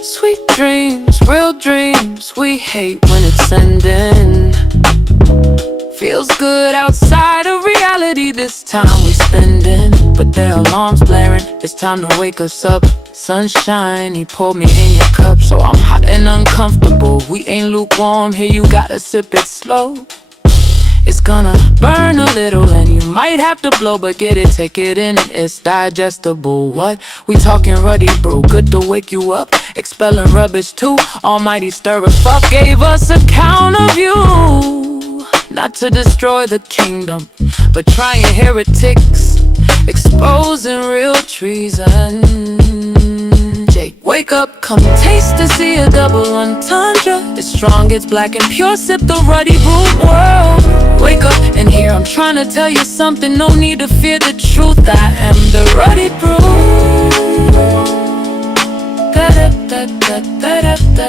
Sweet dreams, real dreams, we hate when it's ending. Feels good outside of reality, this time we spending. But their alarms blaring, it's time to wake us up. Sunshine, he poured me in your cup, so I'm hot and uncomfortable. We ain't lukewarm, here you gotta sip it slow. It's gonna burn a little and you might have to blow, but get it, take it in, it's digestible. What? We talking ruddy brew, good to wake you up. Expelling rubbish too, almighty stir fuck. Gave us a count of you, not to destroy the kingdom, but trying heretics, exposing real treason. Jake, wake up, come taste to see a double entendre. It's strong, it's black and pure, sip the ruddy brew world. Wake up and hear I'm trying to tell you something, no need to fear the truth. I am the ruddy brew. Da da da da da da da da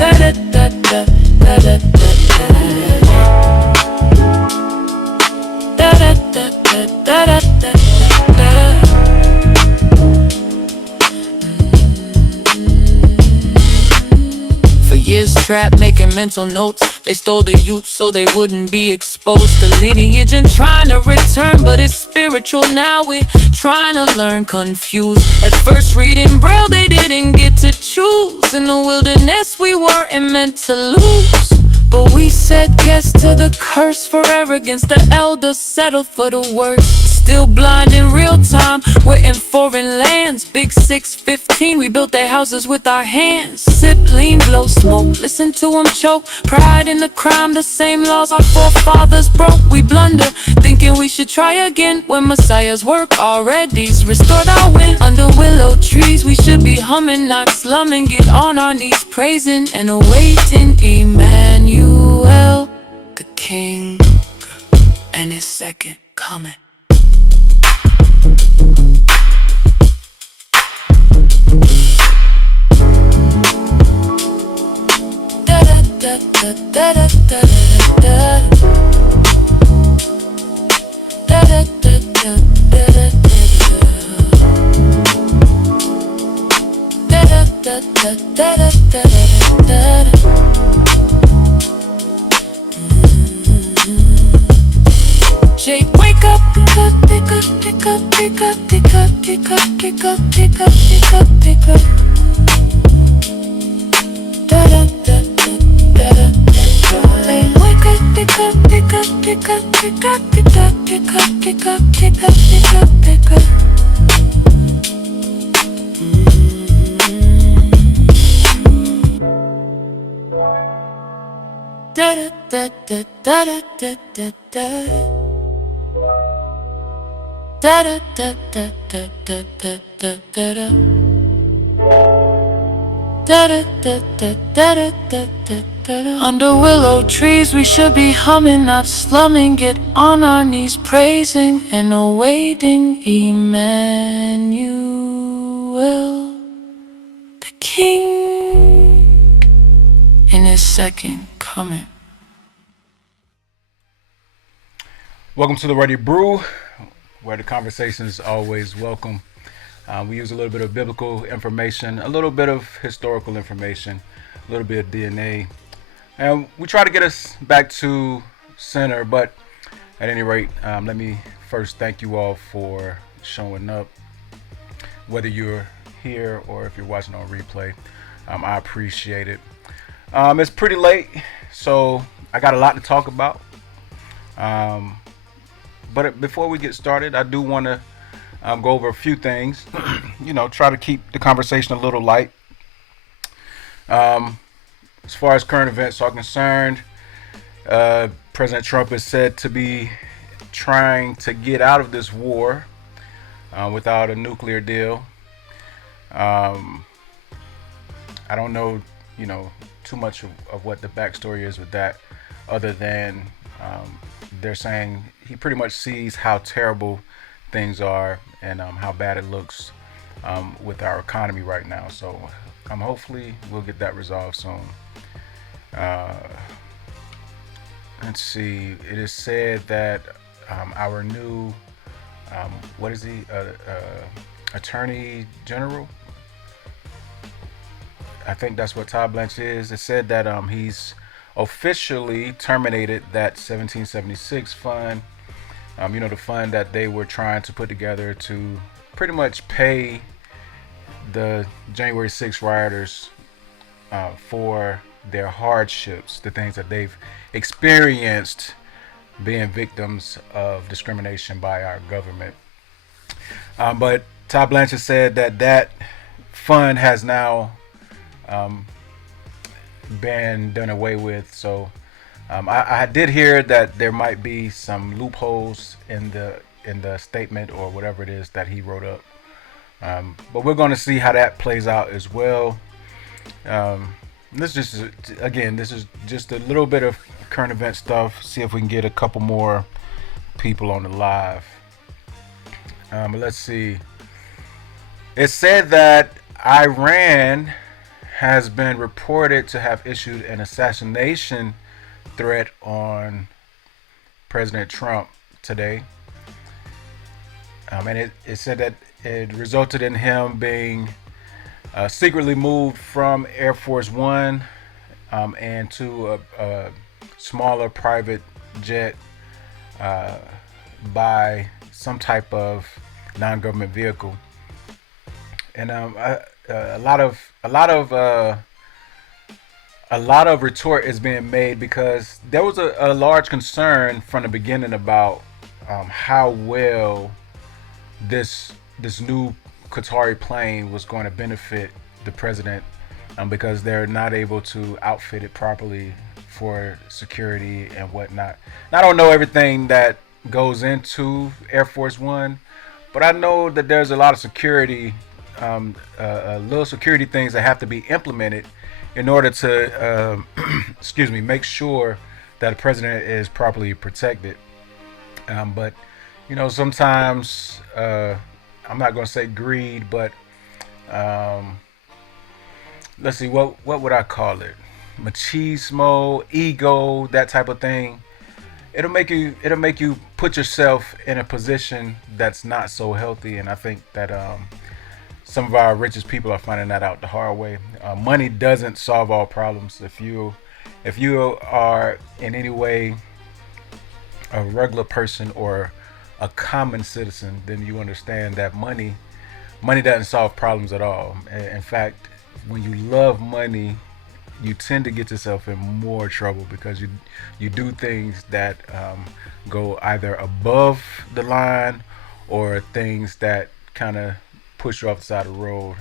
da da da da da da. For years trapped making mental notes, they stole the youth so they wouldn't be exposed to lineage and trying to return, but it's spiritual now, we're trying to learn. Confused at first reading braille, they didn't get to choose. In the wilderness we weren't meant to lose, but we said yes to the curse for arrogance. The elders settled for the worst. Still blind in real time, we're in foreign lands. Big 615, we built their houses with our hands. Sip, lean, blow smoke, listen to them choke. Pride in the crime, the same laws our forefathers broke. We blunder, thinking we should try again, when Messiah's work already's restored our win. Under willow trees, we should be humming, not slumming. Get on our knees, praising and awaiting Emmanuel, the King, and his second coming. Da da da da da da da da da da da da Jake, wake up, pick up, pick up, pick up, pick up, pick up, pick up, pick up, pick up, pick up, pick up. Da da da da da da. Hey, wake up, pick up, pick up, pick up, pick up, pick up, pick up, pick up, pick up, pick up, pick up. Da da da da da da da da. Da da da da da da da da da da. Da da da da da da da da. Under willow trees we should be humming, not slumming. Get on our knees praising and awaiting Emmanuel, the King, in his second coming. Welcome to the Ready Brew, where the conversation is always welcome. We use a little bit of biblical information, a little bit of historical information, a little bit of DNA, and we try to get us back to center. But at any rate, let me first thank you all for showing up, whether you're here or if you're watching on replay. I appreciate it. It's pretty late, so I got a lot to talk about. But before we get started, I do want to go over a few things, try to keep the conversation a little light. As far as current events are concerned, President Trump is said to be trying to get out of this war without a nuclear deal. I don't know, too much of what the backstory is with that, other than they're saying he pretty much sees how terrible things are and how bad it looks with our economy right now. So hopefully we'll get that resolved soon. Uh, let's see. It is said that our new what is he? Attorney General. I think that's what Todd Blanche is. It said that he's officially terminated that 1776 fund. The fund that they were trying to put together to pretty much pay the January 6th rioters for their hardships, the things that they've experienced being victims of discrimination by our government. But Todd Blanchard said that fund has now been done away with. So I did hear that there might be some loopholes in the statement or whatever it is that he wrote up. But we're going to see how that plays out as well. This is just a little bit of current event stuff. See if we can get a couple more people on the live. Let's see. It said that Iran has been reported to have issued an assassination threat on President Trump today. And it said that it resulted in him being secretly moved from Air Force One and to a smaller private jet by some type of non-government vehicle. And a lot of retort is being made because there was a large concern from the beginning about how well this new Qatari plane was going to benefit the president, because they're not able to outfit it properly for security and whatnot. And I don't know everything that goes into Air Force One, but I know that there's a lot of security, little security things that have to be implemented in order to, make sure that the president is properly protected. But sometimes I'm not going to say greed, but let's see, what would I call it? Machismo, ego, that type of thing. It'll make you put yourself in a position that's not so healthy, and I think that some of our richest people are finding that out the hard way. Money doesn't solve all problems. If you are in any way a regular person or a common citizen, then you understand that money doesn't solve problems at all. In fact, when you love money, you tend to get yourself in more trouble because you do things that go either above the line or things that kind of push you off the side of the road.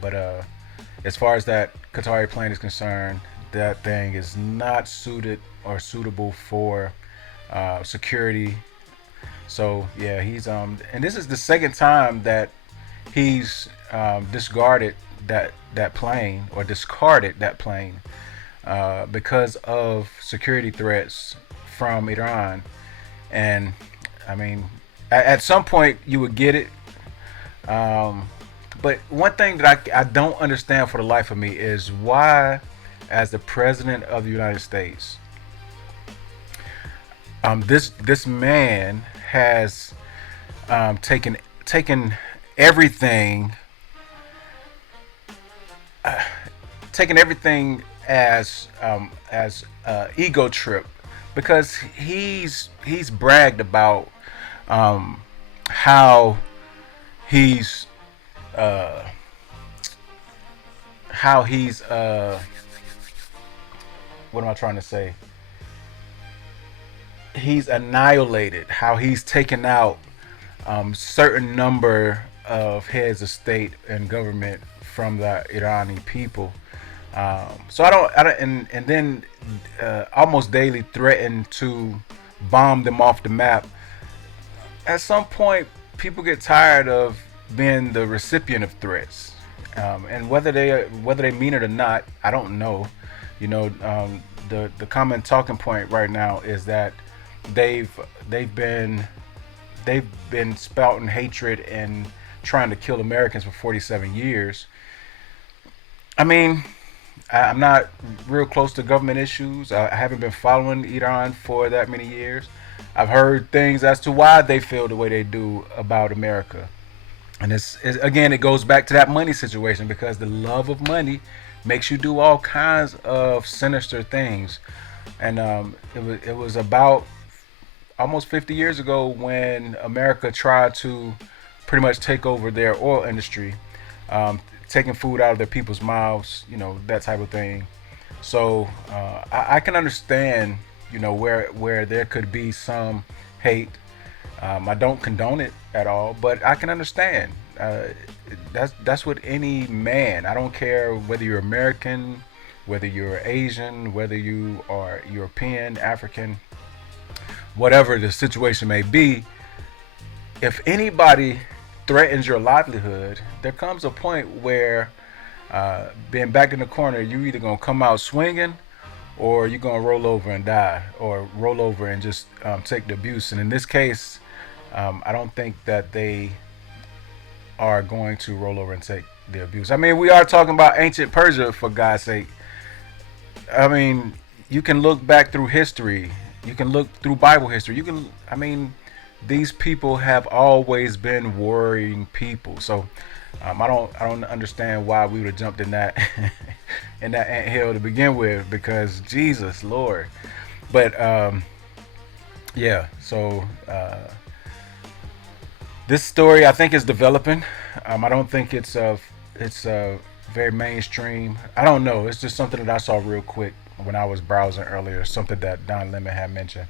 But as far as that Qatari plane is concerned, that thing is not suited or suitable for security. So yeah, he's and this is the second time that he's discarded that plane because of security threats from Iran. And I mean, at some point you would get it. But one thing that I don't understand for the life of me is why, as the president of the United States, this man has taken everything as ego trip, because he's bragged about how he's what am I trying to say? He's annihilated, how he's taken out certain number of heads of state and government from the Iranian people. So I don't and then almost daily threaten to bomb them off the map. At some point, people get tired of being the recipient of threats, and whether they mean it or not, I don't know. You know, the common talking point right now is that they've they've been they've been spouting hatred and trying to kill Americans for 47 years. I mean, I'm not real close to government issues. I haven't been following Iran for that many years. I've heard things as to why they feel the way they do about America. And again, it goes back to that money situation, because the love of money makes you do all kinds of sinister things. And it was about almost 50 years ago when America tried to pretty much take over their oil industry, taking food out of their people's mouths, that type of thing. So I can understand, where there could be some hate. I don't condone it at all, but I can understand. That's what any man. I don't care whether you're American, whether you're Asian, whether you are European, African, whatever the situation may be. If anybody threatens your livelihood, there comes a point where being back in the corner, you either gonna come out swinging, or you're gonna roll over and die, or roll over and just take the abuse. And in this case, I don't think that they are going to roll over and take the abuse. I mean, we are talking about ancient Persia, for God's sake. I mean, you can look back through history. You can look through Bible history. These people have always been warring people. So I don't understand why we would have jumped in that in that anthill to begin with, because Jesus Lord. But yeah, so this story, I think, is developing. I don't think it's very mainstream. I don't know. It's just something that I saw real quick when I was browsing earlier. Something that Don Lemon had mentioned.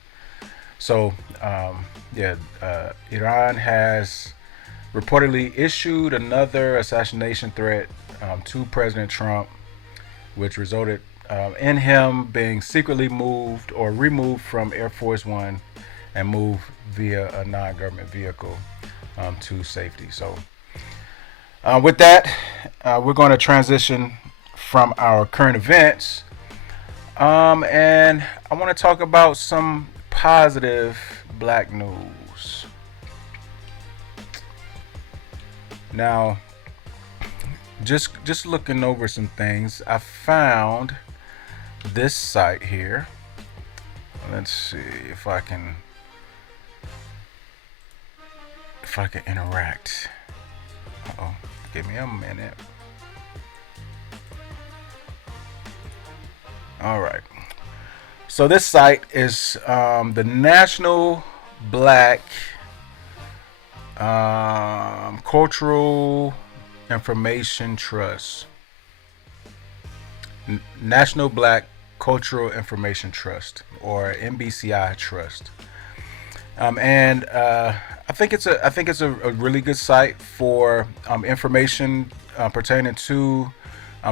So Iran has reportedly issued another assassination threat to President Trump, which resulted in him being secretly moved or removed from Air Force One and moved via a non-government vehicle to safety. So with that, we're going to transition from our current events, and I want to talk about some positive black news. Now, just looking over some things, I found this site here. Let's see if I can interact. Uh-oh, give me a minute. All right. So this site is the National Black Cultural Information Trust. National Black Cultural Information Trust, or NBCI Trust. And I think it's a really good site for information pertaining to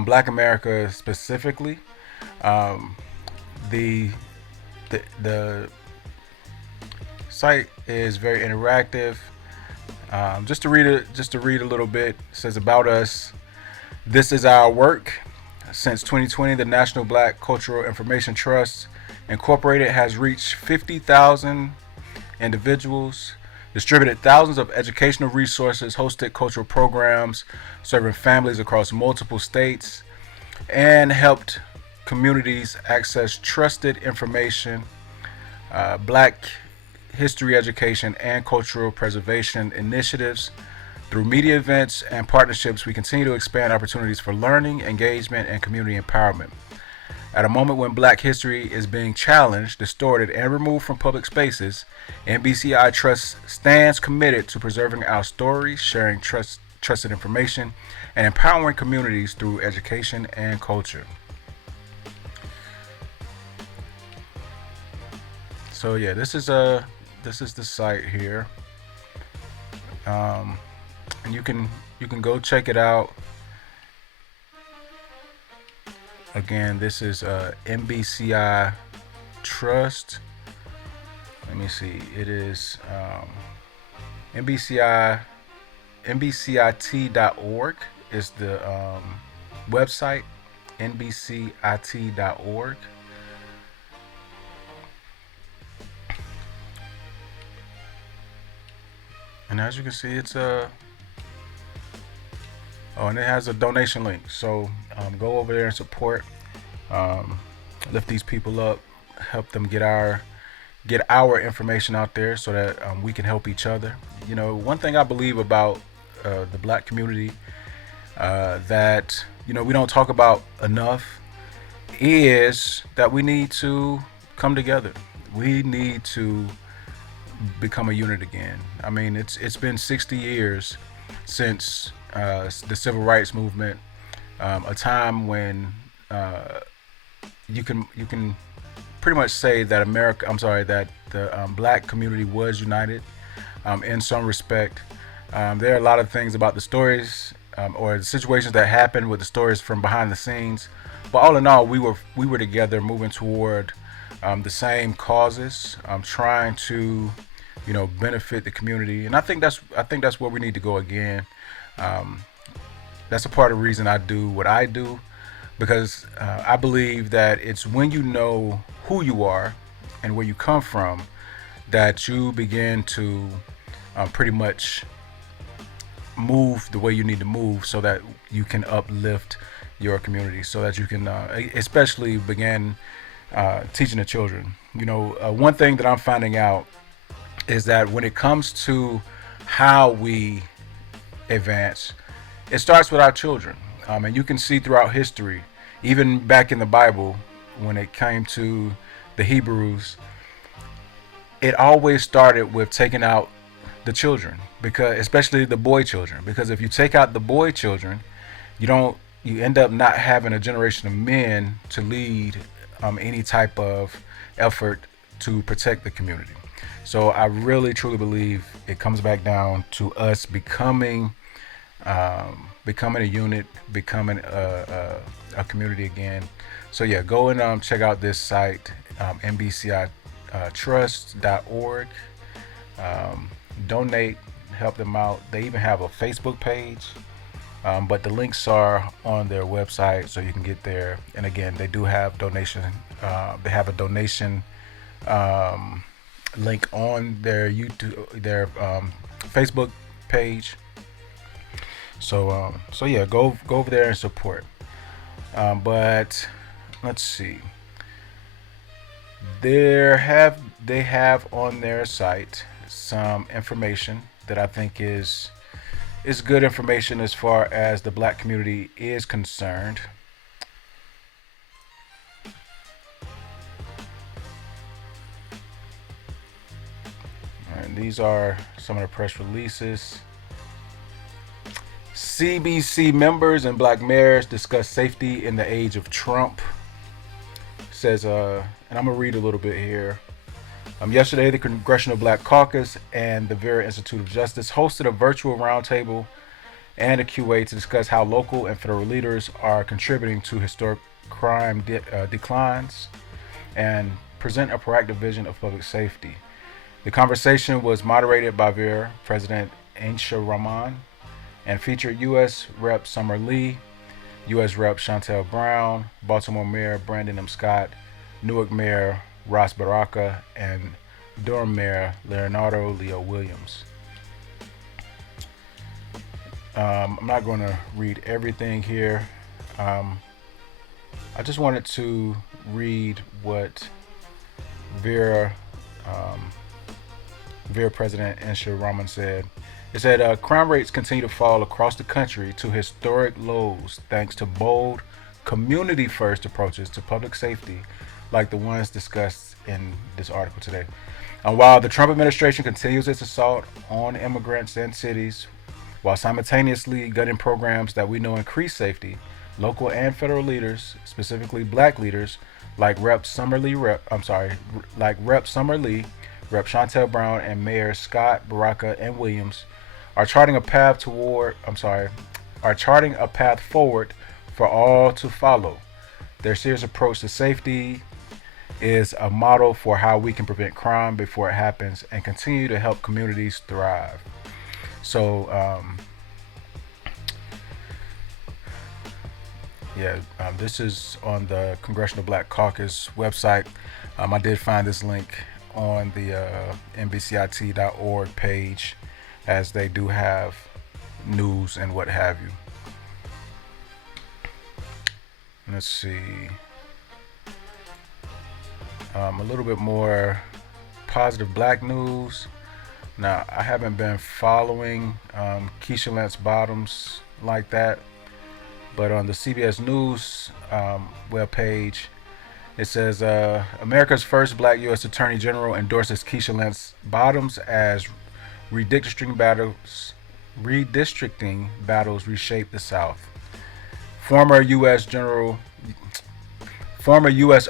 Black America specifically. The site is very interactive. Just to read a little bit, it says about us. This is our work. Since 2020, the National Black Cultural Information Trust Incorporated has reached 50,000 individuals, distributed thousands of educational resources, hosted cultural programs serving families across multiple states, and helped communities access trusted information, black history education, and cultural preservation initiatives. Through media events and partnerships, we continue to expand opportunities for learning, engagement, and community empowerment. At a moment when black history is being challenged, distorted, and removed from public spaces, NBCI Trust stands committed to preserving our stories, sharing trusted information, and empowering communities through education and culture. So yeah, this is the site here, and you can go check it out. Again, this is NBCI Trust. Let me see. It is NBCIT.org is the website, nbcit.org. And as you can see, it's a and it has a donation link. So go over there and support, um, lift these people up, help them get our information out there so that we can help each other. You know, one thing I believe about the black community that we don't talk about enough is that we need to come together. We need to become a unit again. I mean, it's been 60 years since the civil rights movement, a time when you can pretty much say that that the black community was united in some respect. There are a lot of things about the stories or the situations that happened with the stories from behind the scenes, but all in all, we were together, moving toward the same causes, trying to benefit the community, and I think that's where we need to go again. Um, that's a part of the reason I do what I do, because I believe that it's when you know who you are and where you come from that you begin to pretty much move the way you need to move so that you can uplift your community, so that you can especially begin teaching the children. One thing that I'm finding out is that when it comes to how we advance, it starts with our children. And you can see throughout history, even back in the Bible, when it came to the Hebrews, it always started with taking out the children, because especially the boy children, because if you take out the boy children, you end up not having a generation of men to lead any type of effort to protect the community. So I really truly believe it comes back down to us becoming a unit, becoming a community again. So yeah, go and check out this site, nbcitrust.org. Donate, help them out. They even have a Facebook page, but the links are on their website, so you can get there. And again, they do have donation. They have a donation link on their Facebook page. So yeah, go over there and support. But let's see. They have on their site some information that I think is good information as far as the black community is concerned. And these are some of the press releases. CBC members and black mayors discuss safety in the age of Trump. Says, and I'm gonna read a little bit here. Yesterday, the Congressional Black Caucus and the Vera Institute of Justice hosted a virtual roundtable and a QA to discuss how local and federal leaders are contributing to historic crime declines and present a proactive vision of public safety. The conversation was moderated by Vera President Aisha Rahman and featured U.S. Rep. Summer Lee, U.S. Rep. Chantel Brown, Baltimore Mayor Brandon M. Scott, Newark Mayor Ross Baraka, and Durham Mayor Leonardo Leo Williams. I'm not going to read everything here. I just wanted to read what Vera President Aisha Rahman said. It said, crime rates continue to fall across the country to historic lows thanks to bold, community-first approaches to public safety like the ones discussed in this article today. While the Trump administration continues its assault on immigrants and cities, while simultaneously gutting programs that we know increase safety, local and federal leaders, specifically black leaders, like Rep. Summer Lee, Rep. Chantel Brown, and Mayor Scott, Baraka, and Williams, are charting a path forward for all to follow. Their serious approach to safety is a model for how we can prevent crime before it happens and continue to help communities thrive. So Yeah, this is on the Congressional Black Caucus website. I did find this link on the nbcit.org page, as they do have news and what have you. Let's see. A little bit more positive black news. Now, I haven't been following Keisha Lance Bottoms like that, but on the CBS News webpage, it says America's first black U.S. Attorney General endorses Keisha Lance Bottoms as redistricting battles reshape the South. Former U.S.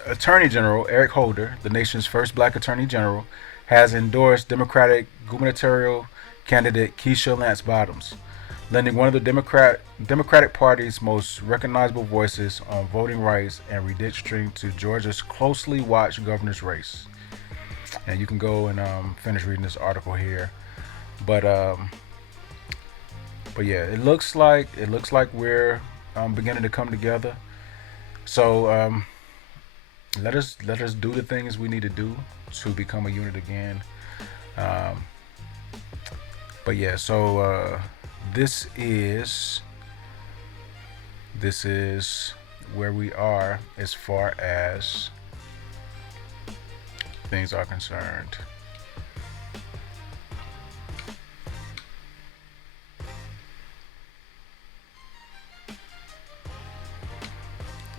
Attorney General Eric Holder, the nation's first black Attorney General, has endorsed Democratic gubernatorial candidate Keisha Lance Bottoms, lending one of the Democratic Party's most recognizable voices on voting rights and redistricting to Georgia's closely watched governor's race. And you can go and finish reading this article here, but yeah, it looks like we're beginning to come together. So let us do the things we need to do to become a unit again. But yeah, so this is where we are as far as things are concerned.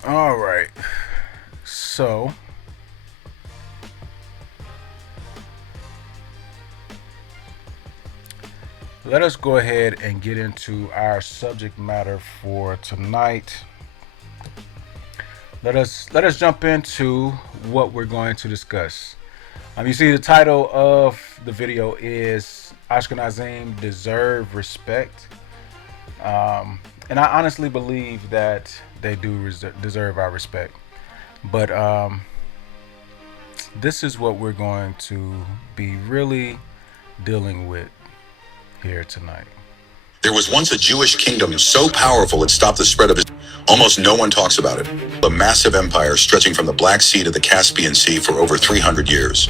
All right, so let us go ahead and get into our subject matter for tonight. Let us jump into what we're going to discuss. You see the title of the video is Ashkenazim Deserve Respect. And I honestly believe that they do deserve our respect. But this is what we're going to be really dealing with here tonight. There was once a Jewish kingdom so powerful it stopped the spread of Islam. Almost no one talks about it. A massive empire stretching from the Black Sea to the Caspian Sea for over 300 years.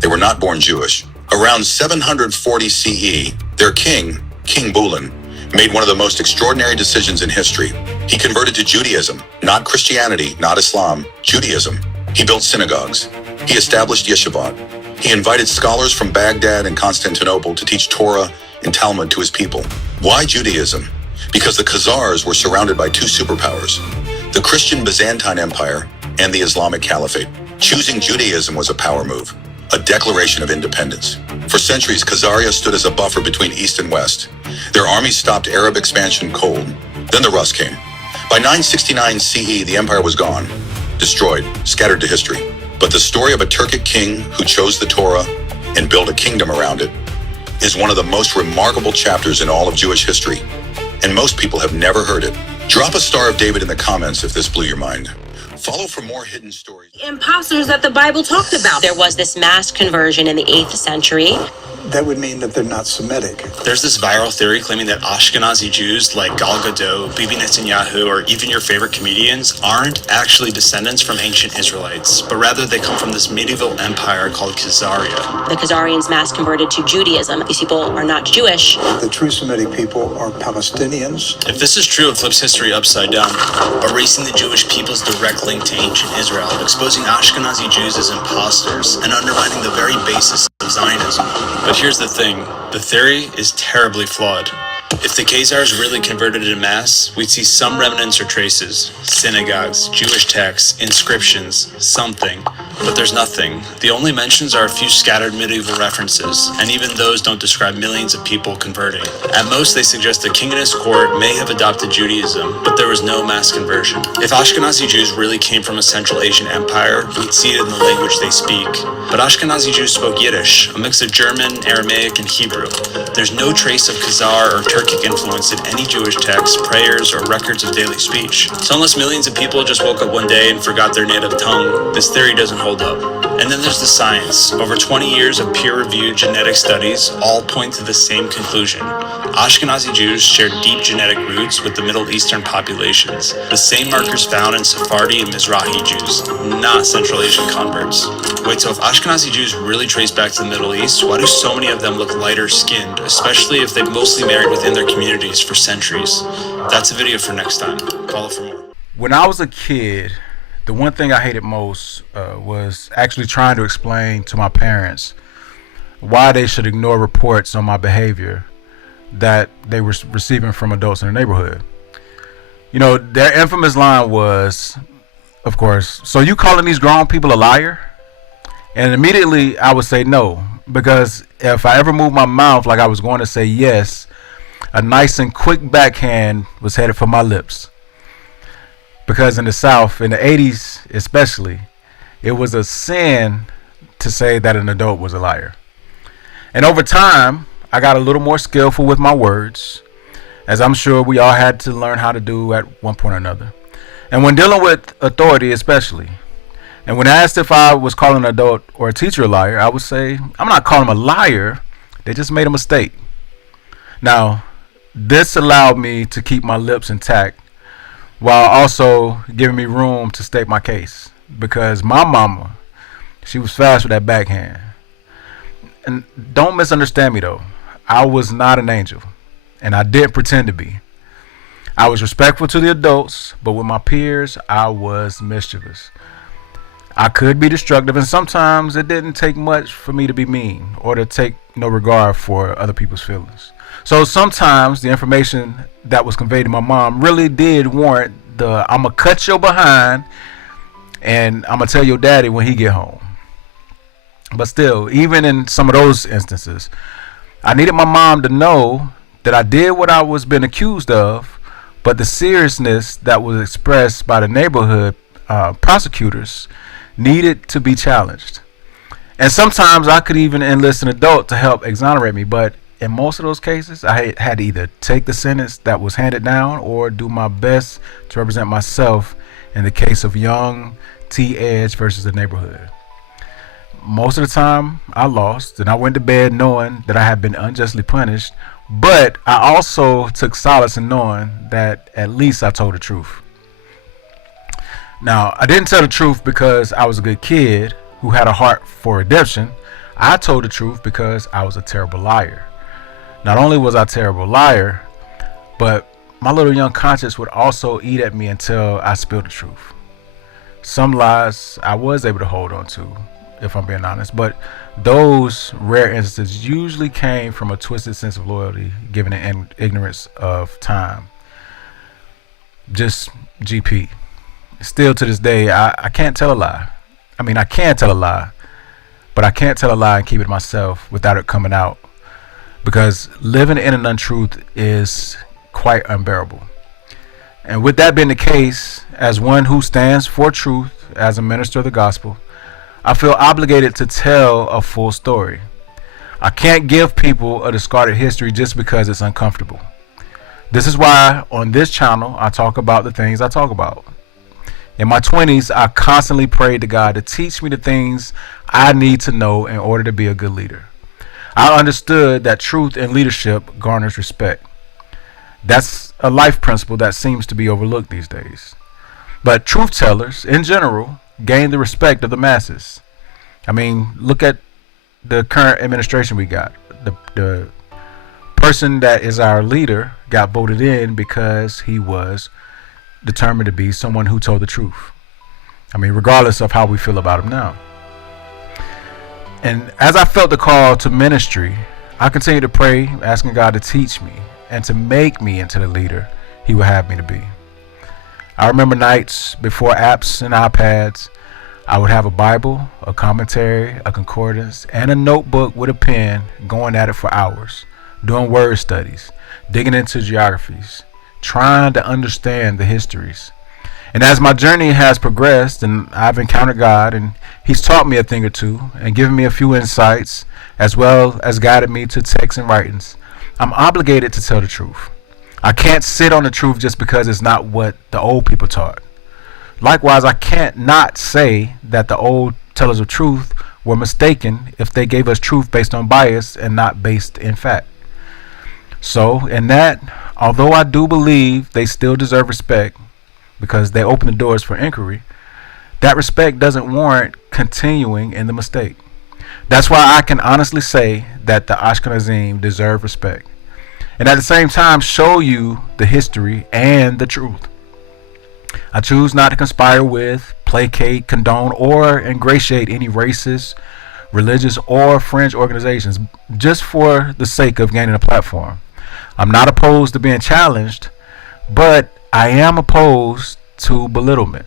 They were not born Jewish. Around 740 CE, their king, King Bulan, made one of the most extraordinary decisions in history. He converted to Judaism, not Christianity, not Islam, Judaism. He built synagogues. He established yeshivot. He invited scholars from Baghdad and Constantinople to teach Torah and Talmud to his people. Why Judaism? Because the Khazars were surrounded by two superpowers, the Christian Byzantine Empire and the Islamic Caliphate. Choosing Judaism was a power move, a declaration of independence. For centuries, Khazaria stood as a buffer between East and West. Their armies stopped Arab expansion cold. Then the Rus came. By 969 CE, the empire was gone, destroyed, scattered to history. But the story of a Turkic king who chose the Torah and built a kingdom around it is one of the most remarkable chapters in all of Jewish history, and most people have never heard it. Drop a Star of David in the comments if this blew your mind. Follow for more hidden stories. Imposters that the Bible talked about. There was this mass conversion in the 8th century. That would mean that they're not Semitic. There's this viral theory claiming that Ashkenazi Jews like Gal Gadot, Bibi Netanyahu, or even your favorite comedians aren't actually descendants from ancient Israelites, but rather they come from this medieval empire called Khazaria. The Khazarians mass converted to Judaism. These people are not Jewish. The true Semitic people are Palestinians. If this is true, it flips history upside down, erasing the Jewish people's direct link to ancient Israel, exposing Ashkenazi Jews as imposters, and undermining the very basis of Zionism. But here's the thing, the theory is terribly flawed. If the Khazars really converted en masse, we'd see some remnants or traces, synagogues, Jewish texts, inscriptions, something. But there's nothing. The only mentions are a few scattered medieval references, and even those don't describe millions of people converting. At most, they suggest the king and his court may have adopted Judaism, but there was no mass conversion. If Ashkenazi Jews really came from a Central Asian empire, we'd see it in the language they speak. But Ashkenazi Jews spoke Yiddish, a mix of German, Aramaic, and Hebrew. There's no trace of Khazar or Turkic influence in any Jewish texts, prayers, or records of daily speech. So unless millions of people just woke up one day and forgot their native tongue, this theory doesn't hold up. And then there's the science. Over 20 years of peer-reviewed genetic studies all point to the same conclusion. Ashkenazi Jews share deep genetic roots with the Middle Eastern populations, the same markers found in Sephardi and Mizrahi Jews, not Central Asian converts. Wait, so if Ashkenazi Jews really trace back to the Middle East, why do so many of them look lighter skinned, especially if they've mostly married within their communities for centuries? That's a video for next time. Follow for more. When I was a kid, the one thing I hated most was actually trying to explain to my parents why they should ignore reports on my behavior that they were receiving from adults in the neighborhood. You know, their infamous line was, of course, "So you calling these grown people a liar?" And immediately I would say no, because if I ever moved my mouth like I was going to say yes, a nice and quick backhand was headed for my lips. Because in the South, in the 80s especially, it was a sin to say that an adult was a liar. And over time, I got a little more skillful with my words, as I'm sure we all had to learn how to do at one point or another. And when dealing with authority especially, and when asked if I was calling an adult or a teacher a liar, I would say, I'm not calling them a liar, they just made a mistake. Now, this allowed me to keep my lips intact while also giving me room to state my case, because my mama, she was fast with that backhand. And don't misunderstand me though, I was not an angel, and I didn't pretend to be. I was respectful to the adults, but with my peers, I was mischievous. I could be destructive, and sometimes it didn't take much for me to be mean or to take no regard for other people's feelings. So sometimes the information that was conveyed to my mom really did warrant the "I'ma cut your behind and I'ma tell your daddy when he get home." But still, even in some of those instances, I needed my mom to know that I did what I was being accused of, but the seriousness that was expressed by the neighborhood prosecutors needed to be challenged. And sometimes I could even enlist an adult to help exonerate me, but in most of those cases, I had to either take the sentence that was handed down or do my best to represent myself in the case of young T. Edge versus the neighborhood. Most of the time, I lost, and I went to bed knowing that I had been unjustly punished, but I also took solace in knowing that at least I told the truth. Now, I didn't tell the truth because I was a good kid who had a heart for redemption. I told the truth because I was a terrible liar. Not only was I a terrible liar, but my little young conscience would also eat at me until I spilled the truth. Some lies I was able to hold on to, if I'm being honest, but those rare instances usually came from a twisted sense of loyalty given the ignorance of time. Just GP. Still to this day, I can't tell a lie. I mean, I can tell a lie, but I can't tell a lie and keep it myself without it coming out, because living in an untruth is quite unbearable. And with that being the case, as one who stands for truth, as a minister of the gospel, I feel obligated to tell a full story. I can't give people a discarded history just because it's uncomfortable. This is why on this channel I talk about the things I talk about. In my 20s, I constantly prayed to God to teach me the things I need to know in order to be a good leader. I understood that truth in leadership garners respect. That's a life principle that seems to be overlooked these days. But truth tellers, in general, gain the respect of the masses. I mean, look at the current administration we got. The person that is our leader got voted in because he was determined to be someone who told the truth. I mean, regardless of how we feel about him now. And as I felt the call to ministry, I continued to pray, asking God to teach me and to make me into the leader he would have me to be. I remember nights before apps and iPads, I would have a Bible, a commentary, a concordance, and a notebook with a pen, going at it for hours, doing word studies, digging into geographies, trying to understand the histories. And as my journey has progressed and I've encountered God, and he's taught me a thing or two and given me a few insights, as well as guided me to texts and writings, I'm obligated to tell the truth. I can't sit on the truth just because it's not what the old people taught. Likewise, I can't not say that the old tellers of truth were mistaken if they gave us truth based on bias and not based in fact. So, in that, although I do believe they still deserve respect because they open the doors for inquiry, that respect doesn't warrant continuing in the mistake. That's why I can honestly say that the Ashkenazim deserve respect, and at the same time show you the history and the truth. I choose not to conspire with, placate, condone, or ingratiate any racist, religious, or fringe organizations just for the sake of gaining a platform. I'm not opposed to being challenged, but I am opposed to belittlement.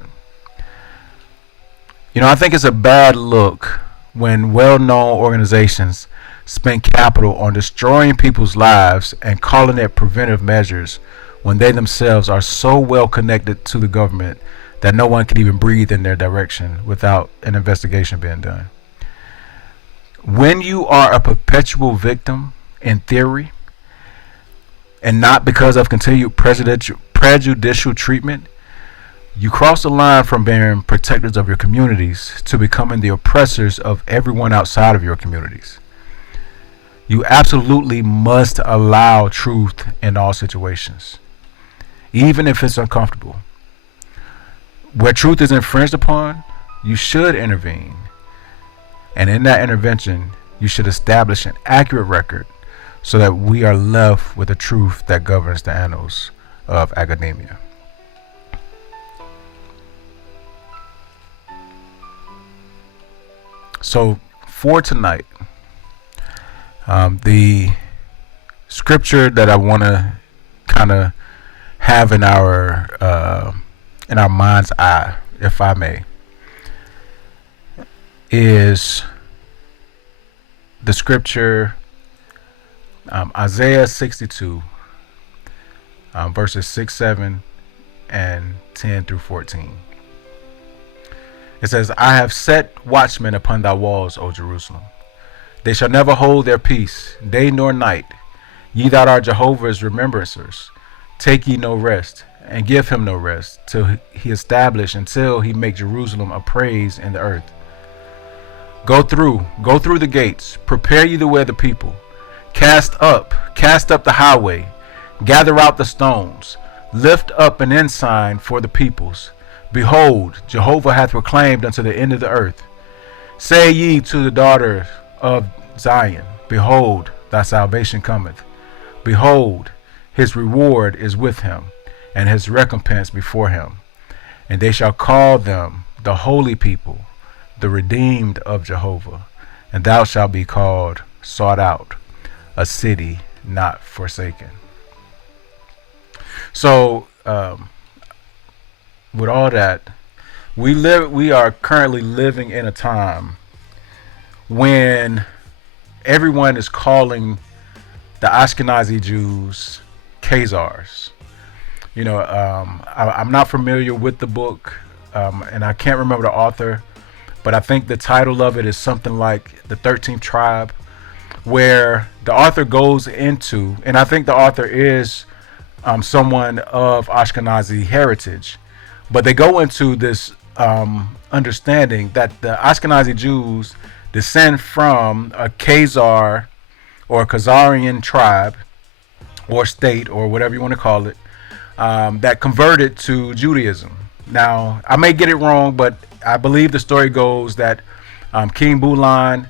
I think it's a bad look when well-known organizations spend capital on destroying people's lives and calling it preventive measures when they themselves are so well connected to the government that no one can even breathe in their direction without an investigation being done. When you are a perpetual victim, in theory, and not because of continued prejudicial treatment, you cross the line from being protectors of your communities to becoming the oppressors of everyone outside of your communities. You absolutely must allow truth in all situations, even if it's uncomfortable. Where truth is infringed upon, you should intervene. And in that intervention, you should establish an accurate record so that we are left with the truth that governs the annals of academia. So for tonight, the scripture that I want to kind of have in our mind's eye, if I may, is the scripture Isaiah 62, verses 6, 7, and 10 through 14. It says, I have set watchmen upon thy walls, O Jerusalem. They shall never hold their peace, day nor night. Ye that are Jehovah's remembrancers, take ye no rest, and give him no rest, till he establish, until he make Jerusalem a praise in the earth. Go through the gates, prepare ye the way of the people. Cast up the highway, gather out the stones, lift up an ensign for the peoples. Behold, Jehovah hath proclaimed unto the end of the earth. Say ye to the daughters of Zion, behold, thy salvation cometh. Behold, his reward is with him, and his recompense before him. And they shall call them the holy people, the redeemed of Jehovah. And thou shalt be called sought out, a city not forsaken. So, with all that, we are currently living in a time when everyone is calling the Ashkenazi Jews Khazars. I'm not familiar with the book, and I can't remember the author, but I think the title of it is something like The 13th Tribe, where the author goes into, and I think the author is someone of Ashkenazi heritage, but they go into this understanding that the Ashkenazi Jews descend from a Khazar or Khazarian tribe or state or whatever you want to call it, that converted to Judaism. Now, I may get it wrong, but I believe the story goes that King Bulan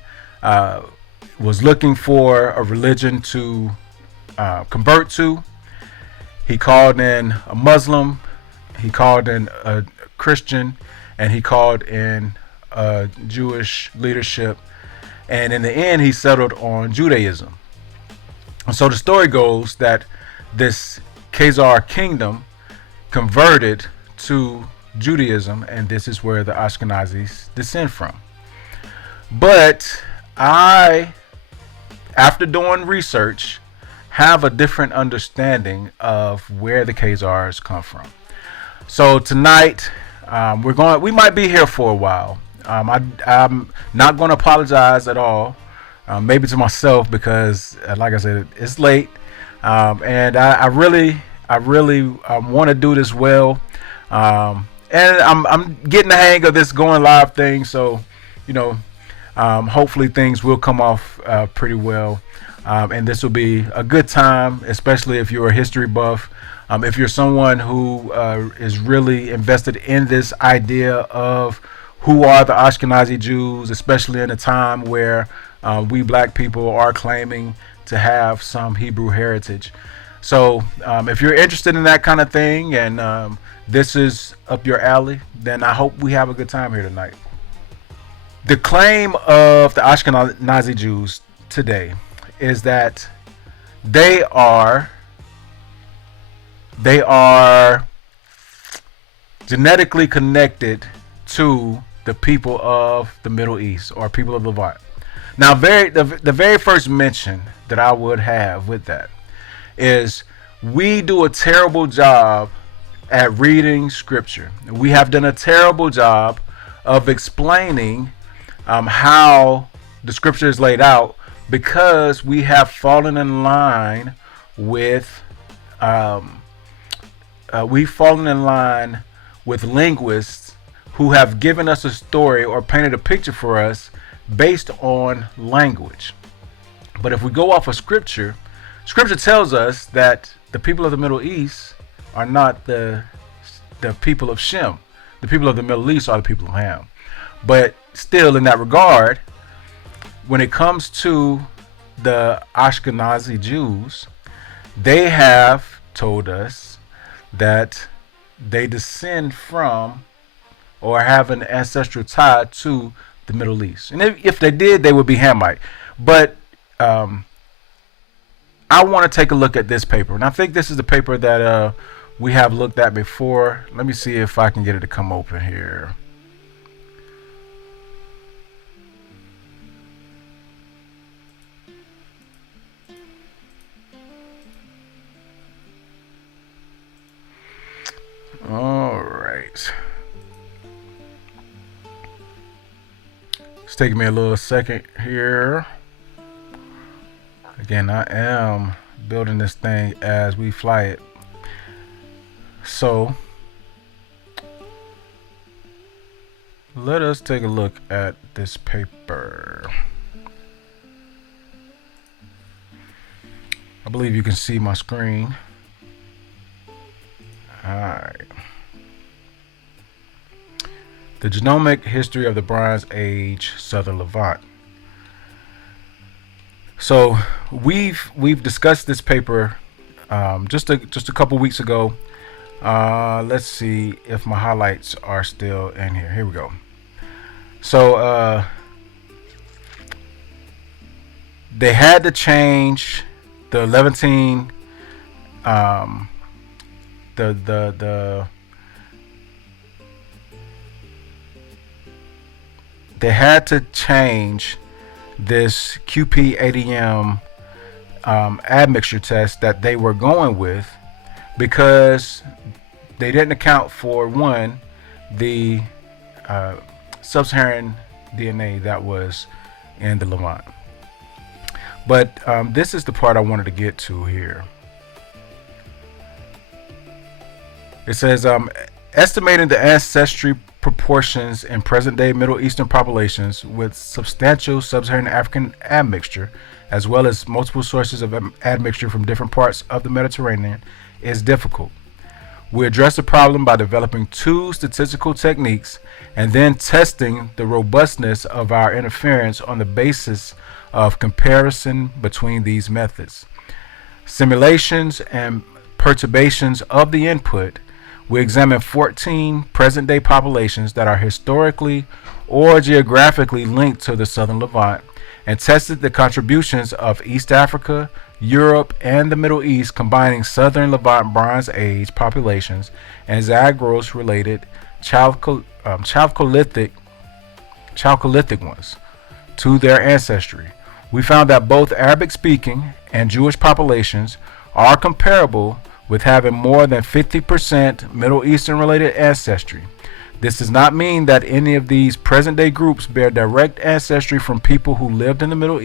was looking for a religion to convert to. He called in a Muslim, he called in a Christian, and he called in a Jewish leadership. And in the end, he settled on Judaism. And so the story goes that this Khazar kingdom converted to Judaism, and this is where the Ashkenazis descend from. But I, after doing research, have a different understanding of where the Khazars come from. So tonight, we might be here for a while. I'm not going to apologize at all, maybe to myself, because like I said, it's late, and I really want to do this well, and I'm getting the hang of this going live thing. So hopefully things will come off pretty well. And this will be a good time, especially if you're a history buff. If you're someone who is really invested in this idea of who are the Ashkenazi Jews, especially in a time where we black people are claiming to have some Hebrew heritage. So if you're interested in that kind of thing and this is up your alley, then I hope we have a good time here tonight. The claim of the Ashkenazi Jews today is that they are genetically connected to the people of the Middle East or people of Levant. Now, the very first mention that I would have with that is we do a terrible job at reading scripture. We have done a terrible job of explaining how the scripture is laid out because we have fallen in line with linguists who have given us a story or painted a picture for us based on language. But if we go off of scripture tells us that the people of the Middle East are not the people of Shem. The people of the Middle East are the people of Ham. But still, in that regard, when it comes to the Ashkenazi Jews, they have told us that they descend from or have an ancestral tie to the Middle East. And if they did, they would be Hamite. But I want to take a look at this paper. And I think this is the paper that we have looked at before. Let me see if I can get it to come open here. All right. It's taking me a little second here. Again, I am building this thing as we fly it. So let us take a look at this paper. I believe you can see my screen. Alright. The Genomic History of the Bronze Age Southern Levant. So we've discussed this paper just a couple weeks ago. Let's see if my highlights are still in here. Here we go. So they had to change the Levantine they had to change this QP-ADM admixture test that they were going with because they didn't account for, one, the sub-Saharan DNA that was in the Levant. But this is the part I wanted to get to here. It says, estimating the ancestry proportions in present-day Middle Eastern populations with substantial sub-Saharan African admixture, as well as multiple sources of admixture from different parts of the Mediterranean, is difficult. We address the problem by developing two statistical techniques and then testing the robustness of our inference on the basis of comparison between these methods. Simulations and perturbations of the input. We examine 14 present-day populations that are historically or geographically linked to the Southern Levant and tested the contributions of East Africa, Europe, and the Middle East, combining Southern Levant Bronze Age populations and Zagros-related Chalcolithic ones to their ancestry. We found that both Arabic-speaking and Jewish populations are comparable with having more than 50% Middle Eastern related ancestry. This does not mean that any of these present-day groups bear direct ancestry from people who lived in the Middle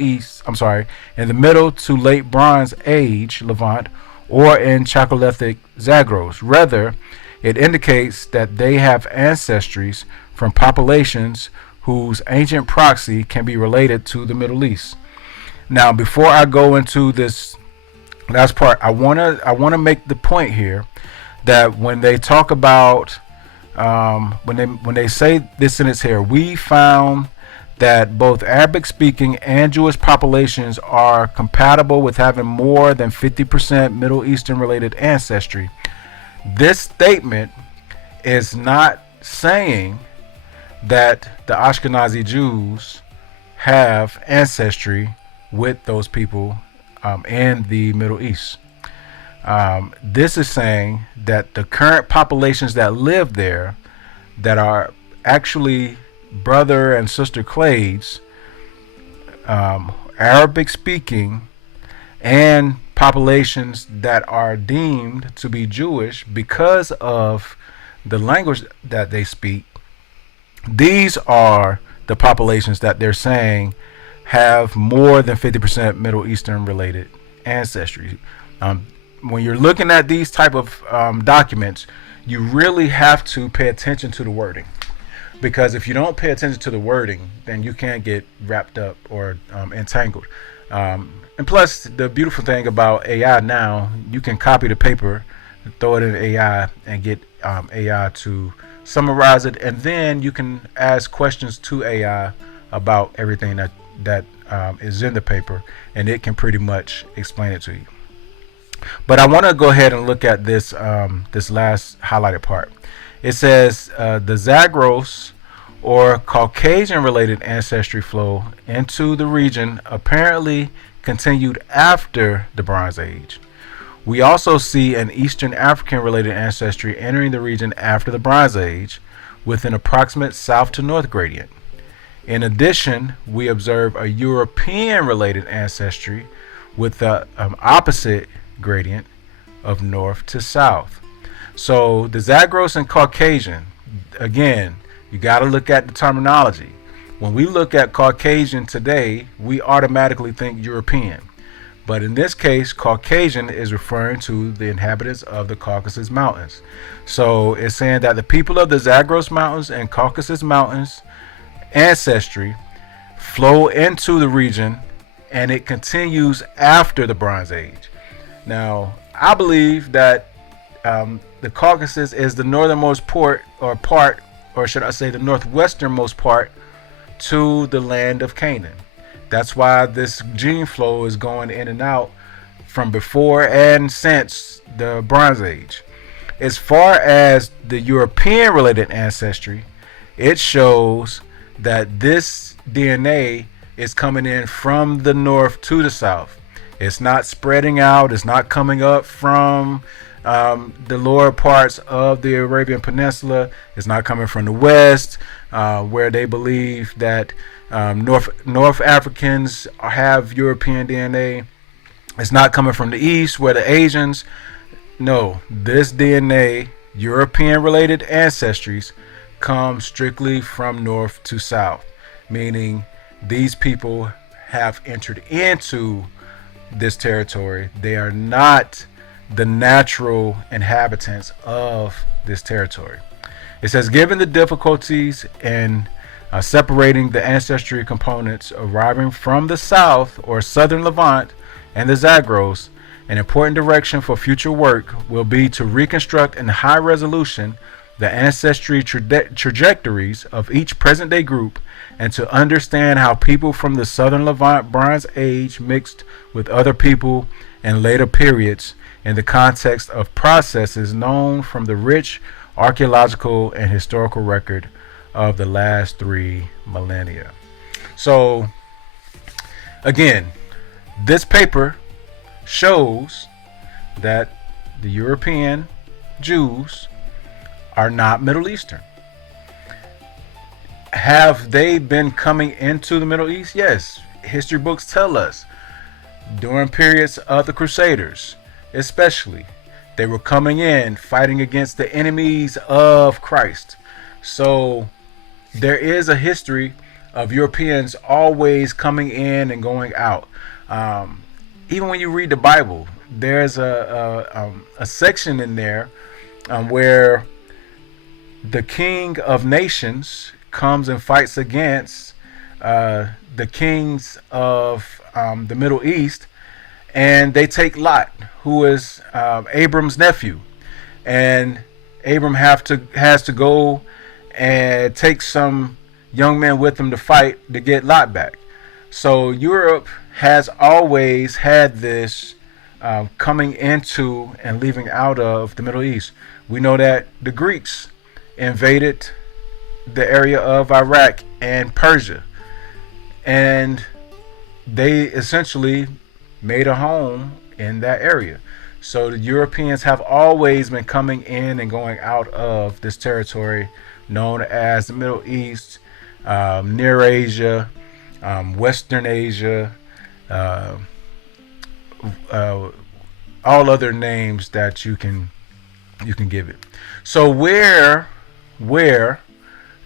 to late Bronze Age Levant or in Chalcolithic Zagros. Rather, it indicates that they have ancestries from populations whose ancient proxy can be related to the Middle East. Now, before I go into this last part, I wanna make the point here that when they talk about when they say this sentence here, we found that both Arabic speaking and Jewish populations are compatible with having more than 50% Middle Eastern related ancestry. This statement is not saying that the Ashkenazi Jews have ancestry with those people in the Middle East. This is saying that the current populations that live there, that are actually brother and sister clades, Arabic speaking, and populations that are deemed to be Jewish because of the language that they speak, these are the populations that they're saying have more than 50% Middle Eastern related ancestry. When you're looking at these type of documents, you really have to pay attention to the wording, because if you don't pay attention to the wording, then you can't get wrapped up or entangled. And plus, the beautiful thing about AI now, you can copy the paper, throw it in AI, and get AI to summarize it, and then you can ask questions to AI about everything that is in the paper, and it can pretty much explain it to you. But I want to go ahead and look at this this last highlighted part. It says the Zagros, or Caucasian related ancestry flow into the region apparently continued after the Bronze Age. We also see an Eastern African related ancestry entering the region after the Bronze Age with an approximate south to north gradient. In addition, we observe a European related ancestry with the opposite gradient of north to south. So the Zagros and Caucasian, again, you got to look at the terminology. When we look at Caucasian today, we automatically think European. But in this case, Caucasian is referring to the inhabitants of the Caucasus Mountains. So it's saying that the people of the Zagros Mountains and Caucasus Mountains ancestry flow into the region, and it continues after the Bronze Age. Now, I believe that the Caucasus is the northernmost part, or should I say the northwesternmost part to the land of Canaan. That's why this gene flow is going in and out from before and since the Bronze Age. As far as the European related ancestry, it shows that this DNA is coming in from the north to the south. It's not spreading out. It's not coming up from the lower parts of the Arabian Peninsula. It's not coming from the west, where they believe that North Africans have European DNA. It's not coming from the east, where the Asians. No, this DNA, European related ancestries, come strictly from north to south, meaning these people have entered into this territory. They are not the natural inhabitants of this territory. It says, given the difficulties in separating the ancestry components arriving from the south or southern Levant and the Zagros, an important direction for future work will be to reconstruct in high resolution the ancestry trajectories of each present-day group, and to understand how people from the southern Levant Bronze Age mixed with other people in later periods in the context of processes known from the rich archaeological and historical record of the last 3 millennia. So, again, this paper shows that the European Jews are not Middle Eastern. Have they been coming into the Middle East? Yes. History books tell us during periods of the Crusaders, especially, they were coming in fighting against the enemies of Christ. So there is a history of Europeans always coming in and going out. Even when you read the Bible, there's a section in there where the King of Nations comes and fights against the kings of the Middle East, and they take Lot, who is Abram's nephew, and Abram has to go and take some young men with him to fight to get Lot back. So Europe has always had this coming into and leaving out of the Middle East. We know that the Greeks invaded the area of Iraq and Persia, and they essentially made a home in that area. So the Europeans have always been coming in and going out of this territory known as the Middle East, Near Asia, Western Asia, all other names that you can give it. So where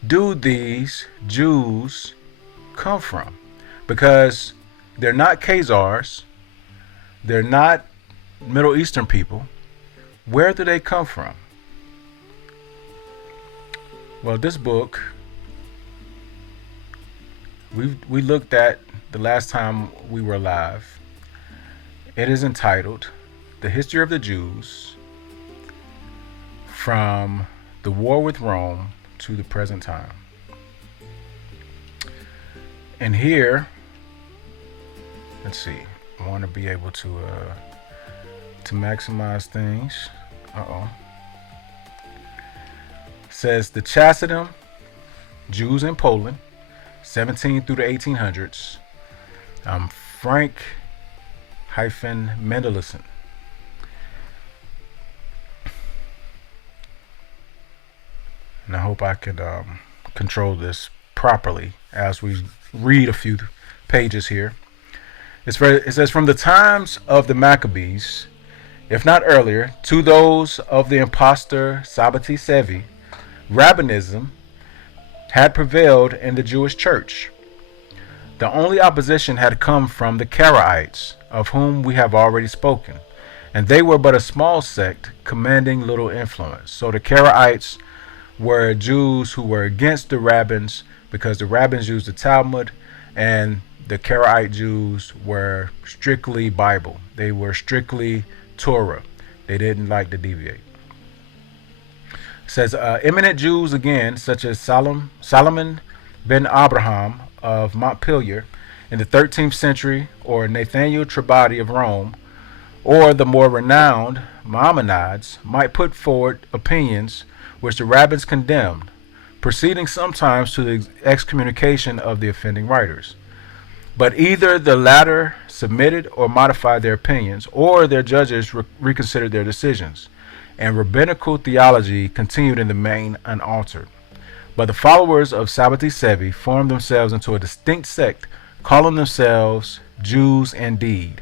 do these Jews come from? Because they're not Khazars, they're not Middle Eastern people. Where do they come from? Well, this book we looked at the last time we were live. It is entitled The History of the Jews from the War with Rome to the Present Time. And here, let's see, I want to be able to maximize things. Says the Chassidim Jews in Poland, 17 through the 1800s. Frank Mendelssohn. And I hope I could control this properly as we read a few pages here. It says, from the times of the Maccabees, if not earlier, to those of the impostor Sabbatai Sevi, rabbinism had prevailed in the Jewish church. The only opposition had come from the Karaites, of whom we have already spoken, and they were but a small sect commanding little influence. So the Karaites were Jews who were against the rabbins because the rabbins used the Talmud, and the Karaite Jews were strictly Bible. They were strictly Torah. They didn't like to deviate. It says eminent Jews again, such as Solomon ben Abraham of Montpellier in the 13th century, or Nathaniel Tribadi of Rome, or the more renowned Maimonides, might put forward opinions which the rabbins condemned, proceeding sometimes to the excommunication of the offending writers. But either the latter submitted or modified their opinions, or their judges reconsidered their decisions, and rabbinical theology continued in the main unaltered. But the followers of Sabbatai Sevi formed themselves into a distinct sect, calling themselves Jews indeed,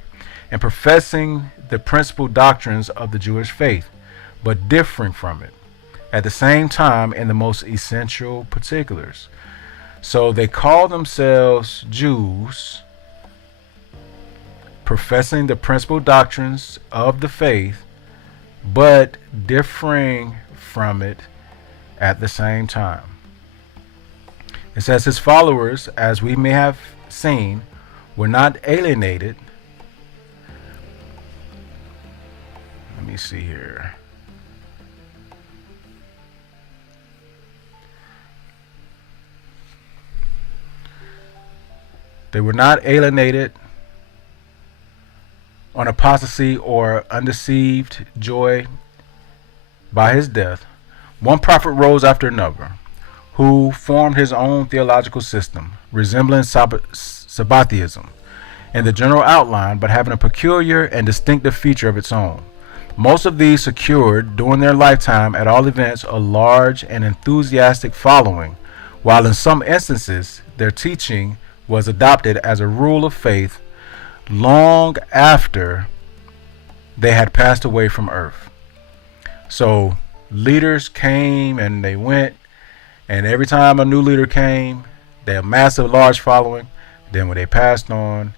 and professing the principal doctrines of the Jewish faith, but differing from it, at the same time in the most essential particulars. So they call themselves Jews, professing the principal doctrines of the faith, but differing from it at the same time. It says his followers, as we may have seen, were not alienated. Let me see here. They were not alienated on apostasy or undeceived joy by his death. One prophet rose after another, who formed his own theological system, resembling Sabbatheism in the general outline, but having a peculiar and distinctive feature of its own. Most of these secured, during their lifetime at all events, a large and enthusiastic following, while in some instances their teaching was adopted as a rule of faith long after they had passed away from earth. So leaders came and they went, and every time a new leader came, they had a massive, large following. Then when they passed on,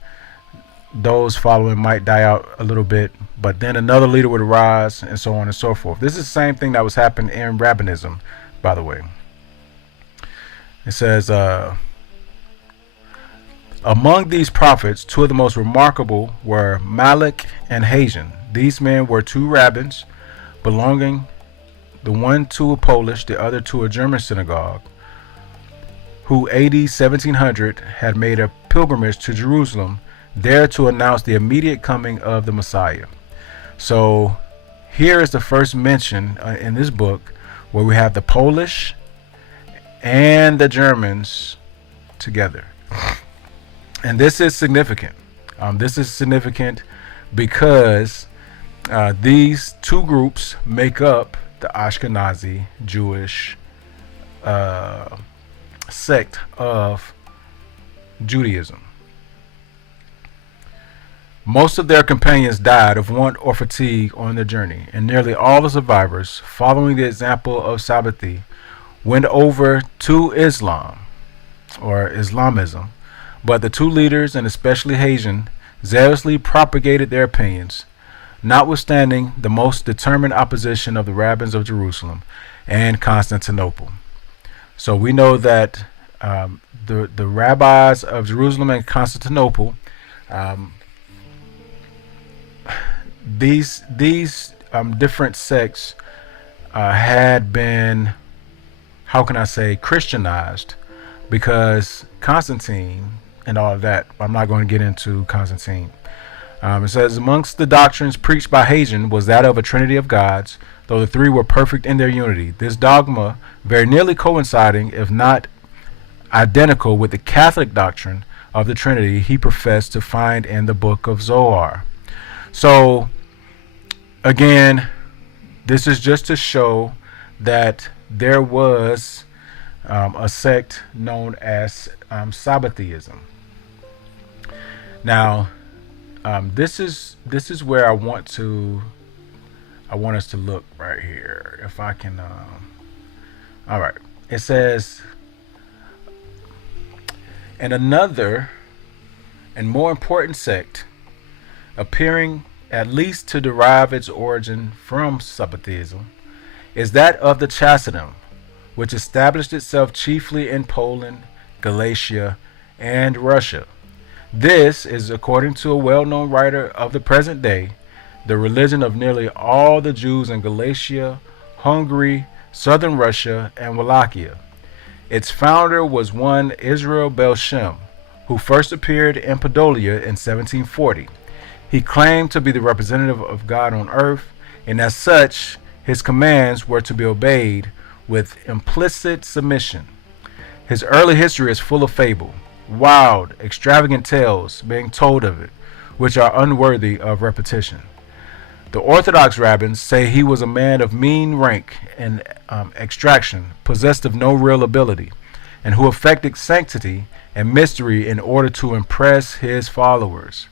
those following might die out a little bit, but then another leader would arise, and so on and so forth. This is the same thing that was happening in rabbinism, by the way. It says, among these prophets, two of the most remarkable were Malach and Hajan. These men were two rabbins belonging, the one to a Polish, the other to a German synagogue, who AD 1700 had made a pilgrimage to Jerusalem there to announce the immediate coming of the Messiah. So here is the first mention in this book where we have the Polish and the Germans together. And this is significant. This is significant because these two groups make up the Ashkenazi Jewish sect of Judaism. Most of their companions died of want or fatigue on their journey, and nearly all the survivors, following the example of Sabbathi, went over to Islam or Islamism. But the two leaders, and especially Hajan, zealously propagated their opinions, notwithstanding the most determined opposition of the rabbins of Jerusalem and Constantinople. So we know that the rabbis of Jerusalem and Constantinople, these different sects had been, how can I say, Christianized, because Constantine and all of that. I'm not going to get into Constantine. It says, amongst the doctrines preached by Hajan was that of a trinity of gods, though the three were perfect in their unity. This dogma, very nearly coinciding, if not identical, with the Catholic doctrine of the Trinity he professed to find in the book of Zohar. So, again, this is just to show that there was a sect known as Sabbatheism. Now, this is where I want us to look right here. If I can, all right. It says, and another and more important sect, appearing at least to derive its origin from Sabbatheism, is that of the Chassidim, which established itself chiefly in Poland, Galatia, and Russia. This is, according to a well-known writer of the present day, the religion of nearly all the Jews in Galatia, Hungary, southern Russia, and Wallachia. Its founder was one Israel Belshem, who first appeared in Podolia in 1740. He claimed to be the representative of God on earth, and as such, his commands were to be obeyed with implicit submission. His early history is full of fable, wild, extravagant tales being told of it, which are unworthy of repetition. The Orthodox rabbins say he was a man of mean rank and extraction, possessed of no real ability, and who affected sanctity and mystery in order to impress his followers.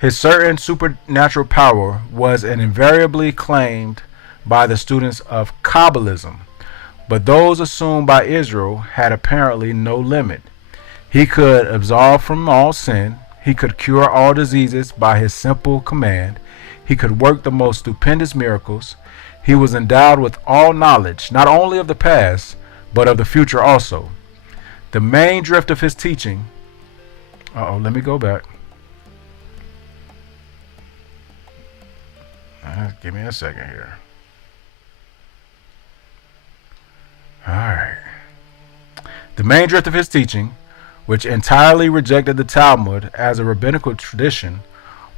His certain supernatural power was invariably claimed by the students of Kabbalism, but those assumed by Israel had apparently no limit. He could absolve from all sin. He could cure all diseases by his simple command. He could work the most stupendous miracles. He was endowed with all knowledge, not only of the past, but of the future also. The main drift of his teaching... let me go back. Give me a second here. Alright. The main drift of his teaching, which entirely rejected the Talmud as a rabbinical tradition,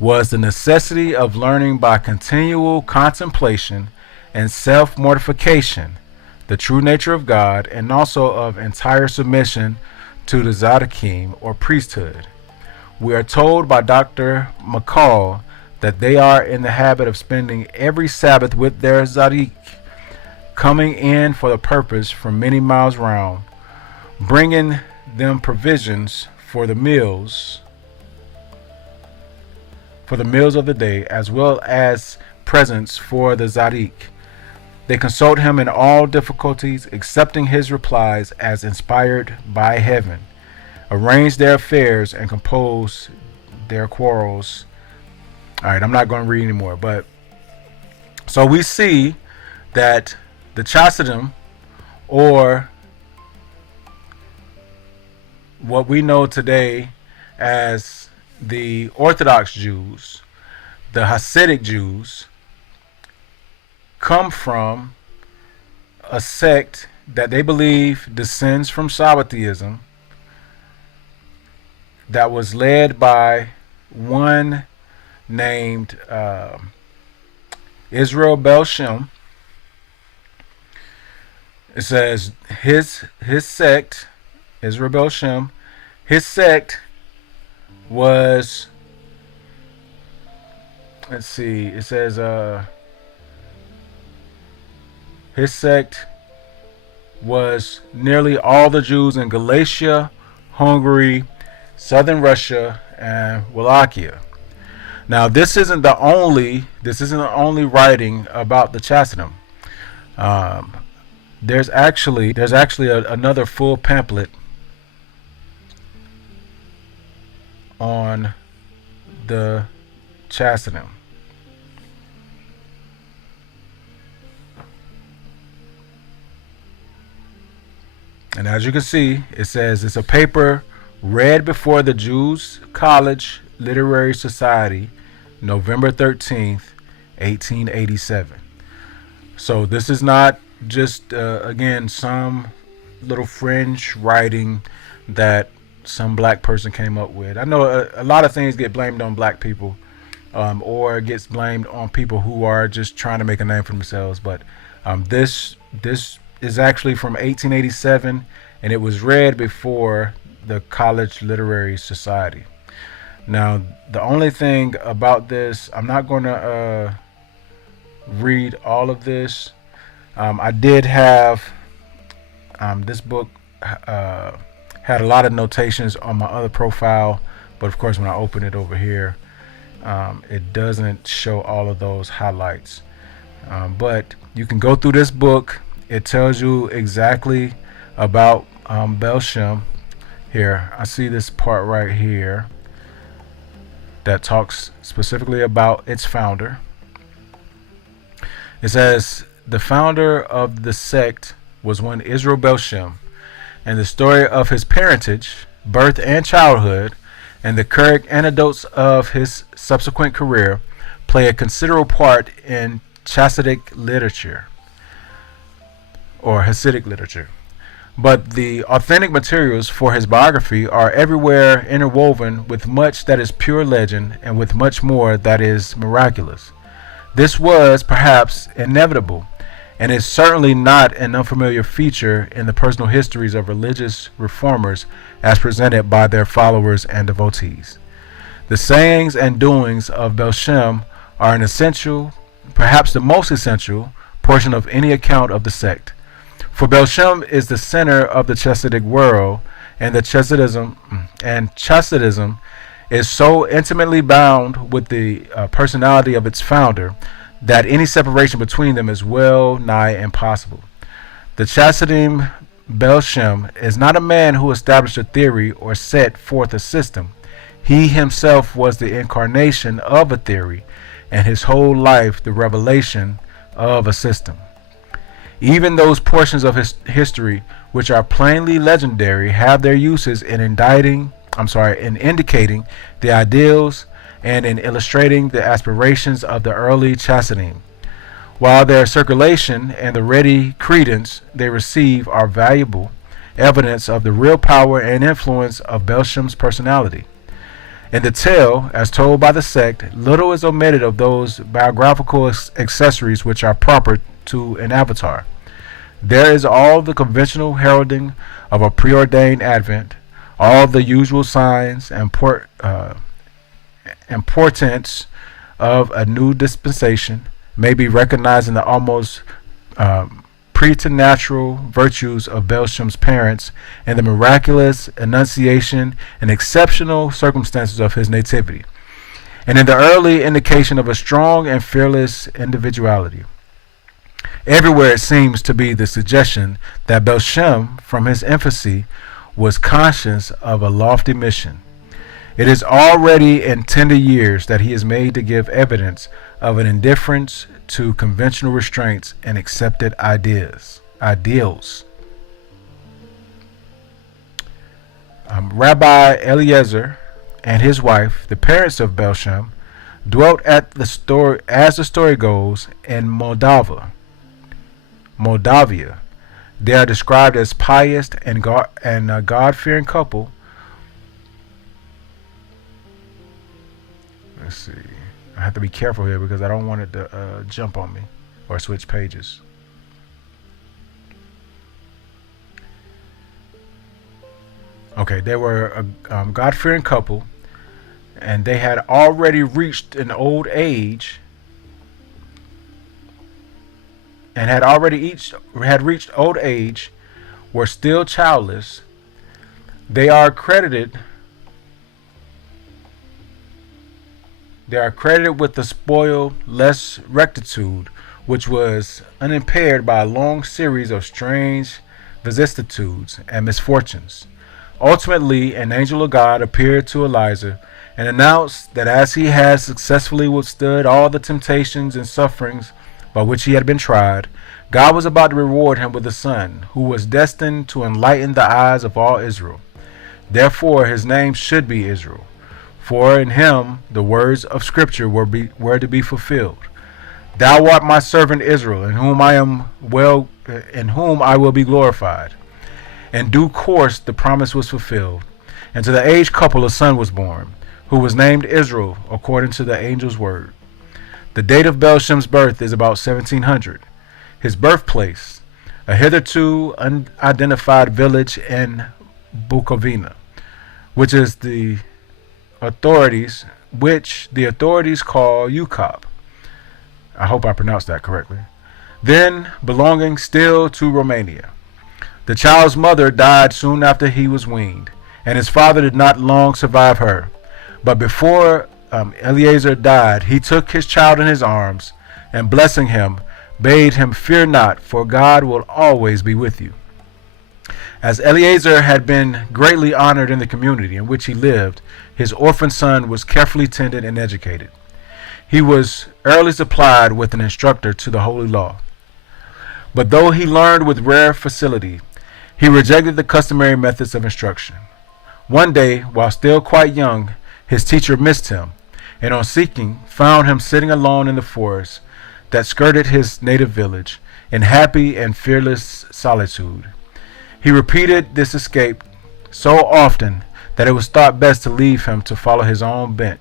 was the necessity of learning by continual contemplation and self-mortification the true nature of God, and also of entire submission to the Tzaddikim, or priesthood. We are told by Dr. McCall that they are in the habit of spending every Sabbath with their Tzaddik, coming in for the purpose from many miles round, bringing them provisions for the meals of the day, as well as presents for the Tzaddik. They consult him in all difficulties, accepting his replies as inspired by heaven, arrange their affairs, and compose their quarrels. Alright, I'm not going to read anymore, but so we see that the Chassidim, or what we know today as the Orthodox Jews, the Hasidic Jews, come from a sect that they believe descends from Sabbatheism, that was led by one named Israel Bel Shem. It says his sect, Israel Bel Shem, his sect was, let's see, it says his sect was nearly all the Jews in Galatia, Hungary, southern Russia, and Wallachia. Now, this isn't the only writing about the Chassidim. There's actually another full pamphlet on the Chassidim. And as you can see, it says it's a paper read before the Jews College Literary Society, November 13th, 1887. So this is not just, again, some little fringe writing that some black person came up with. I know a lot of things get blamed on black people, or gets blamed on people who are just trying to make a name for themselves. But this is actually from 1887, and it was read before the College Literary Society. Now, the only thing about this, I'm not going to read all of this. I did have this book had a lot of notations on my other profile, but of course when I open it over here, it doesn't show all of those highlights. But you can go through this book. It tells you exactly about Bel Shem. Here, I see this part right here that talks specifically about its founder. It says, the founder of the sect was one Israel Bel Shem, and the story of his parentage, birth and childhood, and the current anecdotes of his subsequent career play a considerable part in Chassidic literature, or Hasidic literature. But the authentic materials for his biography are everywhere interwoven with much that is pure legend and with much more that is miraculous. This was perhaps inevitable, and is certainly not an unfamiliar feature in the personal histories of religious reformers as presented by their followers and devotees. The sayings and doings of Bel Shem are an essential, perhaps the most essential, portion of any account of the sect. For Bel Shem is the center of the Chassidic world, and Chassidism is so intimately bound with the personality of its founder that any separation between them is well nigh impossible. The Chassidim Bel Shem is not a man who established a theory or set forth a system. He himself was the incarnation of a theory, and his whole life the revelation of a system. Even those portions of his history which are plainly legendary have their uses in indicating the ideals and in illustrating the aspirations of the early Chassidim, while their circulation and the ready credence they receive are valuable evidence of the real power and influence of Bel Shem's personality. In the tale, as told by the sect, little is omitted of those biographical accessories which are proper to an avatar. There is all the conventional heralding of a preordained advent, all the usual signs and importance of a new dispensation may be recognized in the almost preternatural virtues of Bel Shem's parents and the miraculous annunciation and exceptional circumstances of his nativity, and in the early indication of a strong and fearless individuality. Everywhere it seems to be the suggestion that Bel Shem, from his infancy, was conscious of a lofty mission. It is already in tender years that he is made to give evidence of an indifference to conventional restraints and accepted ideals. Rabbi Eliezer and his wife, the parents of Belsham, dwelt at the story, as the story goes, in Moldavia. They are described as pious and God-fearing couple. Let's see. I have to be careful here because I don't want it to jump on me or switch pages. Okay, they were a God-fearing couple, and they had already reached an old age, and had reached old age, were still childless. They are credited with the spoil-less rectitude, which was unimpaired by a long series of strange vicissitudes and misfortunes. Ultimately, an angel of God appeared to Eliezer and announced that as he had successfully withstood all the temptations and sufferings by which he had been tried, God was about to reward him with a son who was destined to enlighten the eyes of all Israel. Therefore, his name should be Israel, for in him the words of Scripture were to be fulfilled. Thou art my servant Israel, in whom I will be glorified. In due course the promise was fulfilled, and to the aged couple a son was born, who was named Israel according to the angel's word. The date of Belsham's birth is about 1700. His birthplace, a hitherto unidentified village in Bukovina, which the authorities call Ukop. I hope I pronounced that correctly. Then belonging still to Romania. The child's mother died soon after he was weaned, and his father did not long survive her. But before Eliezer died, he took his child in his arms, and blessing him, bade him fear not, for God will always be with you. As Eliezer had been greatly honored in the community in which he lived, his orphan son was carefully tended and educated. He was early supplied with an instructor to the holy law. But though he learned with rare facility, he rejected the customary methods of instruction. One day, while still quite young, his teacher missed him, and on seeking, found him sitting alone in the forest that skirted his native village, in happy and fearless solitude. He repeated this escape so often that it was thought best to leave him to follow his own bent.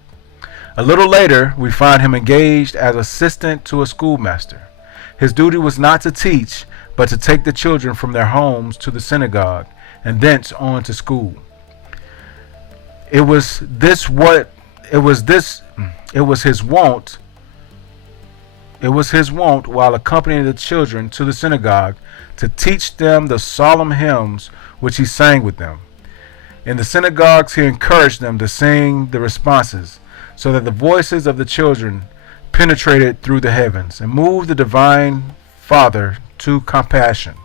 A little later, we find him engaged as assistant to a schoolmaster. His duty was not to teach, but to take the children from their homes to the synagogue, and thence on to school. It was his wont while accompanying the children to the synagogue to teach them the solemn hymns which he sang with them. In the synagogues he encouraged them to sing the responses, so that the voices of the children penetrated through the heavens and moved the divine Father to compassion.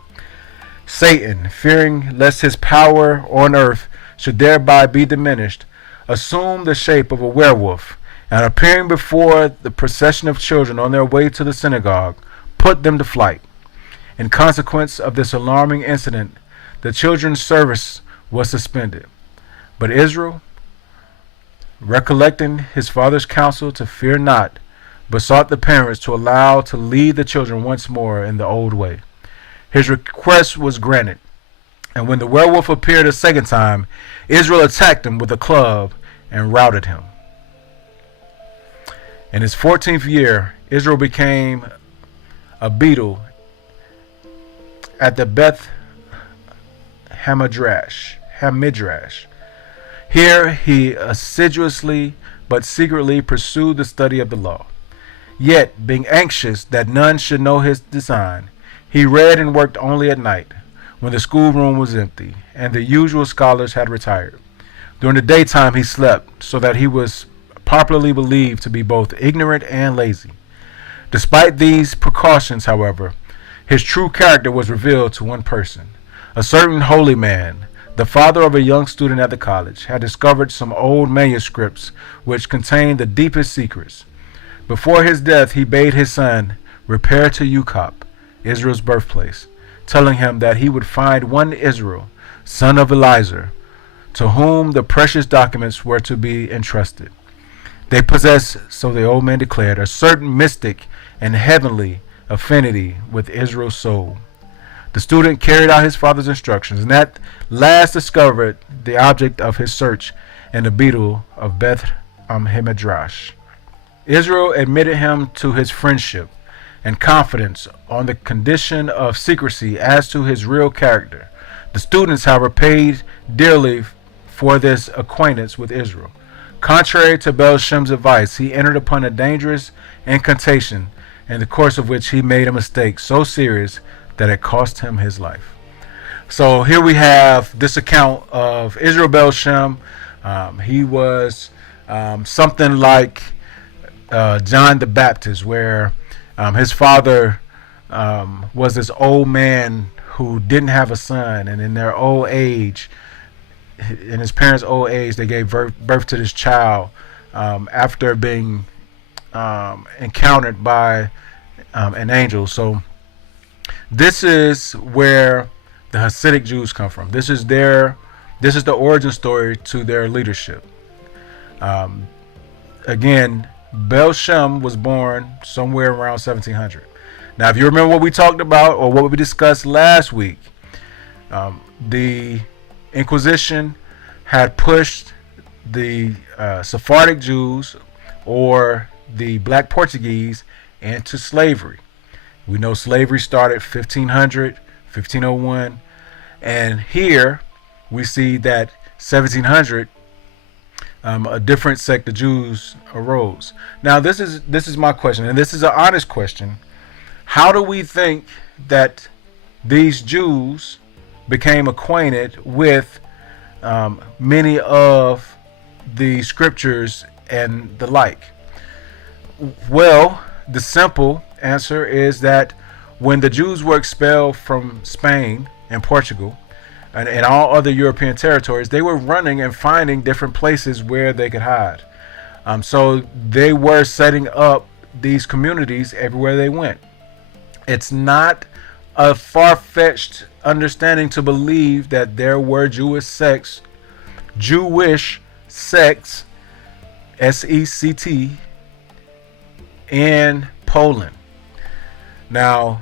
Satan, fearing lest his power on earth should thereby be diminished, assumed the shape of a werewolf, and appearing before the procession of children on their way to the synagogue, put them to flight. In consequence of this alarming incident, the children's service was suspended. But Israel, recollecting his father's counsel to fear not, besought the parents to allow to lead the children once more in the old way. His request was granted, and when the werewolf appeared a second time, Israel attacked him with a club and routed him. In his 14th year, Israel became a beadle at the Beth Hamidrash. Here he assiduously but secretly pursued the study of the law. Yet, being anxious that none should know his design, he read and worked only at night, when the schoolroom was empty, and the usual scholars had retired. During the daytime he slept, so that he was popularly believed to be both ignorant and lazy. Despite these precautions, however, his true character was revealed to one person. A certain holy man, the father of a young student at the college, had discovered some old manuscripts which contained the deepest secrets. Before his death, he bade his son repair to Ukop, Israel's birthplace, telling him that he would find one Israel, son of Eliezer, to whom the precious documents were to be entrusted. They possess, so the old man declared, a certain mystic and heavenly affinity with Israel's soul. The student carried out his father's instructions, and at last discovered the object of his search in the beetle of Beth Hamidrash. Israel admitted him to his friendship and confidence on the condition of secrecy as to his real character. The students, however, paid dearly for this acquaintance with Israel. Contrary to Belshem's advice, he entered upon a dangerous incantation, in the course of which he made a mistake so serious that it cost him his life. So here we have this account of Israel Belshem. He was something like John the Baptist, where his father was this old man who didn't have a son, and in their old age, in his parents' old age, they gave birth to this child after being encountered by an angel. So this is where the Hasidic Jews come from. This is the origin story to their leadership. Again, Belshem was born somewhere around 1700. Now, if you remember what we talked about or what we discussed last week, the Inquisition had pushed the Sephardic Jews or the Black Portuguese into slavery. We know slavery started 1500, 1501, and here we see that 1700 a different sect of Jews arose. Now, this is my question, and this is an honest question. How do we think that these Jews became acquainted with many of the scriptures and the like? Well, the simple answer is that when the Jews were expelled from Spain and Portugal and all other European territories, they were running and finding different places where they could hide. So they were setting up these communities everywhere they went. It's not a far-fetched understanding to believe that there were Jewish sects, S-E-C-T, in Poland. Now,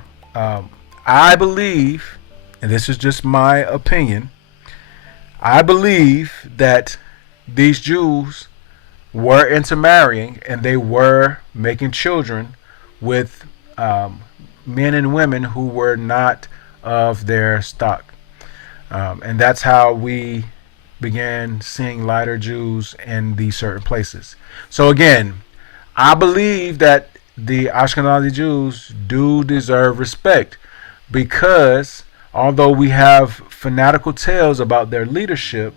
I believe, and this is just my opinion, I believe that these Jews were intermarrying and they were making children with men and women who were not of their stock. And that's how we began seeing lighter Jews in these certain places. So again, I believe that the Ashkenazi Jews do deserve respect, because although we have fanatical tales about their leadership,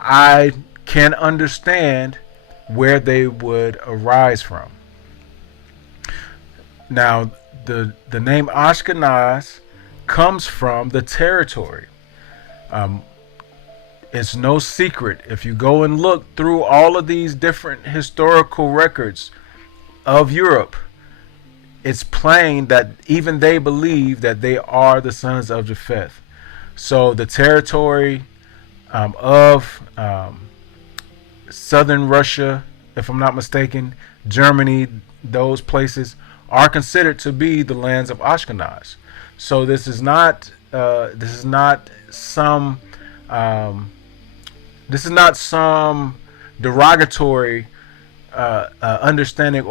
I can understand where they would arise from. Now, the name Ashkenaz comes from the territory. It's no secret. If you go and look through all of these different historical records of Europe, it's plain that even they believe that they are the sons of Japheth. So the territory of southern Russia, if I'm not mistaken, Germany, those places are considered to be the lands of Ashkenaz. So this is not some derogatory understanding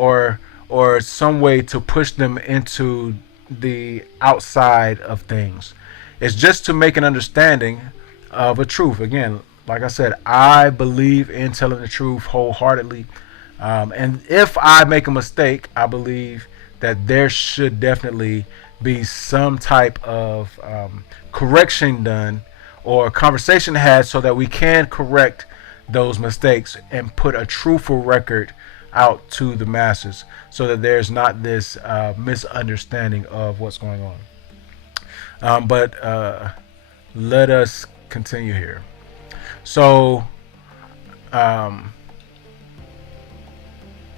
or some way to push them into the outside of things. It's just to make an understanding of a truth. Again, like I said, I believe in telling the truth wholeheartedly. And if I make a mistake, I believe that there should definitely be some type of correction done or conversation had so that we can correct those mistakes and put a truthful record out to the masses so that there's not this misunderstanding of what's going on. But let us continue here. So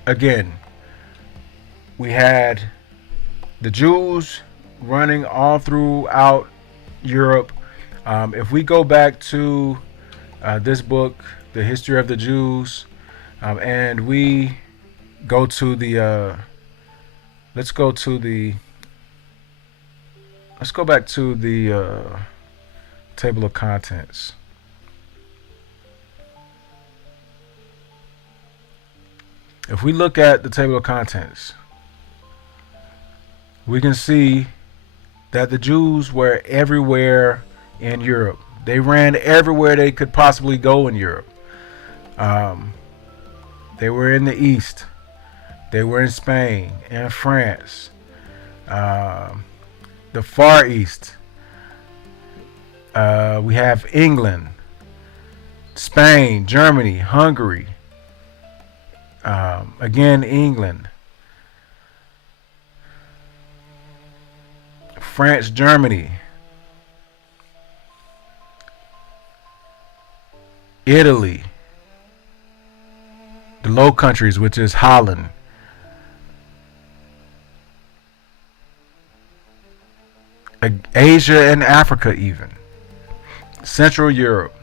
again, we had the Jews running all throughout Europe. If we go back to this book, The History of the Jews, and we go to the let's go back to the table of contents. If we look at the table of contents, we can see that the Jews were everywhere in Europe. They ran everywhere they could possibly go in Europe. They were in the East. They were in Spain and France, the Far East. We have England, Spain, Germany, Hungary. Again, England, France, Germany, Italy, the Low Countries, which is Holland, Asia and Africa, even Central Europe.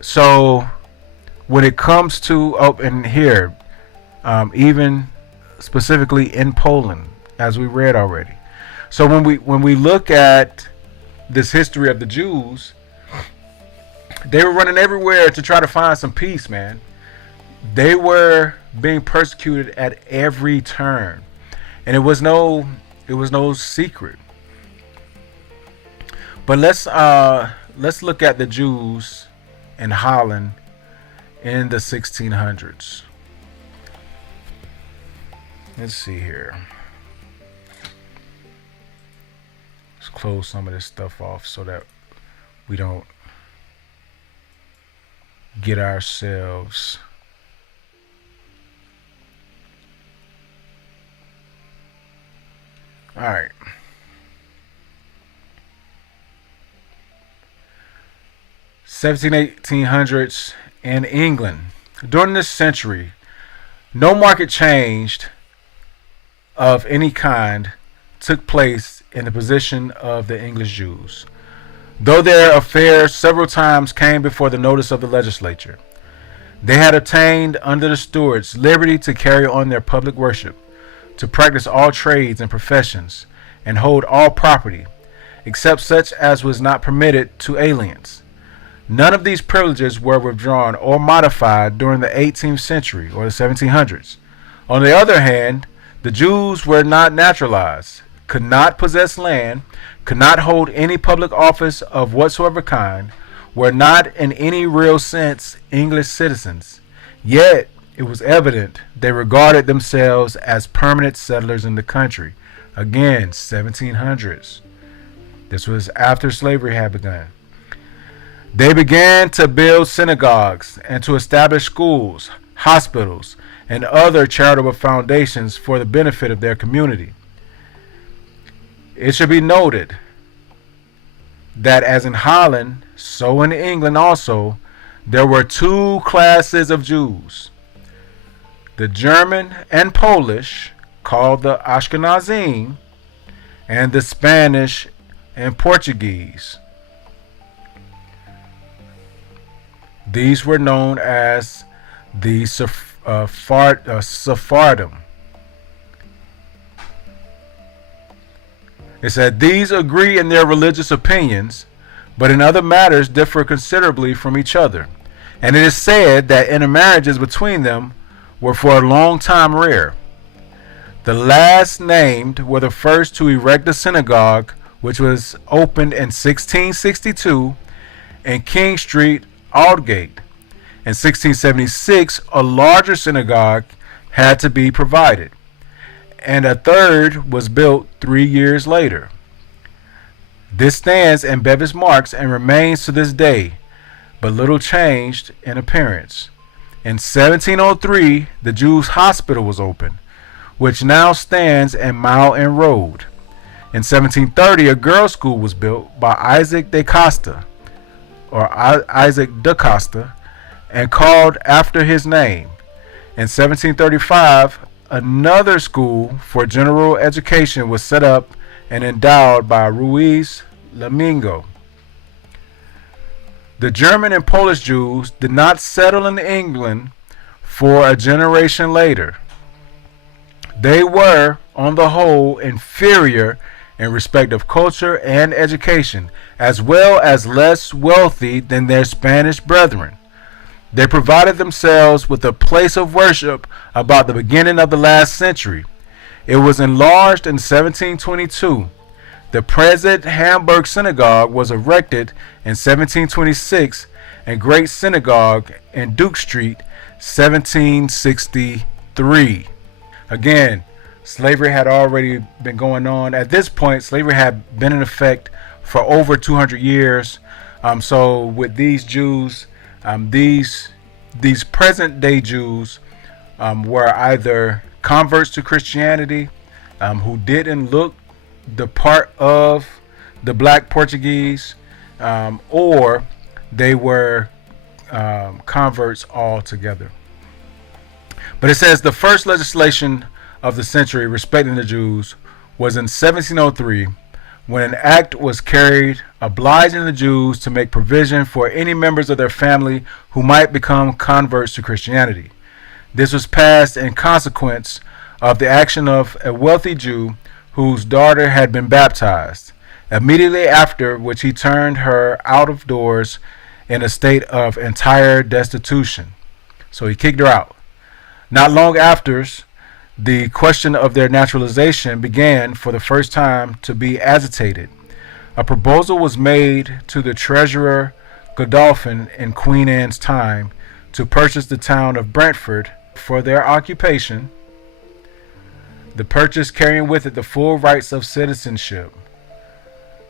So when it comes to and here, even specifically in Poland, as we read already. So when we look at this history of the Jews, they were running everywhere to try to find some peace, man. They were being persecuted at every turn, and it was no secret. But let's look at the Jews in Holland in the 1600s. Let's see here. Let's close some of this stuff off so that we don't get ourselves all right. (1800s) in England. During this century, no market change of any kind took place in the position of the English Jews, though their affairs several times came before the notice of the legislature. They had obtained under the stewards liberty to carry on their public worship, to practice all trades and professions, and hold all property, except such as was not permitted to aliens. None of these privileges were withdrawn or modified during the 18th century or the 1700s. On the other hand, the Jews were not naturalized, could not possess land, could not hold any public office of whatsoever kind, were not in any real sense English citizens. Yet it was evident they regarded themselves as permanent settlers in the country. Again, 1700s. This was after slavery had begun. They began to build synagogues and to establish schools, hospitals, and other charitable foundations for the benefit of their community. It should be noted that as in Holland, so in England also, there were two classes of Jews. The German and Polish, called the Ashkenazim, and the Spanish and Portuguese. These were known as the Sephardim. It said these agree in their religious opinions, but in other matters differ considerably from each other. And it is said that intermarriages between them were for a long time rare. The last named were the first to erect a synagogue, which was opened in 1662 in King Street, Aldgate. In 1676, a larger synagogue had to be provided, and a third was built 3 years later. This stands in Bevis marks and remains to this day, but little changed in appearance. In 1703, the Jews' hospital was opened, which now stands in Mile End Road. In 1730, a girls' school was built by Isaac de Costa, and called after his name. In 1735, another school for general education was set up and endowed by Ruiz Lamingo. The German and Polish Jews did not settle in England for a generation later. They were, on the whole, inferior in respect of culture and education, as well as less wealthy than their Spanish brethren. They provided themselves with a place of worship about the beginning of the last century. It was enlarged in 1722. The present Hamburg Synagogue was erected in 1726 and Great Synagogue in Duke Street, 1763. Again, slavery had already been going on. At this point, slavery had been in effect for over 200 years. So with these Jews, these present day Jews were either converts to Christianity who didn't look the part of the black Portuguese, or they were converts altogether. But it says the first legislation of the century respecting the Jews was in 1703, when an act was carried obliging the Jews to make provision for any members of their family who might become converts to Christianity. This was passed in consequence of the action of a wealthy Jew whose daughter had been baptized, immediately after which he turned her out of doors in a state of entire destitution. So he kicked her out. Not long after, the question of their naturalization began for the first time to be agitated. A proposal was made to the treasurer Godolphin in Queen Anne's time to purchase the town of Brentford for their occupation, the purchase carrying with it the full rights of citizenship.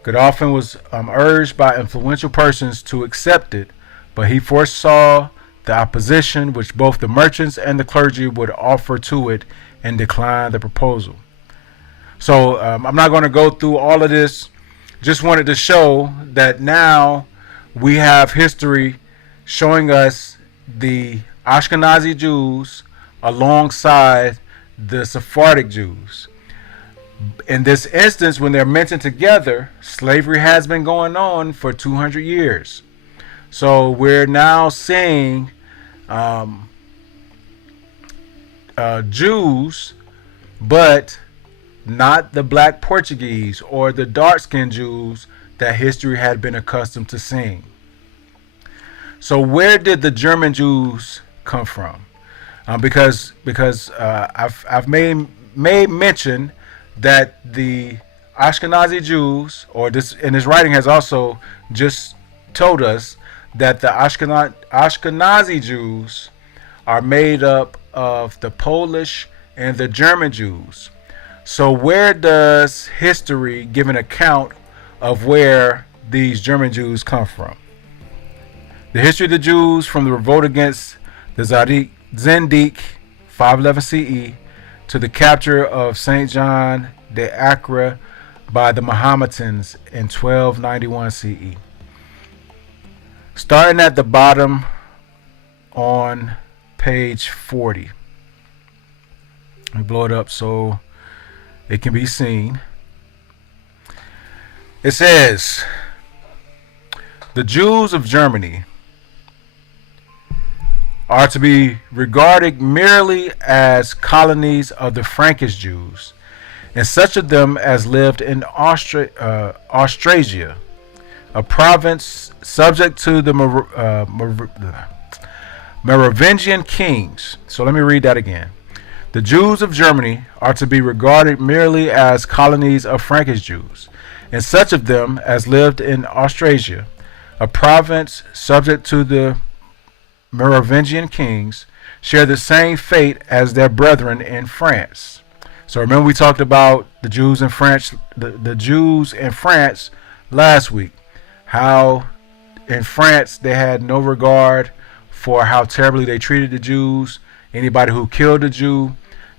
Godolphin was urged by influential persons to accept it, but he foresaw the opposition which both the merchants and the clergy would offer to it and declined the proposal. So I'm not going to go through all of this. Just wanted to show that now we have history showing us the Ashkenazi Jews alongside the Sephardic Jews. In this instance, when they're mentioned together, slavery has been going on for 200 years. So we're now seeing Jews, but not the black Portuguese or the dark-skinned Jews that history had been accustomed to seeing. So where did the German Jews come from? Because I've made mention that the Ashkenazi Jews, or this in his writing has also just told us that the Ashkenazi Jews are made up of the Polish and the German Jews. So where does history give an account of where these German Jews come from? The history of the Jews from the revolt against the Zendik 511 CE to the capture of St. John de Acre by the Mohammedans in 1291 CE. Starting at the bottom on page 40. Let me blow it up so it can be seen. It says, the Jews of Germany are to be regarded merely as colonies of the Frankish Jews, and such of them as lived in Austrasia, a province subject to the Merovingian kings. So let me read that again. The Jews of Germany are to be regarded merely as colonies of Frankish Jews, and such of them as lived in Austrasia, a province subject to the Merovingian kings, share the same fate as their brethren in France. So remember we talked about the Jews in France, the Jews in France last week. How in France they had no regard for how terribly they treated the Jews. Anybody who killed a Jew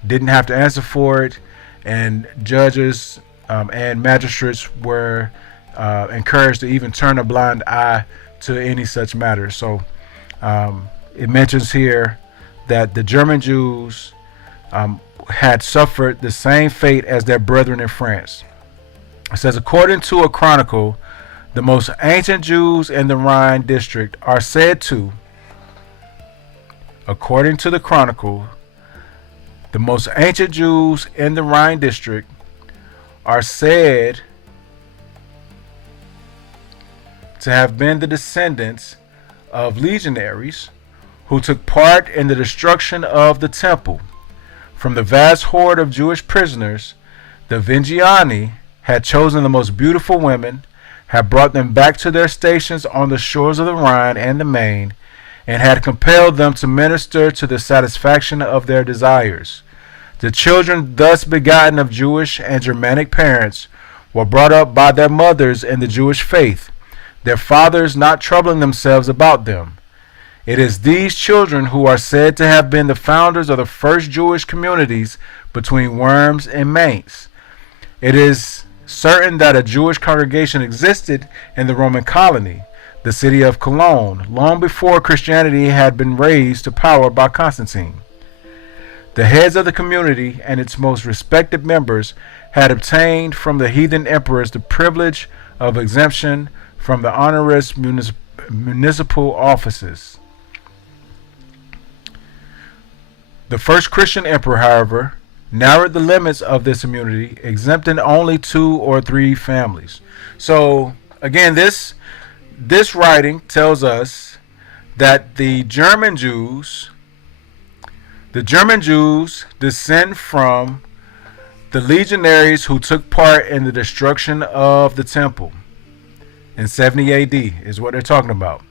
didn't have to answer for it, and judges and magistrates were encouraged to even turn a blind eye to any such matter. So it mentions here that the German Jews had suffered the same fate as their brethren in France. It says, according to a chronicle, The most ancient Jews in the Rhine district are said to, according to the Chronicle, the most ancient Jews in the Rhine district are said to have been the descendants of legionaries who took part in the destruction of the temple. From the vast horde of Jewish prisoners, the Vengiani had chosen the most beautiful women, had brought them back to their stations on the shores of the Rhine and the Main, and had compelled them to minister to the satisfaction of their desires. The children thus begotten of Jewish and Germanic parents were brought up by their mothers in the Jewish faith, their fathers not troubling themselves about them. It is these children who are said to have been the founders of the first Jewish communities between Worms and Mainz. It is certain that a Jewish congregation existed in the Roman colony, the city of Cologne, long before Christianity had been raised to power by Constantine. The heads of the community and its most respected members had obtained from the heathen emperors the privilege of exemption from the onerous municipal offices. The first Christian emperor, however, narrowed the limits of this immunity, exempting only 2 or 3 families. So again, this writing tells us that the German Jews descend from the legionaries who took part in the destruction of the temple in 70 AD is what they're talking about.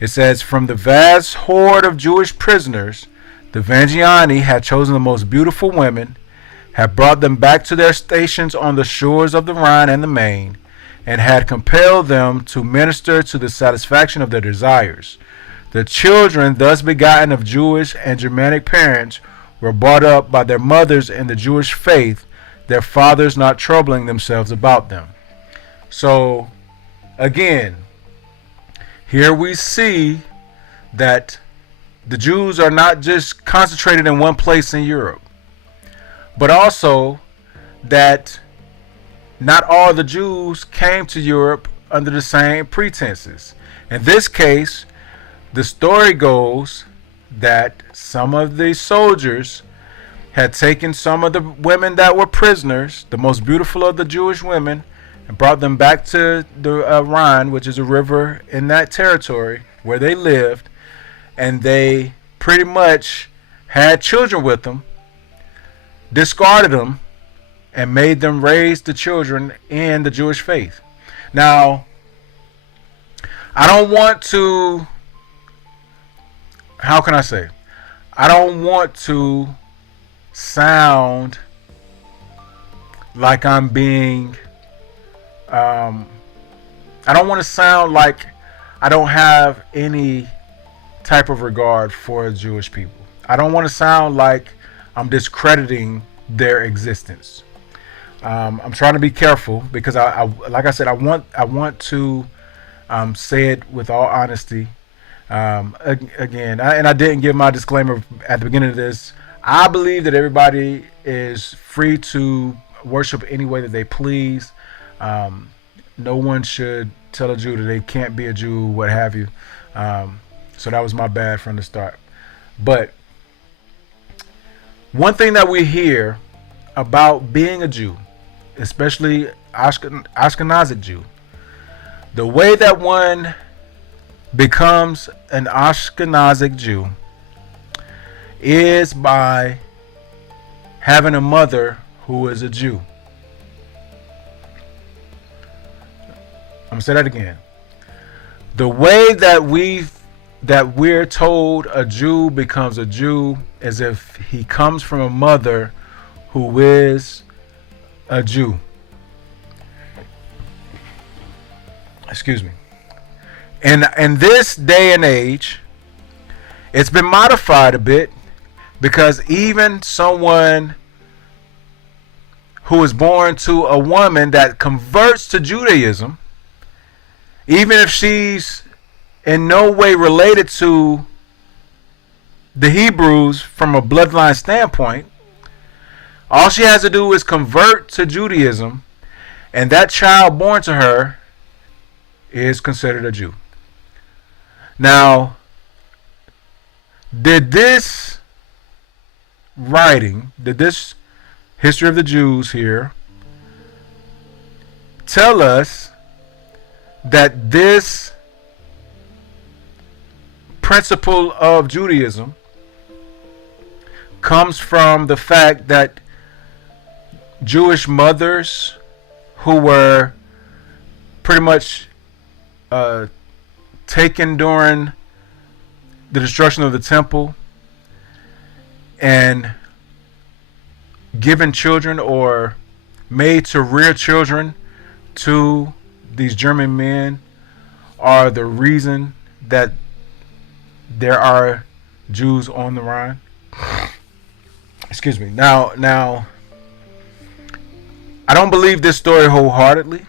It says, from the vast horde of Jewish prisoners, the Vengiani had chosen the most beautiful women, had brought them back to their stations on the shores of the Rhine and the Main, and had compelled them to minister to the satisfaction of their desires. The children thus begotten of Jewish and Germanic parents were brought up by their mothers in the Jewish faith, their fathers not troubling themselves about them. So, again, here we see that the Jews are not just concentrated in one place in Europe, but also that not all the Jews came to Europe under the same pretenses. In this case, the story goes that some of the soldiers had taken some of the women that were prisoners, the most beautiful of the Jewish women, and brought them back to the Rhine, which is a river in that territory where they lived, and they pretty much had children with them, discarded them, and made them raise the children in the Jewish faith. Now, I don't want to, how can I say? I don't want to sound like I'm being, I don't want to sound like I don't have any type of regard for Jewish people. I don't want to sound like I'm discrediting their existence. I'm trying to be careful because I like I said, I want to say it with all honesty. Again, I didn't give my disclaimer at the beginning of this. I believe that everybody is free to worship any way that they please. No one should tell a Jew that they can't be a Jew, what have you. So that was my bad from the start. But one thing that we hear about being a Jew, especially Ashkenazic Jew, the way that one becomes an Ashkenazic Jew is by having a mother who is a Jew. I'm gonna say that again. The way that we're told a Jew becomes a Jew is if he comes from a mother who is a Jew. Excuse me. And in this day and age, it's been modified a bit, because even someone who is born to a woman that converts to Judaism, even if she's in no way related to the Hebrews from a bloodline standpoint, all she has to do is convert to Judaism, and that child born to her is considered a Jew. Now, did this history of the Jews here, tell us that this principle of Judaism comes from the fact that Jewish mothers who were pretty much taken during the destruction of the temple and given children or made to rear children to these German men are the reason that there are Jews on the Rhine? Excuse me. Now, I don't believe this story wholeheartedly,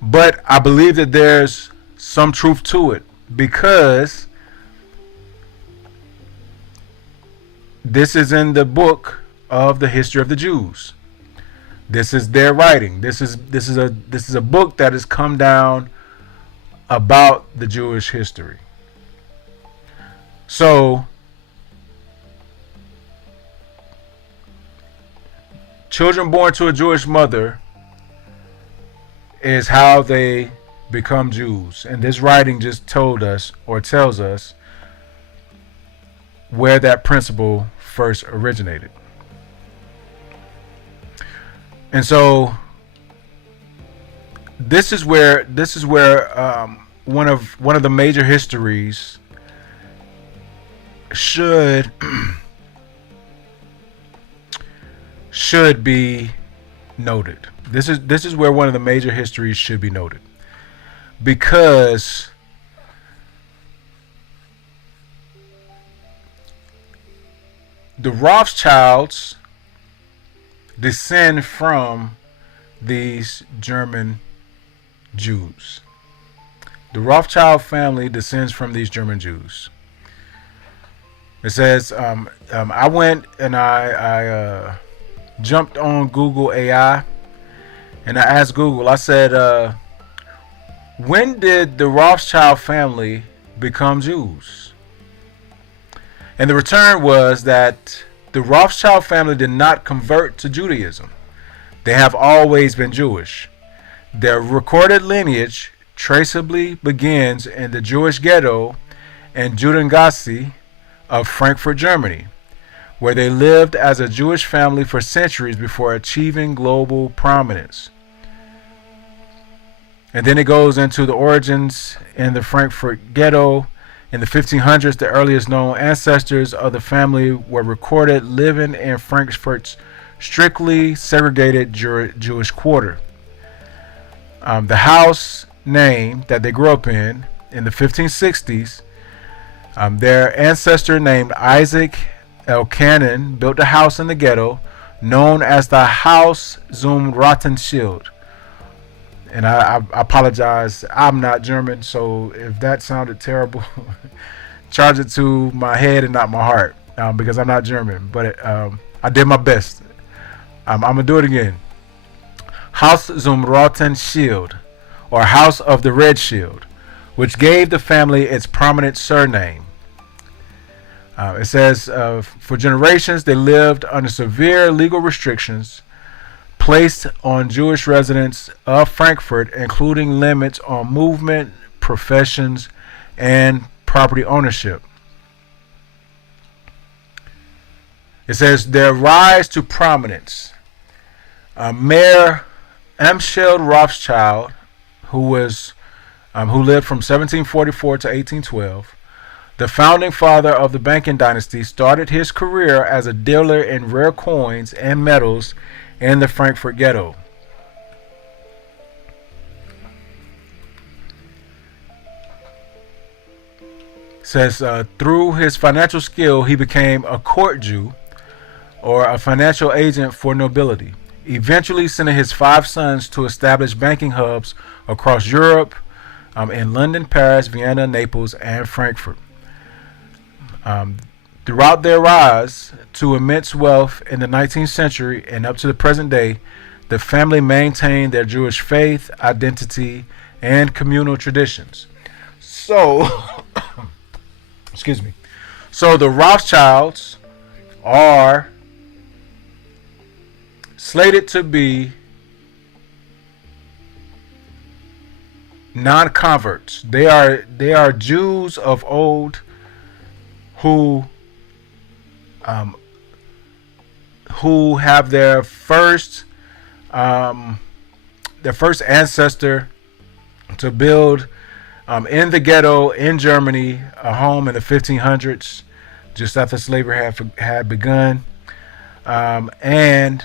but I believe that there's some truth to it, because this is in the book of the history of the Jews. This is their writing. This is a book that has come down about the Jewish history. So, children born to a Jewish mother is how they become Jews. And this writing just told us, or tells us, where that principle first originated. And so this is where one of the major histories should be noted. This is where one of the major histories should be noted, because the Rothschilds descend from these German Jews. The Rothschild family descends from these German Jews. It says, I went and I jumped on Google AI and I asked Google, I said, when did the Rothschild family become Jews? And the return was that the Rothschild family did not convert to Judaism. They have always been Jewish. Their recorded lineage traceably begins in the Jewish ghetto and Judengasse of Frankfurt, Germany, where they lived as a Jewish family for centuries before achieving global prominence. And then it goes into the origins in the Frankfurt ghetto. In the 1500s, the earliest known ancestors of the family were recorded living in Frankfurt's strictly segregated Jewish quarter. The house name that they grew up in the 1560s, their ancestor named Isaac Elkanan built a house in the ghetto known as the Haus zum Rottenschild. And I apologize, I'm not German, so if that sounded terrible, charge it to my head and not my heart, because I'm not German, but I did my best. I'm going to do it again. Haus zum Roten Schild, or House of the Red Shield, which gave the family its prominent surname. It says, for generations they lived under severe legal restrictions placed on Jewish residents of Frankfurt, including limits on movement, professions, and property ownership. It says their rise to prominence. Mayor Amschel Rothschild, who lived from 1744 to 1812, the founding father of the banking dynasty, started his career as a dealer in rare coins and metals in the Frankfurt ghetto. It says through his financial skill, he became a court Jew, or a financial agent for nobility, eventually sending his 5 sons to establish banking hubs across Europe, in London, Paris, Vienna, Naples, and Frankfurt. Throughout their rise to immense wealth in the 19th century and up to the present day, the family maintained their Jewish faith, identity, and communal traditions. So, excuse me. So the Rothschilds are slated to be non-converts. They are Jews of old who have their first ancestor to build in the ghetto in Germany a home in the 1500s, just after slavery had begun, and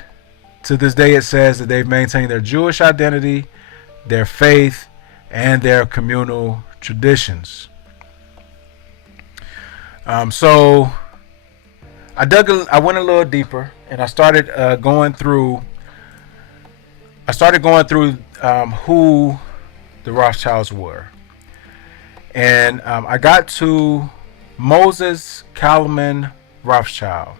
to this day it says that they've maintained their Jewish identity, their faith, and their communal traditions. So I went a little deeper, and I started going through who the Rothschilds were, and I got to Moses Kalman Rothschild,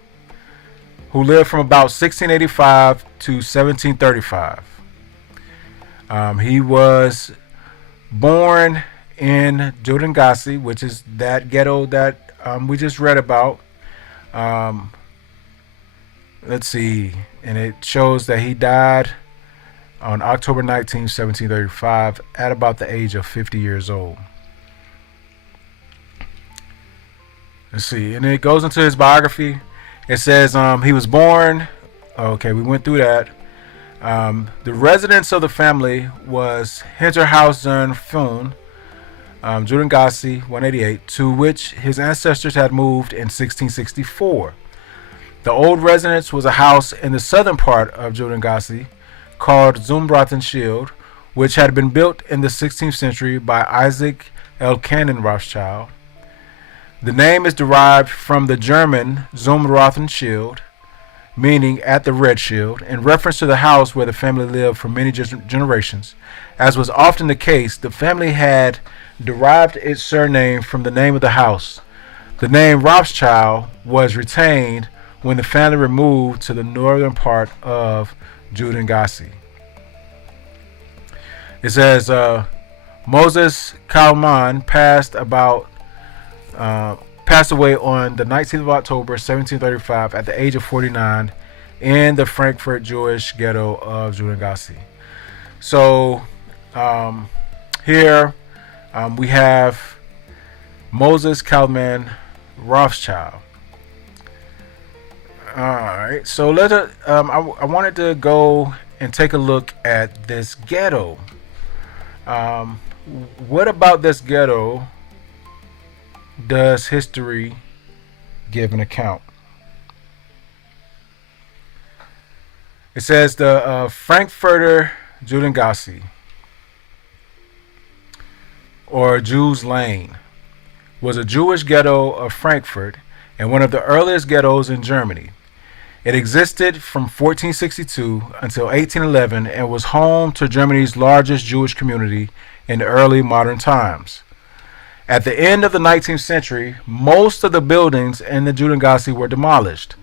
who lived from about 1685 to 1735. He was born in Judengasse, which is that ghetto that we just read about. Let's see, and it shows that he died on October 19, 1735, at about the age of 50 years old. Let's see, and it goes into his biography. It says he was born. Okay, we went through that. The residence of the family was Hinterhausen Fun, Judengasse 188, to which his ancestors had moved in 1664. The old residence was a house in the southern part of Judengasse called Zumbraten, which had been built in the 16th century by Isaac Elkanan Rothschild. The name is derived from the German Zumbraten, meaning at the red shield, in reference to the house where the family lived for many generations. As was often the case, the family had derived its surname from the name of the house. The name Rothschild was retained when the family removed to the northern part of Judengasse. It says Moses Kalman passed away on the 19th of October 1735 at the age of 49 in the Frankfurt Jewish ghetto of Judengasse. So here we have Moses Kalman Rothschild. Alright, so I wanted to go and take a look at this ghetto. What about this ghetto does history give an account? It says the Frankfurter Judengasse, or Jews Lane, was a Jewish ghetto of Frankfurt and one of the earliest ghettos in Germany. It existed from 1462 until 1811 and was home to Germany's largest Jewish community in the early modern times. At the end of the 19th century, most of the buildings in the Judengasse were demolished.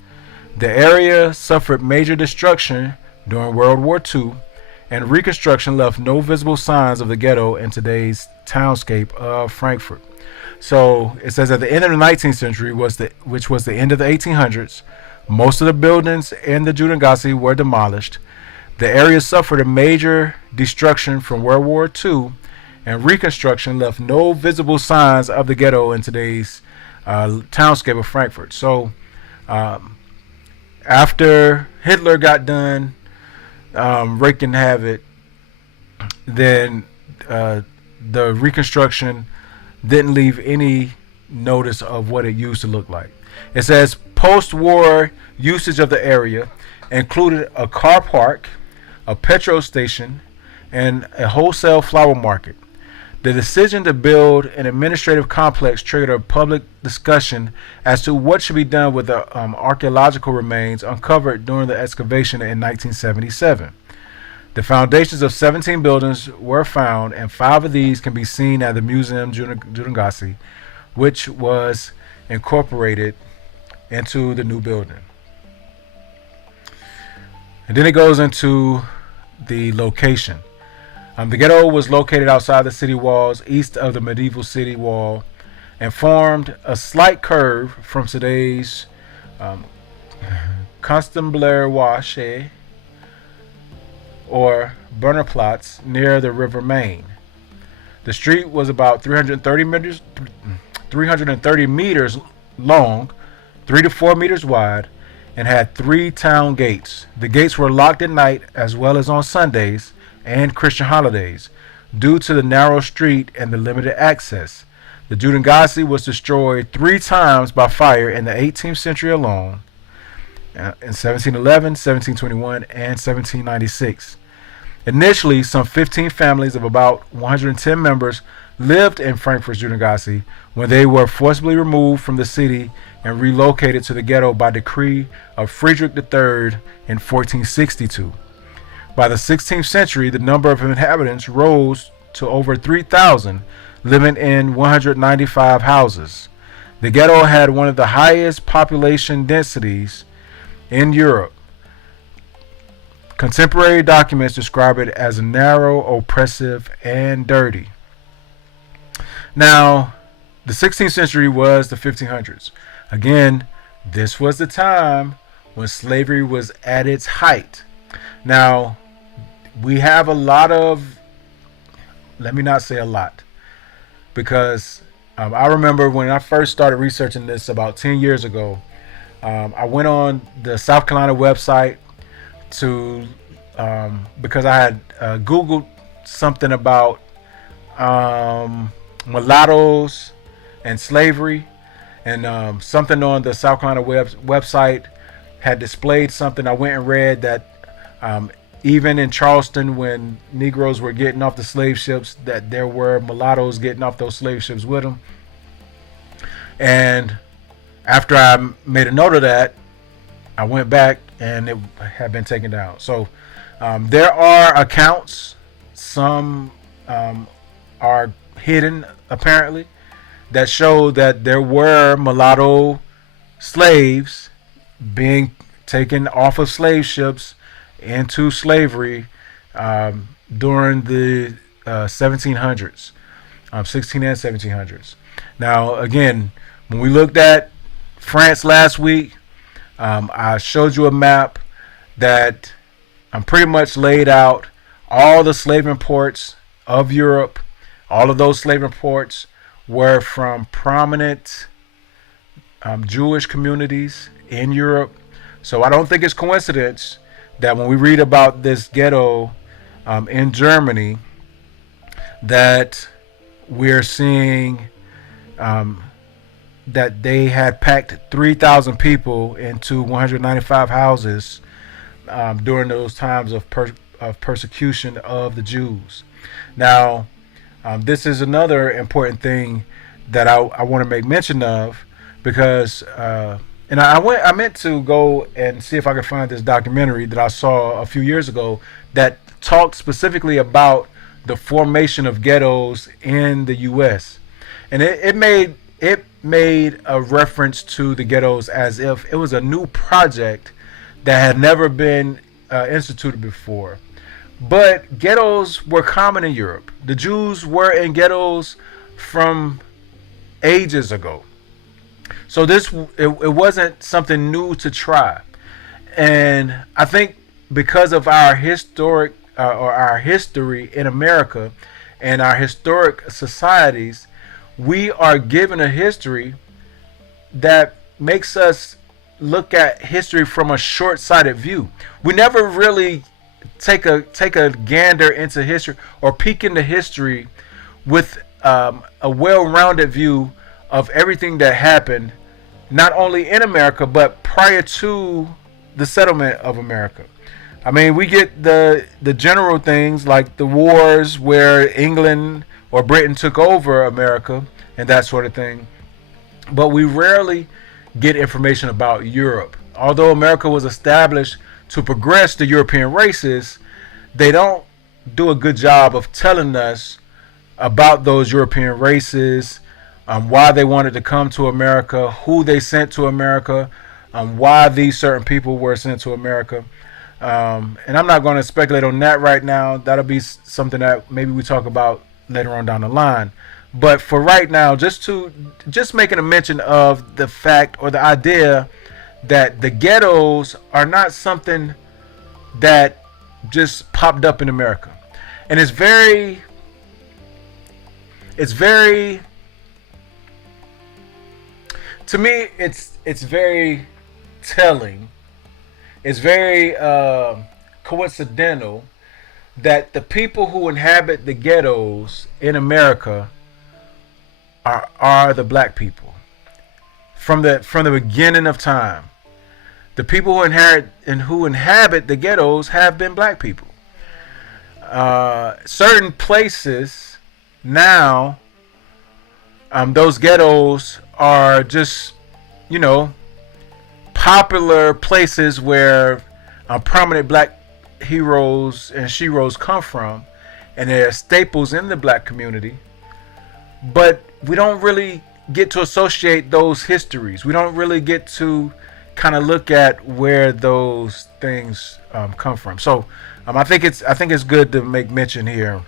The area suffered major destruction during World War II, and reconstruction left no visible signs of the ghetto in today's townscape of Frankfurt. So it says at the end of the 19th century, which was the end of the 1800s, most of the buildings in the Judengasse were demolished. The area suffered a major destruction from World War II, and reconstruction left no visible signs of the ghetto in today's townscape of Frankfurt. So after Hitler got done wreaking havoc, then the reconstruction didn't leave any notice of what it used to look like. It says post-war usage of the area included a car park, a petrol station, and a wholesale flower market. The decision to build an administrative complex triggered a public discussion as to what should be done with the archaeological remains uncovered during the excavation in 1977. The foundations of 17 buildings were found, and 5 of these can be seen at the Museum Judengasse, which was incorporated into the new building. And then it goes into the location. The ghetto was located outside the city walls, east of the medieval city wall, and formed a slight curve from today's Constabulaire or Brennerplatz near the River Main. The street was about 330 meters long, 3 to 4 meters wide, and had 3 town gates. The gates were locked at night as well as on Sundays and Christian holidays due to the narrow street and the limited access. The Judengasse was destroyed 3 times by fire in the 18th century alone, in 1711, 1721, and 1796. Initially, some 15 families of about 110 members lived in Frankfurt's Judengasse when they were forcibly removed from the city and relocated to the ghetto by decree of Friedrich III in 1462. By the 16th century, the number of inhabitants rose to over 3,000, living in 195 houses. The ghetto had one of the highest population densities in Europe. Contemporary documents describe it as narrow, oppressive, and dirty. Now, the 16th century was the 1500s. Again, this was the time when slavery was at its height. Now, we have a lot of, let me not say a lot, because I remember when I first started researching this about 10 years ago, I went on the South Carolina website to, because I had Googled something about mulattoes and slavery, and something on the South Carolina website had displayed something. I went and read that even in Charleston, when Negroes were getting off the slave ships, that there were mulattoes getting off those slave ships with them. And after I made a note of that, I went back and it had been taken down. So there are accounts, some are hidden apparently, that show that there were mulatto slaves being taken off of slave ships into slavery during the 1700s, 16 and 1700s. Now, again, when we looked at France last week, I showed you a map that pretty much laid out all the slave imports of Europe. All of those slave imports were from prominent Jewish communities in Europe. So I don't think it's coincidence that when we read about this ghetto in Germany, that we're seeing that they had packed 3,000 people into 195 houses during those times of persecution of the Jews. Now, this is another important thing that I want to make mention of, because and I meant to go and see if I could find this documentary that I saw a few years ago that talked specifically about the formation of ghettos in the U.S. And it made a reference to the ghettos as if it was a new project that had never been instituted before. But ghettos were common in Europe. The Jews were in ghettos from ages ago. So it wasn't something new to try. And I think because of our historic or our history in America and our historic societies, we are given a history that makes us look at history from a short-sighted view. We never really take a gander into history or peek into history with a well-rounded view of everything that happened, not only in America but prior to the settlement of America. I mean, we get the general things like the wars where England or Britain took over America and that sort of thing, but we rarely get information about Europe. Although America was established to progress the European races, they don't do a good job of telling us about those European races, why they wanted to come to America, who they sent to America, why these certain people were sent to America. And I'm not going to speculate on that right now. That'll be something that maybe we talk about later on down the line. But for right now, just making a mention of the fact or the idea that the ghettos are not something that just popped up in America. And it's very to me it's very telling. It's very coincidental that the people who inhabit the ghettos in America are the black people from the beginning of time. The people who inhabit the ghettos have been black people. Certain places now, those ghettos are just, popular places where prominent black heroes and sheroes come from, and they're staples in the black community. But we don't really get to associate those histories. We don't really get to kind of look at where those things come from. So I think it's good to make mention here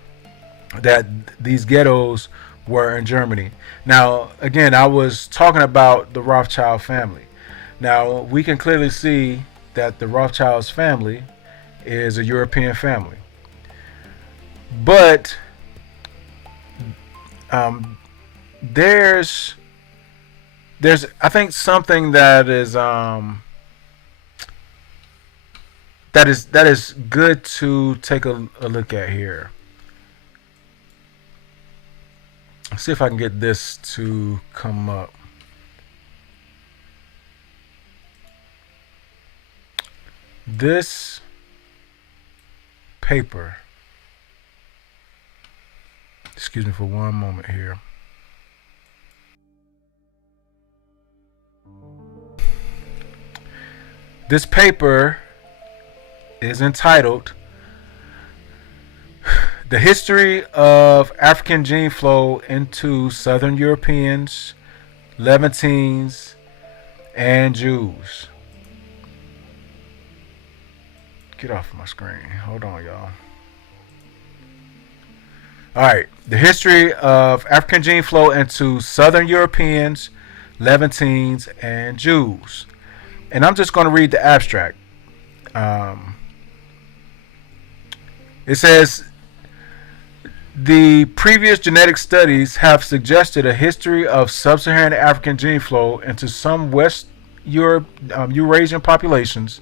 that these ghettos were in Germany. Now, again, I was talking about the Rothschild family. Now, we can clearly see that the Rothschilds family is a European family. But there's I think something that is good to take a look at here. Let's see if I can get this to come up. This paper, excuse me for one moment here. This paper is entitled The History of African Gene Flow into Southern Europeans, Levantines, and Jews. Get off my screen. Hold on, y'all. Alright. The History of African Gene Flow into Southern Europeans, Levantines, and Jews. And I'm just going to read the abstract. It says, the previous genetic studies have suggested a history of sub-Saharan African gene flow into some West Europe, Eurasian populations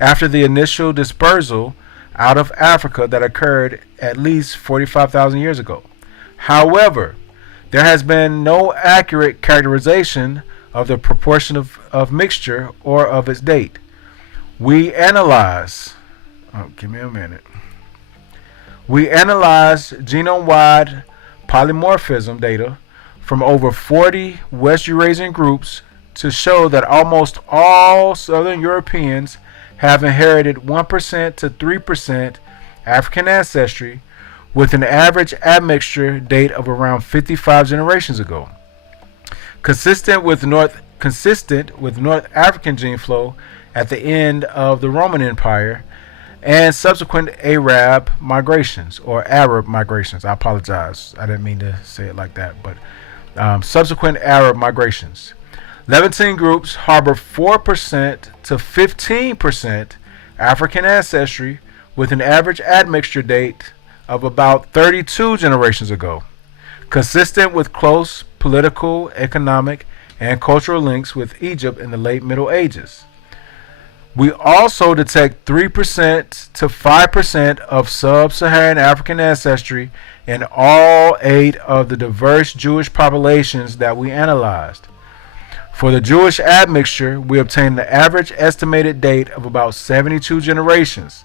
after the initial dispersal out of Africa that occurred at least 45,000 years ago. However, there has been no accurate characterization of the proportion of mixture or of its date. We analyze genome-wide polymorphism data from over 40 West Eurasian groups to show that almost all Southern Europeans have inherited 1% to 3% African ancestry, with an average admixture date of around 55 generations ago. Consistent with North African gene flow at the end of the Roman Empire and subsequent Arab migrations. I apologize. I didn't mean to say it like that, but subsequent Arab migrations. Levantine groups harbor 4% to 15% African ancestry, with an average admixture date of about 32 generations ago, consistent with close political, economic, and cultural links with Egypt in the late Middle Ages. We also detect 3% to 5% of sub-Saharan African ancestry in all 8 of the diverse Jewish populations that we analyzed. For the Jewish admixture, we obtained the average estimated date of about 72 generations.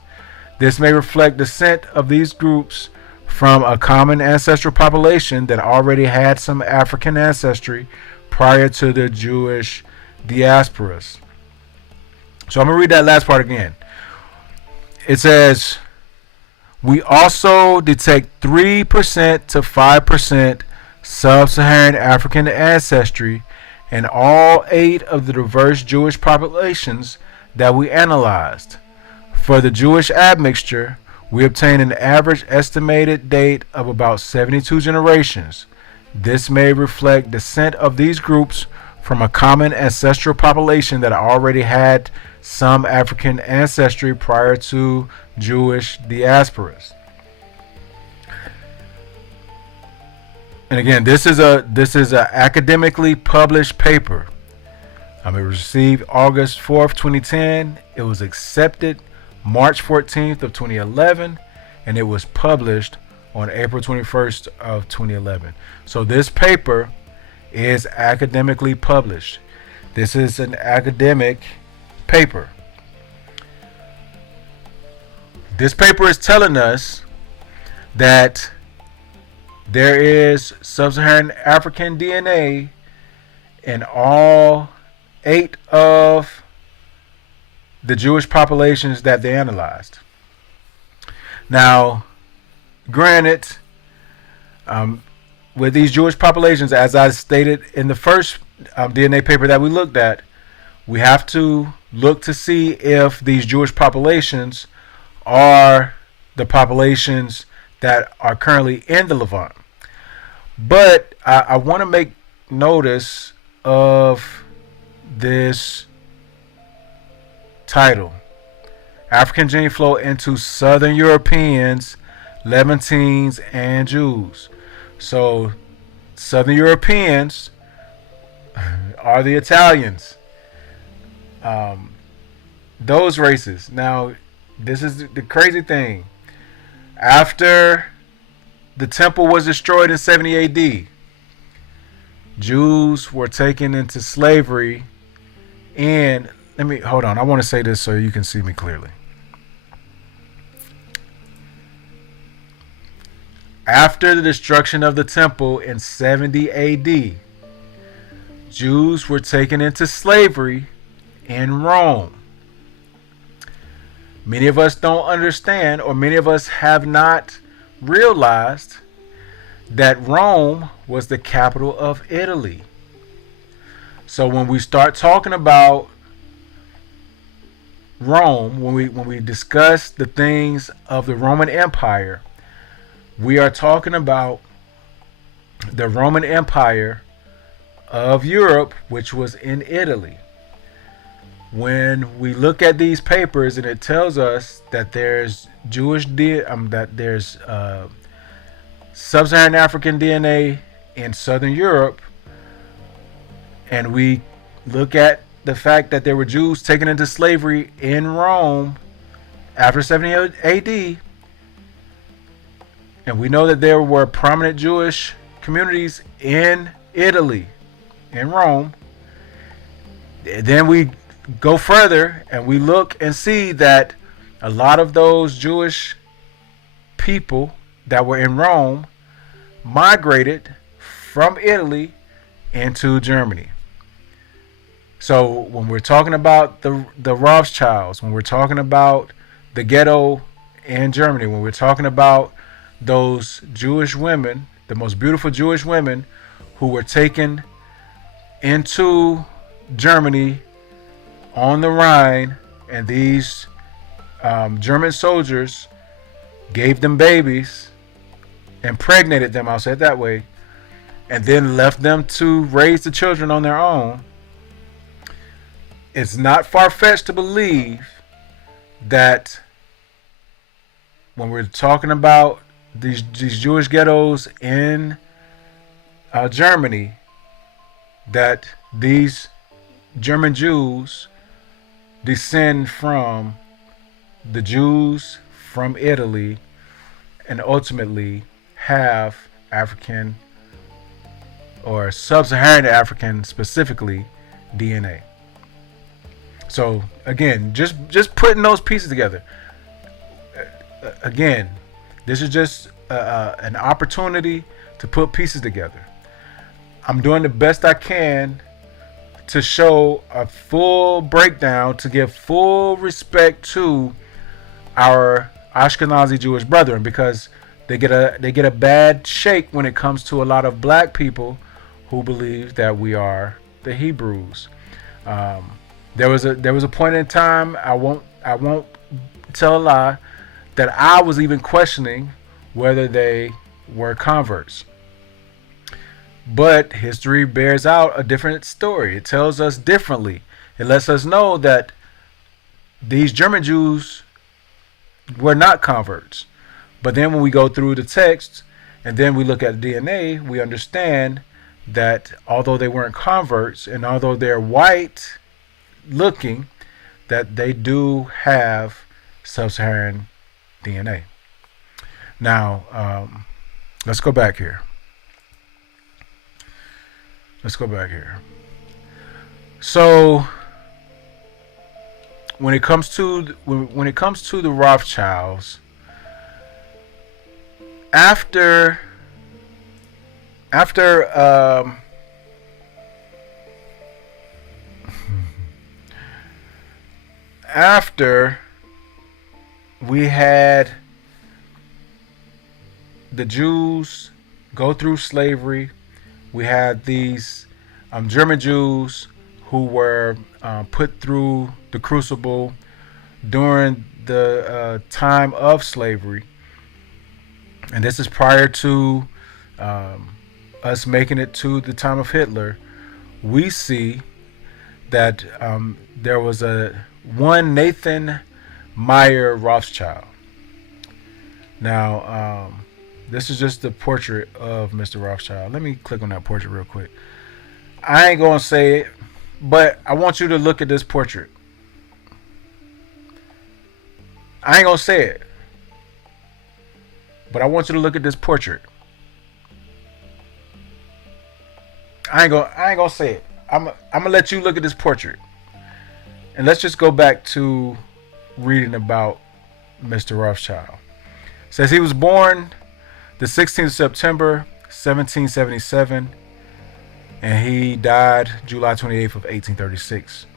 This may reflect descent of these groups from a common ancestral population that already had some African ancestry prior to the Jewish diasporas. So I'm going to read that last part again. It says, we also detect 3% to 5% sub-Saharan African ancestry in all 8 of the diverse Jewish populations that we analyzed. For the Jewish admixture, we obtain an average estimated date of about 72 generations. This may reflect descent of these groups from a common ancestral population that already had some African ancestry prior to Jewish diasporas. And again, this is a academically published paper. It was received August 4th, 2010. It was accepted March 14th of 2011, and it was published on April 21st of 2011. So this paper is academically published. This is an academic paper. This paper is telling us that there is sub-Saharan African DNA in all 8 of the Jewish populations that they analyzed. Now, granted, with these Jewish populations, as I stated in the first DNA paper that we looked at, we have to look to see if these Jewish populations are the populations that are currently in the Levant. But I want to make notice of this title: African gene flow into Southern Europeans, Levantines, and Jews. So Southern Europeans are the Italians, those races. Now, this is the crazy thing. After the temple was destroyed in 70 AD, Jews were taken into slavery. And hold on. I want to say this so you can see me clearly. After the destruction of the temple in 70 AD, Jews were taken into slavery in Rome. Many of us don't understand, or many of us have not realized, that Rome was the capital of Italy. So when we start talking about Rome, when we discuss the things of the Roman Empire, we are talking about the Roman Empire of Europe, which was in Italy. When we look at these papers and it tells us that there's that there's sub-Saharan African DNA in Southern Europe, and we look at the fact that there were Jews taken into slavery in Rome after 70 AD, and we know that there were prominent Jewish communities in Italy, in Rome, then we go further and we look and see that a lot of those Jewish people that were in Rome migrated from Italy into Germany. So when we're talking about the Rothschilds, when we're talking about the ghetto in Germany, when we're talking about those Jewish women, the most beautiful Jewish women who were taken into Germany on the Rhine, and these German soldiers gave them babies, impregnated them, I'll say it that way, and then left them to raise the children on their own. It's not far-fetched to believe that when we're talking about these Jewish ghettos in Germany, that these German Jews descend from the Jews from Italy and ultimately have African or sub-Saharan African specifically DNA. So again, just putting those pieces together. Again, this is just an opportunity to put pieces together. I'm doing the best I can to show a full breakdown, to give full respect to our Ashkenazi Jewish brethren, because they get a bad shake when it comes to a lot of black people who believe that we are the Hebrews. There was a point in time, I won't tell a lie, that I was even questioning whether they were converts. But history bears out a different story. It tells us differently. It lets us know that these German Jews were not converts. But then when we go through the text and then we look at the DNA, we understand that although they weren't converts and although they're white looking, that they do have sub-Saharan DNA. Now, let's go back here. So when it comes to the Rothschilds, after we had the Jews go through slavery, we had these German Jews who were put through the crucible during the time of slavery. And this is prior to us making it to the time of Hitler. We see that there was one Nathan Meyer Rothschild. Now, this is just the portrait of Mr. Rothschild. Let me click on that portrait real quick. I ain't going to say it, but I want you to look at this portrait. I ain't going to say it, but I want you to look at this portrait. I ain't gonna say it. I'm gonna let you look at this portrait. And let's just go back to reading about Mr. Rothschild. It says he was born the 16th of September, 1777, and he died July 28th of 1836.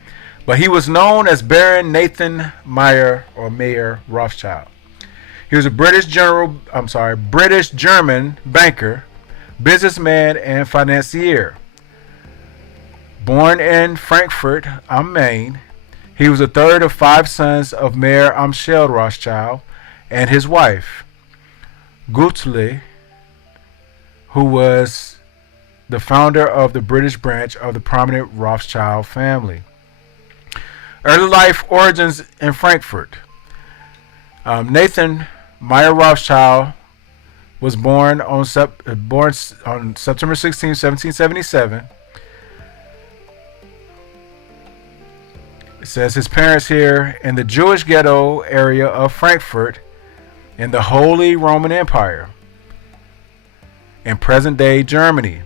But he was known as Baron Nathan Meyer or Mayer Rothschild. He was a British German banker, businessman, and financier. Born in Frankfurt am Main, he was the third of 5 sons of Mayer Amschel Rothschild and his wife, Gutli, who was the founder of the British branch of the prominent Rothschild family. Early life origins in Frankfurt. Nathan Meyer Rothschild was born on September 16, 1777. It says his parents here in the Jewish ghetto area of Frankfurt in the Holy Roman Empire in present-day Germany.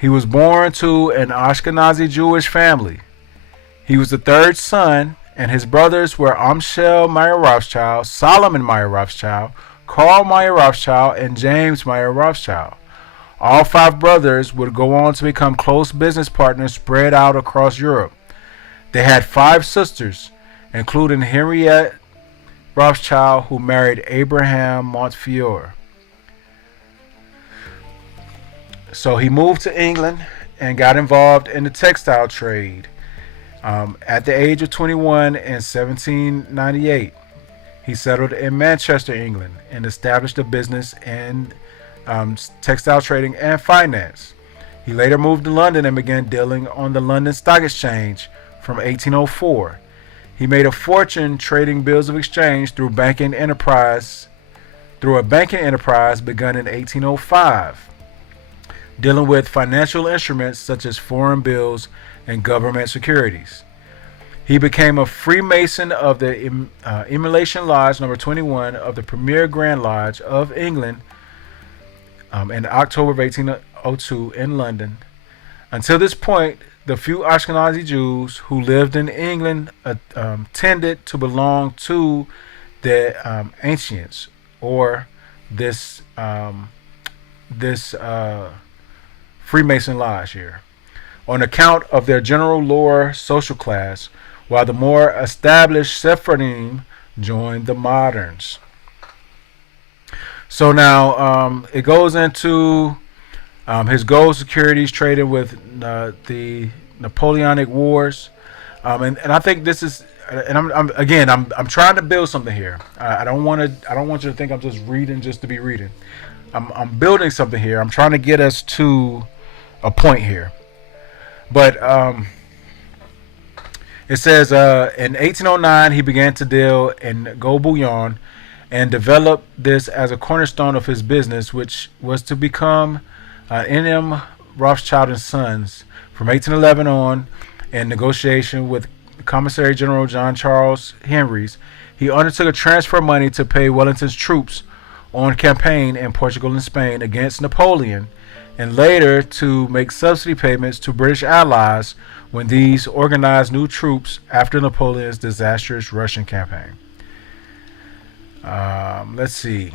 He was born to an Ashkenazi Jewish family. He was the third son, and his brothers were Amschel Meyer Rothschild, Solomon Meyer Rothschild, Karl Meyer Rothschild, and James Meyer Rothschild. All 5 brothers would go on to become close business partners spread out across Europe. They had 5 sisters, including Henriette Rothschild, who married Abraham Montefiore. So he moved to England and got involved in the textile trade. At the age of 21 in 1798, he settled in Manchester, England, and established a business in textile trading and finance. He later moved to London and began dealing on the London Stock Exchange from 1804. He made a fortune trading bills of exchange through a banking enterprise begun in 1805, dealing with financial instruments such as foreign bills and government securities. He became a Freemason of the Immolation Lodge number 21 of the Premier Grand Lodge of England in October of 1802 in London. Until this point, the few Ashkenazi Jews who lived in England tended to belong to the ancients, or this Freemason Lodge here, on account of their general lower social class, while the more established Sephardim joined the moderns. So now it goes into his gold securities traded with the Napoleonic Wars. And I think this is and I'm trying to build something here. I don't want you to think I'm just reading just to be reading. I'm building something here. I'm trying to get us to a point here. But it says in 1809 he began to deal in gold bullion and developed this as a cornerstone of his business, which was to become N.M. Rothschild and Sons. From 1811 on, in negotiation with Commissary General John Charles Henrys, he undertook a transfer of money to pay Wellington's troops on campaign in Portugal and Spain against Napoleon, and later to make subsidy payments to British allies when these organized new troops after Napoleon's disastrous Russian campaign. Let's see.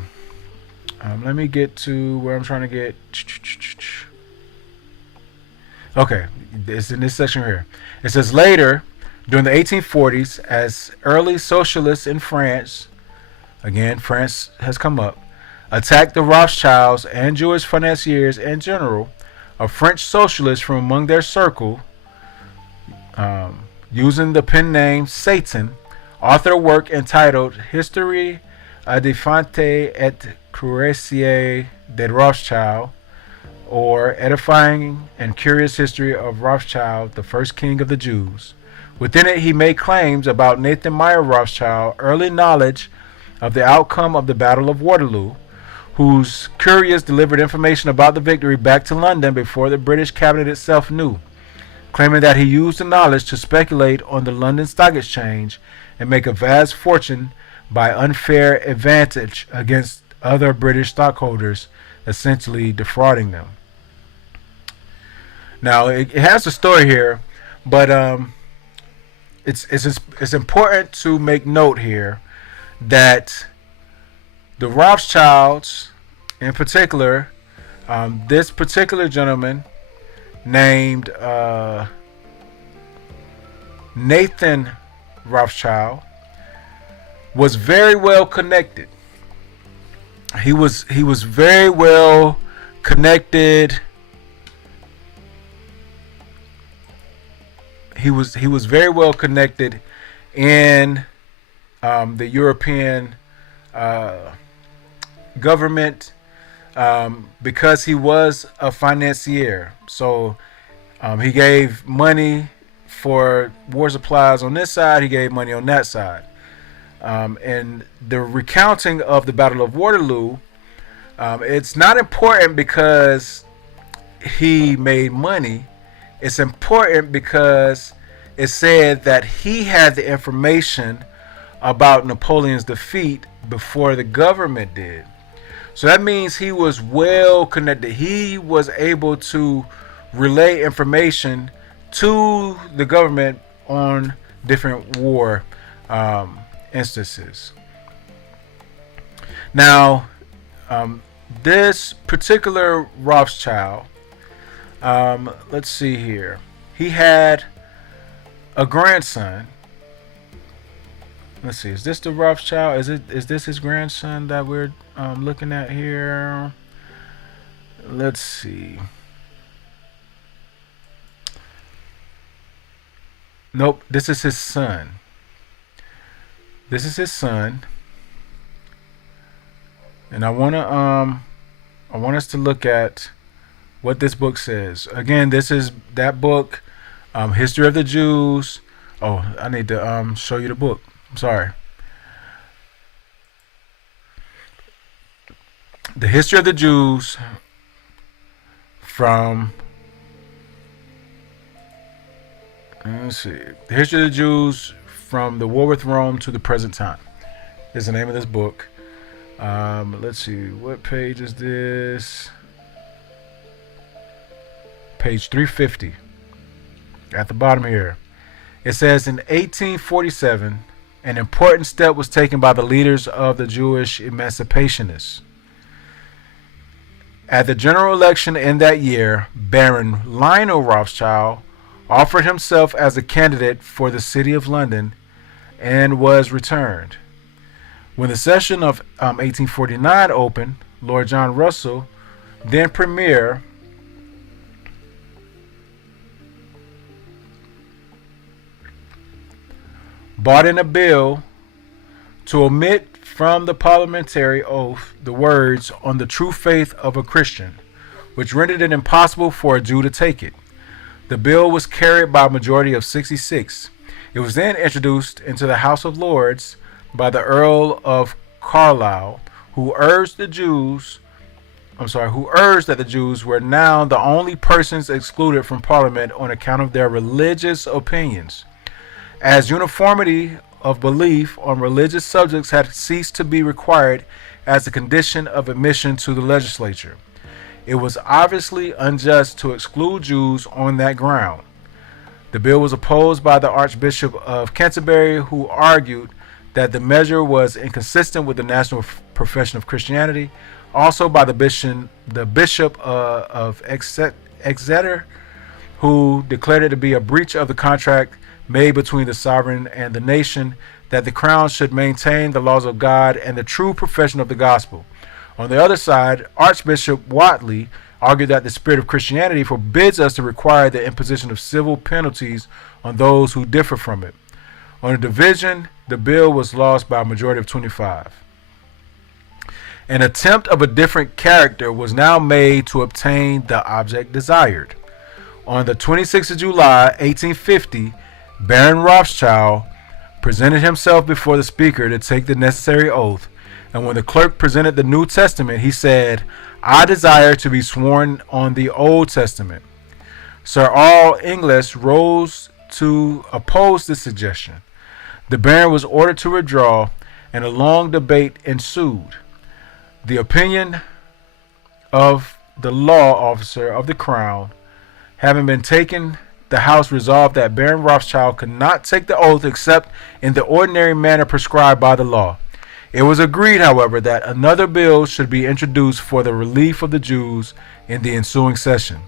Let me get to where I'm trying to get. Okay, it's in this section here. It says later, during the 1840s, as early socialists in France, again, France has come up, attacked the Rothschilds and Jewish financiers in general, a French socialist from among their circle, using the pen name Satan, authored a work entitled Histoire Edifante et Curieux de Rothschild, or Edifying and Curious History of Rothschild, the First King of the Jews. Within it, he made claims about Nathan Meyer Rothschild, early knowledge of the outcome of the Battle of Waterloo, whose couriers delivered information about the victory back to London before the British cabinet itself knew, claiming that he used the knowledge to speculate on the London Stock Exchange and make a vast fortune by unfair advantage against other British stockholders, essentially defrauding them. Now, it has a story here, but it's important to make note here that the Rothschilds, in particular, this particular gentleman named Nathan Rothschild was very well connected. He was very well connected. He was very well connected in the European government because he was a financier. So he gave money for war supplies on this side. He gave money on that side. And the recounting of the Battle of Waterloo, it's not important because he made money. It's important because it said that he had the information about Napoleon's defeat before the government did. So that means he was well connected. He was able to relay information to the government on different war instances. Now, this particular Rothschild, let's see here. He had a grandson. Let's see. Is this the Rothschild? Is this his grandson that we're looking at here? Let's see. Nope. This is his son. This is his son. And I want us to look at what this book says. Again, this is that book, History of the Jews. Oh, I need to show you the book. I'm sorry. The History of the Jews from, let's see, The History of the Jews from the War with Rome to the present time is the name of this book. Let's see, what page is this? Page 350 at the bottom here. It says, in 1847, an important step was taken by the leaders of the Jewish emancipationists. At the general election in that year, Baron Lionel Rothschild offered himself as a candidate for the city of London and was returned. When the session of 1849 opened, Lord John Russell, then Premier, brought in a bill to omit from the parliamentary oath the words "on the true faith of a Christian," which rendered it impossible for a Jew to take it. The bill was carried by a majority of 66. It was then introduced into the House of Lords by the Earl of Carlisle, who urged that the Jews were now the only persons excluded from Parliament on account of their religious opinions, as uniformity of belief on religious subjects had ceased to be required as a condition of admission to the legislature. It was obviously unjust to exclude Jews on that ground. The bill was opposed by the Archbishop of Canterbury, who argued that the measure was inconsistent with the national profession of Christianity, also by the Bishop of Exeter, who declared it to be a breach of the contract made between the sovereign and the nation, that the crown should maintain the laws of God and the true profession of the gospel. On the other side, Archbishop Whately argued that the spirit of Christianity forbids us to require the imposition of civil penalties on those who differ from it. On a division, the bill was lost by a majority of 25. An attempt of a different character was now made to obtain the object desired. On the 26th of July, 1850, Baron Rothschild presented himself before the Speaker to take the necessary oath, and when the clerk presented the New Testament, he said, "I desire to be sworn on the Old Testament." Sir R. Inglis rose to oppose this suggestion. The Baron was ordered to withdraw, and a long debate ensued. The opinion of the law officer of the Crown having been taken, the House resolved that Baron Rothschild could not take the oath except in the ordinary manner prescribed by the law. It was agreed, however, that another bill should be introduced for the relief of the Jews in the ensuing session.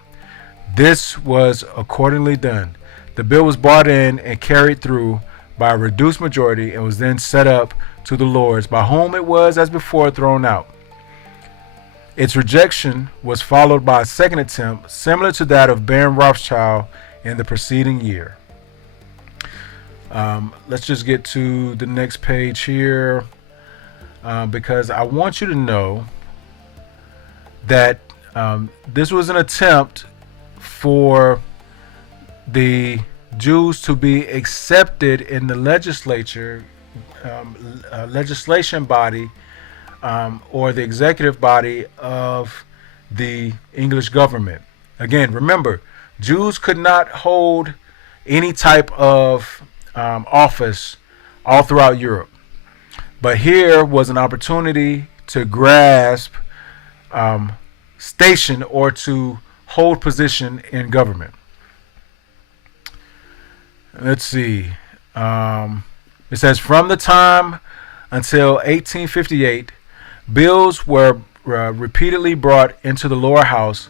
This was accordingly done. The bill was brought in and carried through by a reduced majority and was then set up to the Lords, by whom it was, as before, thrown out. Its rejection was followed by a second attempt similar to that of Baron Rothschild in the preceding year. Let's just get to the next page here, because I want you to know that this was an attempt for the Jews to be accepted in the legislature, legislation body, or the executive body of the English government. Again, remember, Jews could not hold any type of office all throughout Europe. But here was an opportunity to grasp station or to hold position in government. Let's see. It says, from the time until 1858, bills were repeatedly brought into the lower house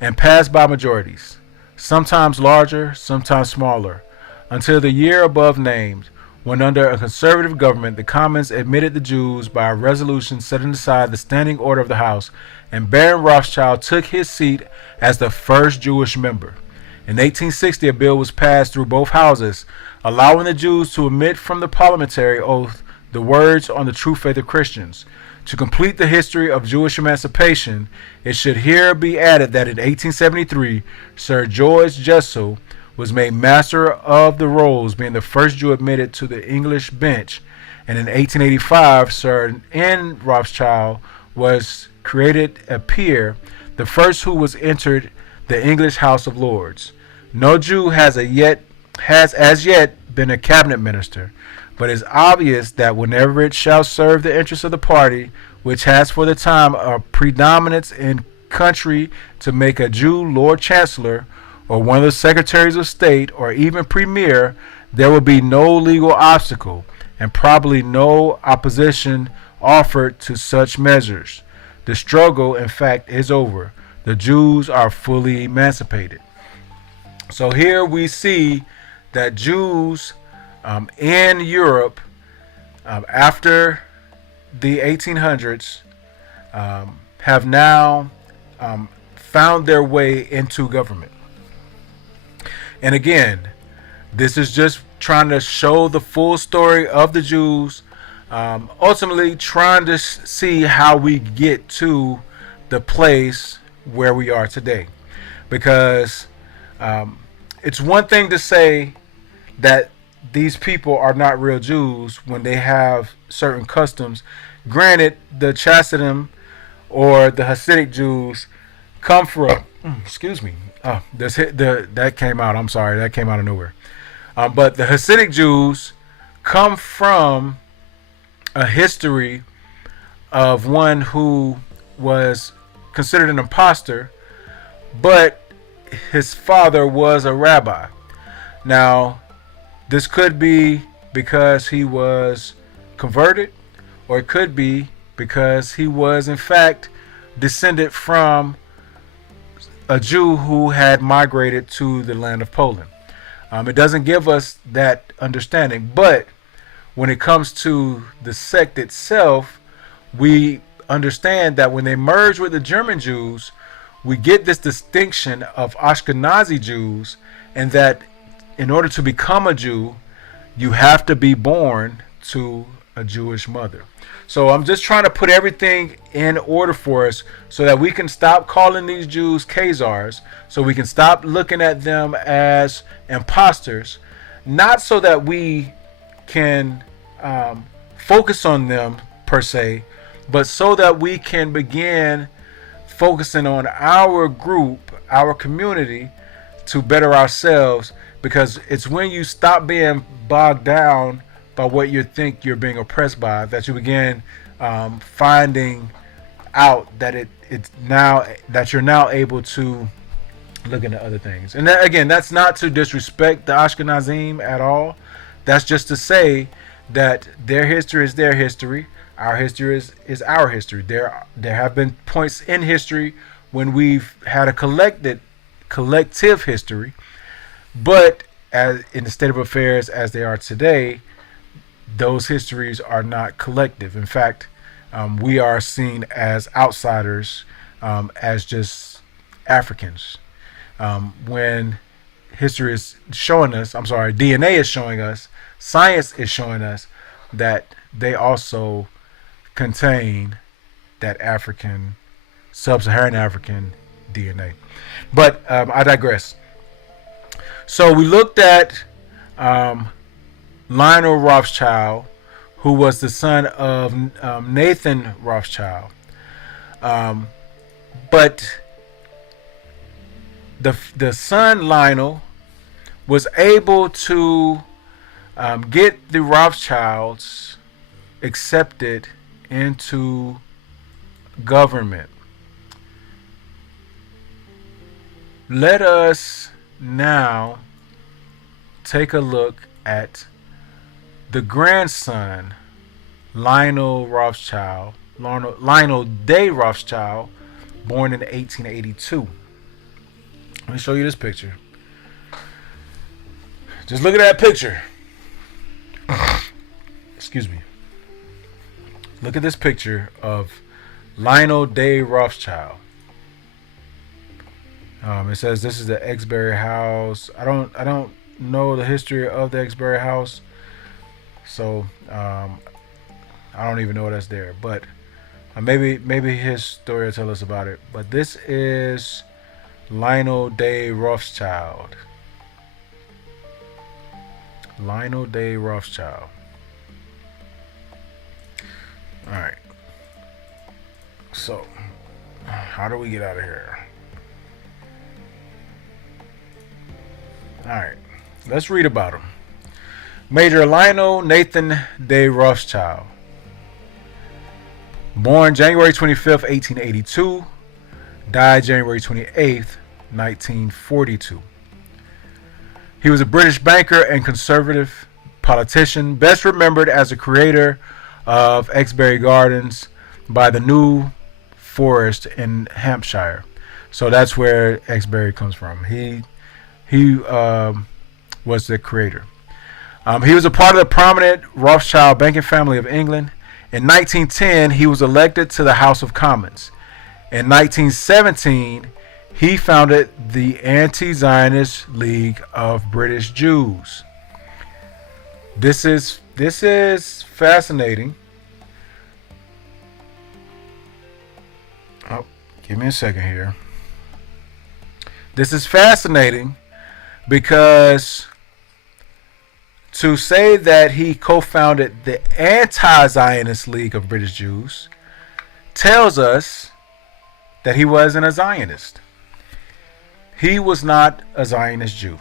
and passed by majorities, sometimes larger, sometimes smaller, until the year above named, when under a conservative government, the Commons admitted the Jews by a resolution setting aside the standing order of the House, and Baron Rothschild took his seat as the first Jewish member. In 1860, a bill was passed through both houses, allowing the Jews to omit from the parliamentary oath the words "on the true faith of Christians." To complete the history of Jewish emancipation, it should here be added that in 1873, Sir George Jessel was made Master of the Rolls, being the first Jew admitted to the English bench, and in 1885, Sir N. Rothschild was created a peer, the first who was entered the English House of Lords. No Jew has as yet been a cabinet minister, but it is obvious that whenever it shall serve the interests of the party, which has for the time a predominance in country, to make a Jew Lord Chancellor, or one of the Secretaries of State, or even Premier, there will be no legal obstacle, and probably no opposition offered to such measures. The struggle, in fact, is over. The Jews are fully emancipated. So here we see that Jews in Europe after the 1800s have now found their way into government. And again, this is just trying to show the full story of the Jews, ultimately trying to see how we get to the place where we are today. Because it's one thing to say that these people are not real Jews when they have certain customs. Granted, the Chassidim or the Hasidic Jews come from, excuse me, that came out, I'm sorry, that came out of nowhere. But the Hasidic Jews come from a history of one who was considered an imposter, but his father was a rabbi. Now, this could be because he was converted, or it could be because he was in fact descended from a Jew who had migrated to the land of Poland. It doesn't give us that understanding, but when it comes to the sect itself, we understand that when they merge with the German Jews, we get this distinction of Ashkenazi Jews, and that in order to become a Jew, you have to be born to a Jewish mother. So I'm just trying to put everything in order for us so that we can stop calling these Jews Khazars, so we can stop looking at them as imposters, not so that we can focus on them per se, but so that we can begin focusing on our group, our community, to better ourselves. Because it's when you stop being bogged down by what you think you're being oppressed by that you begin finding out that it's now that you're now able to look into other things. And that, again, that's not to disrespect the Ashkenazim at all. That's just to say that their history is their history. Our history is our history. There have been points in history when we've had a collective history, but as in the state of affairs as they are today, those histories are not collective. In fact, we are seen as outsiders, as just Africans. When history is showing us, DNA is showing us, science is showing us that they also contain that African, sub-Saharan African DNA. But I digress. So we looked at Lionel Rothschild, who was the son of Nathan Rothschild. But the son Lionel was able to get the Rothschilds accepted into government. Let us now take a look at the grandson, Lionel Day Rothschild, born in 1882. Let me show you this picture. Just look at that picture. Excuse me. Look at this picture of Lionel Day Rothschild. It says this is the Exbury House. I don't know the history of the Exbury House, so I don't even know that's there. But maybe his story will tell us about it. But this is Lionel Day Rothschild. Lionel Day Rothschild. All right. So, how do we get out of here? All right. Let's read about him. Major Lionel Nathan Day Rothschild. Born January 25th, 1882. Died January 28th, 1942. He was a British banker and conservative politician, best remembered as the creator of Exbury Gardens by the New Forest in Hampshire. So that's where Exbury comes from. He was the creator. He was a part of the prominent Rothschild banking family of England. In 1910, he was elected to the House of Commons. In 1917, he founded the Anti-Zionist League of British Jews. This is fascinating. Oh, give me a second here. This is fascinating because to say that he co-founded the anti-Zionist League of British Jews tells us that he wasn't a Zionist. He was not a Zionist Jew.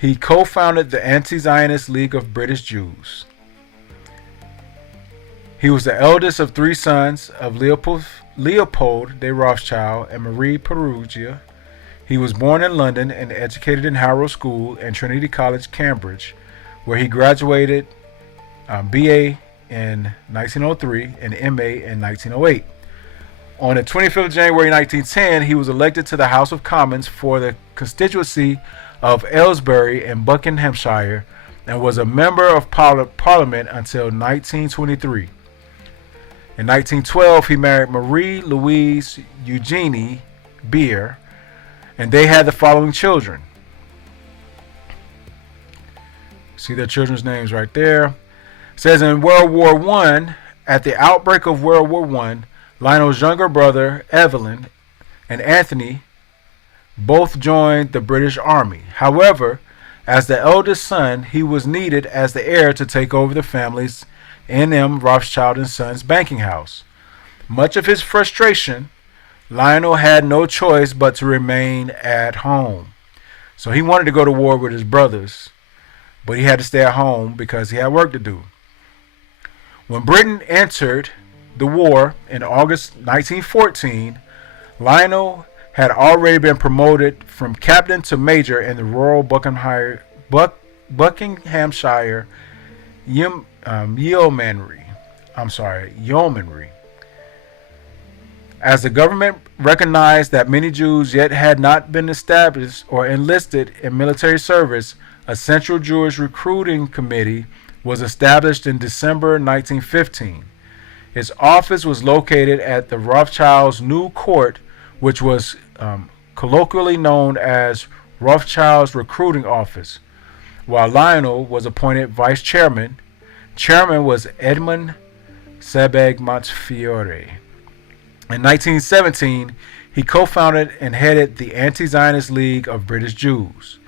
He co-founded the Anti-Zionist League of British Jews. He was the eldest of three sons of Leopold de Rothschild and Marie Perugia. He was born in London and educated in Harrow School and Trinity College, Cambridge, where he graduated BA in 1903 and MA in 1908. On the 25th of January 1910, he was elected to the House of Commons for the constituency of Aylesbury in Buckinghamshire and was a member of Parliament until 1923. In 1912, he married Marie Louise Eugenie Beer, and they had the following children. See their children's names right there. It says in World War I, at the outbreak of World War I, Lionel's younger brother, Evelyn, and Anthony both joined the British Army. However, as the eldest son, he was needed as the heir to take over the family's N.M. Rothschild and Sons banking house. Much of his frustration, Lionel had no choice but to remain at home. So he wanted to go to war with his brothers, but he had to stay at home because he had work to do. When Britain entered the war in August 1914, Lionel had already been promoted from captain to major in the Royal Buckinghamshire Yeomanry. As the government recognized that many Jews yet had not been established or enlisted in military service, a central Jewish recruiting committee was established in December 1915. Its office was located at the Rothschilds' new court, which was colloquially known as Rothschild's Recruiting Office. While Lionel was appointed vice chairman, chairman was Edmund Sebag Montefiore. In 1917, he co-founded and headed the Anti-Zionist League of British Jews.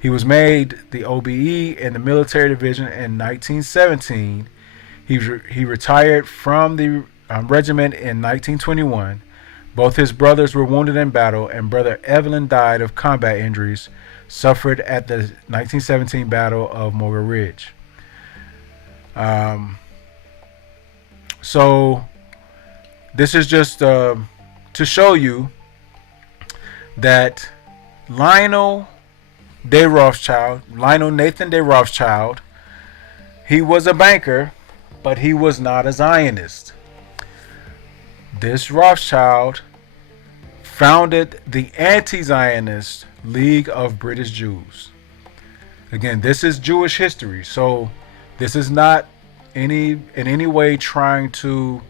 He was made the OBE in the military division in 1917. He retired from the regiment in 1921. Both his brothers were wounded in battle, and brother Evelyn died of combat injuries suffered at the 1917 Battle of Moga Ridge. So this is just to show you that Lionel Nathan de Rothschild, he was a banker, but he was not a Zionist. This Rothschild founded the Anti-Zionist League of British Jews. Again, this is Jewish history, so this is not in any way trying to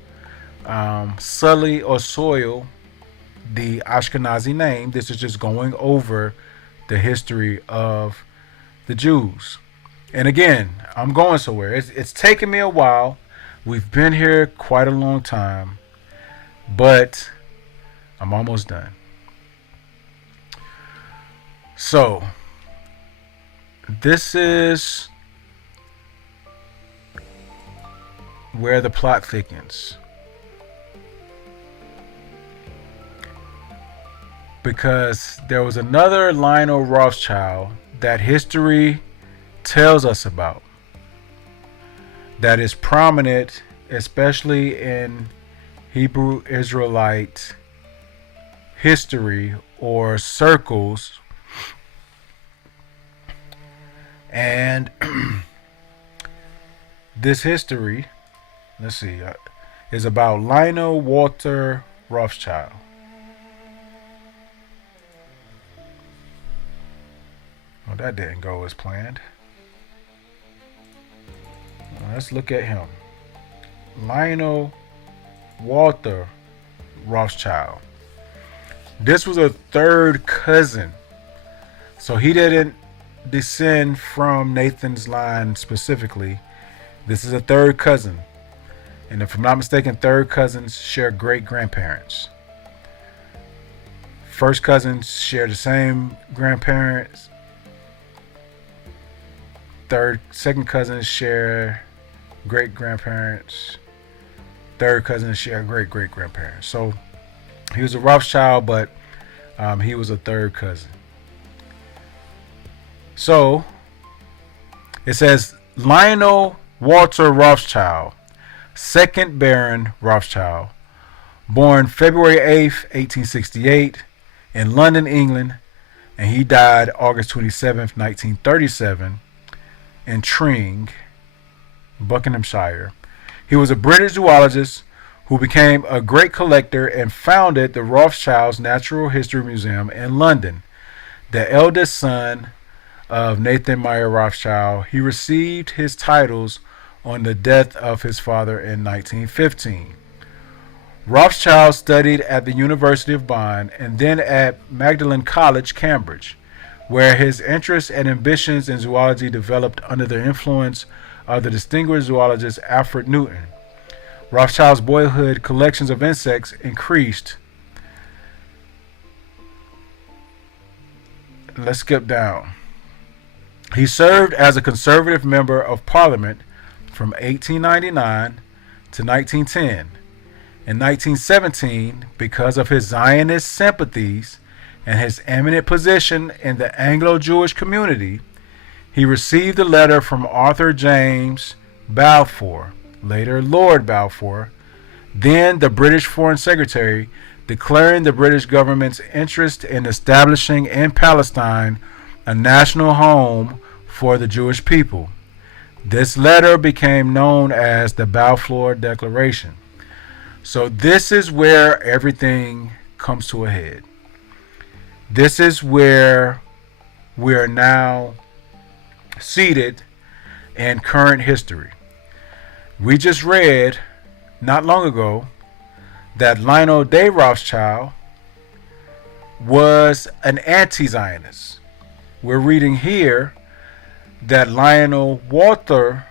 sully or soil the Ashkenazi name. This is just going over the history of the Jews. And again, I'm going somewhere. It's taken me a while. We've been here quite a long time, but I'm almost done. So this is where the plot thickens, because there was another Lionel Rothschild that history tells us about that is prominent, especially in Hebrew Israelite history or circles. And this history, let's see, is about Lionel Walter Rothschild. Well, that didn't go as planned. Let's look at him. Lionel Walter Rothschild. This was a third cousin. So he didn't descend from Nathan's line specifically. This is a third cousin. And if I'm not mistaken, third cousins share great grandparents. First cousins share the same grandparents. Second cousins share great grandparents. Third cousins share great great grandparents. So he was a Rothschild, but he was a third cousin. So it says Lionel Walter Rothschild, second Baron Rothschild, born February 8th, 1868 in London, England, and he died August 27th, 1937 in Tring, Buckinghamshire. He was a British zoologist who became a great collector and founded the Rothschilds Natural History Museum in London. The eldest son of Nathan Meyer Rothschild, he received his titles on the death of his father in 1915. Rothschild studied at the University of Bonn and then at Magdalen College, Cambridge, where his interests and ambitions in zoology developed under the influence of the distinguished zoologist Alfred Newton. Rothschild's boyhood collections of insects increased. Let's skip down. He served as a conservative member of Parliament from 1899 to 1910. In 1917, because of his Zionist sympathies and his eminent position in the Anglo-Jewish community, he received a letter from Arthur James Balfour, later Lord Balfour, then the British Foreign Secretary, declaring the British government's interest in establishing in Palestine a national home for the Jewish people. This letter became known as the Balfour Declaration. So this is where everything comes to a head. This is where we are now seated in current history. We just read not long ago that Lionel de Rothschild was an anti-Zionist. We're reading here that Lionel Walter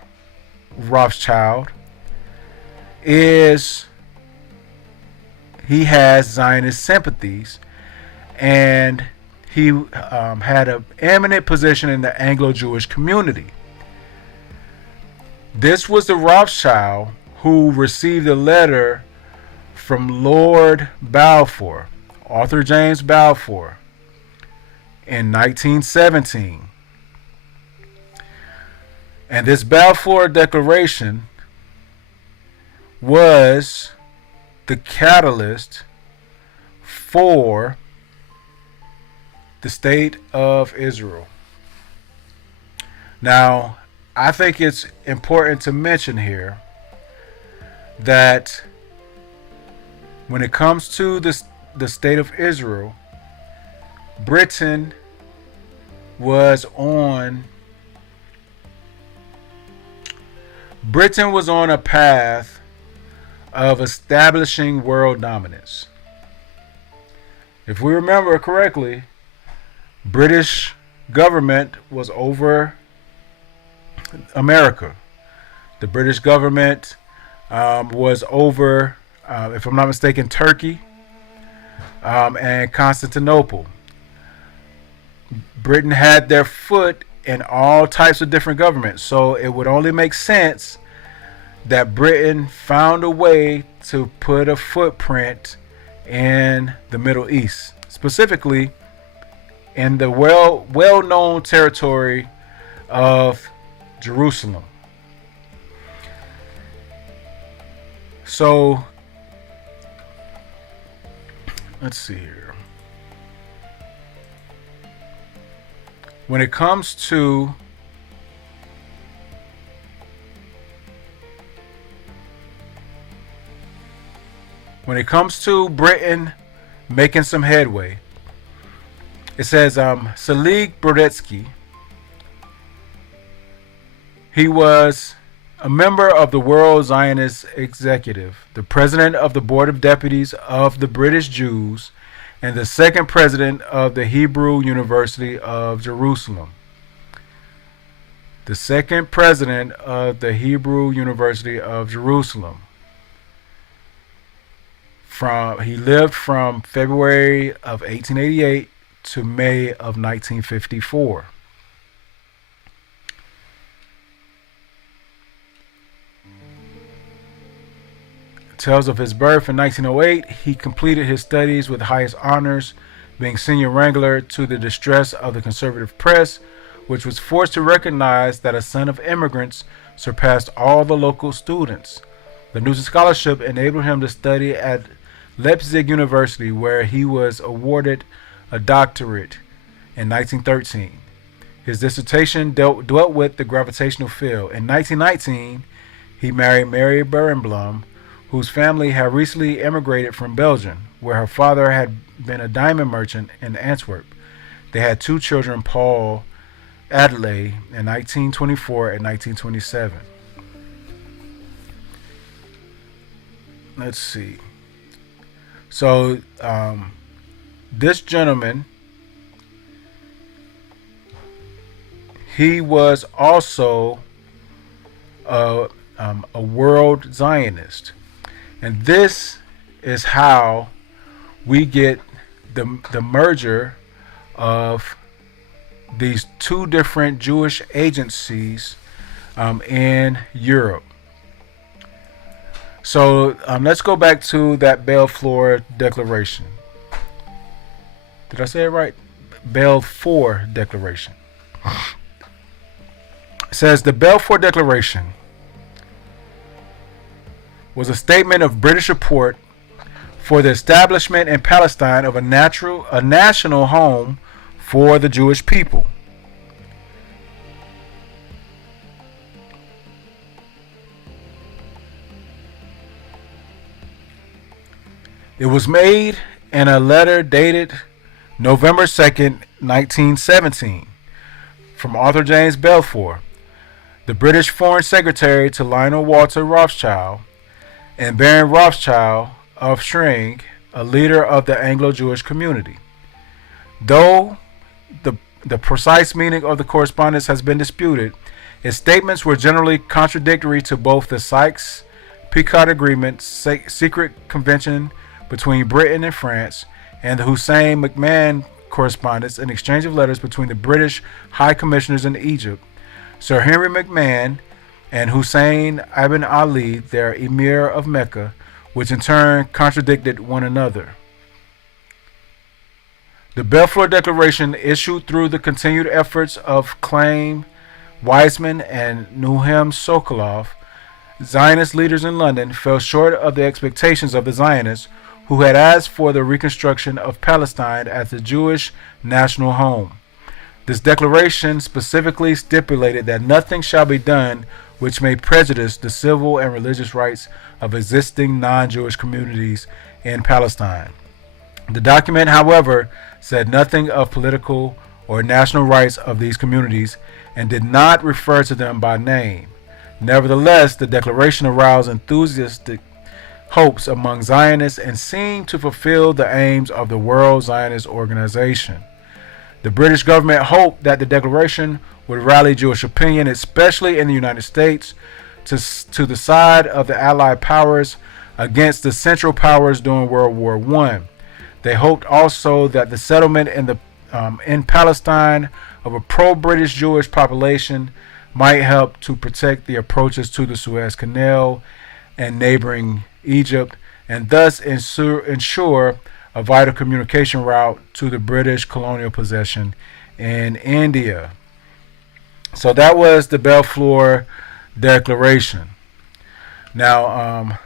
Rothschild he has Zionist sympathies, and he had an eminent position in the Anglo-Jewish community. This was the Rothschild who received a letter from Lord Balfour, Arthur James Balfour, in 1917. And this Balfour Declaration was the catalyst for the state of Israel. Now, I think it's important to mention here that when it comes to the state of Israel, Britain was on a path of establishing world dominance. If we remember correctly, British government was over America. The British government was over, if I'm not mistaken, Turkey and Constantinople. Britain had their foot in all types of different governments, so it would only make sense that Britain found a way to put a footprint in the Middle East, specifically in the well-known territory of Jerusalem. So let's see here. When it comes to Britain making some headway, it says Selig Brodetsky, he was a member of the World Zionist Executive, the president of the Board of Deputies of the British Jews, and the second president of the Hebrew University of Jerusalem. the second president of the Hebrew University of Jerusalem. He lived from February of 1888 to May of 1954. It tells of his birth in 1908. He completed his studies with highest honors, being senior wrangler to the distress of the conservative press, which was forced to recognize that a son of immigrants surpassed all the local students. The news and scholarship enabled him to study at Leipzig University, where he was awarded a doctorate in 1913. His dissertation dwelt with the gravitational field. In 1919, he married Mary Berenblum, whose family had recently immigrated from Belgium, where her father had been a diamond merchant in Antwerp. They had two children, Paul Adelaide, in 1924 and 1927. Let's see. So, this gentleman, he was also a world Zionist. And this is how we get the merger of these two different Jewish agencies in Europe. So let's go back to that Balfour Declaration. Did I say it right? Balfour Declaration. It says the Balfour Declaration was a statement of British support for the establishment in Palestine of a national home for the Jewish people. It was made in a letter dated November 2nd, 1917, from Arthur James Balfour, the British Foreign Secretary to Lionel Walter Rothschild, and Baron Rothschild of Schring, a leader of the Anglo-Jewish community. Though the precise meaning of the correspondence has been disputed, its statements were generally contradictory to both the Sykes-Picot Agreement, secret convention between Britain and France, and the Hussein-McMahon correspondence, an exchange of letters between the British High Commissioners in Egypt, Sir Henry McMahon, and Hussein ibn Ali, their emir of Mecca, which in turn contradicted one another. The Balfour Declaration, issued through the continued efforts of Klaim Weizmann and Nuhem Sokolov, Zionist leaders in London, fell short of the expectations of the Zionists, who had asked for the reconstruction of Palestine as the Jewish national home. This declaration specifically stipulated that nothing shall be done which may prejudice the civil and religious rights of existing non-Jewish communities in Palestine. The document, however, said nothing of political or national rights of these communities and did not refer to them by name. Nevertheless, the declaration aroused enthusiastic hopes among Zionists and seemed to fulfill the aims of the World Zionist Organization. The British government hoped that the declaration would rally Jewish opinion, especially in the United States, to the side of the Allied powers against the Central Powers during World War I. They hoped also that the settlement in Palestine of a pro-British Jewish population might help to protect the approaches to the Suez Canal and neighboring Egypt, and thus ensure a vital communication route to the British colonial possession in India. So that was the Balfour Declaration. Now,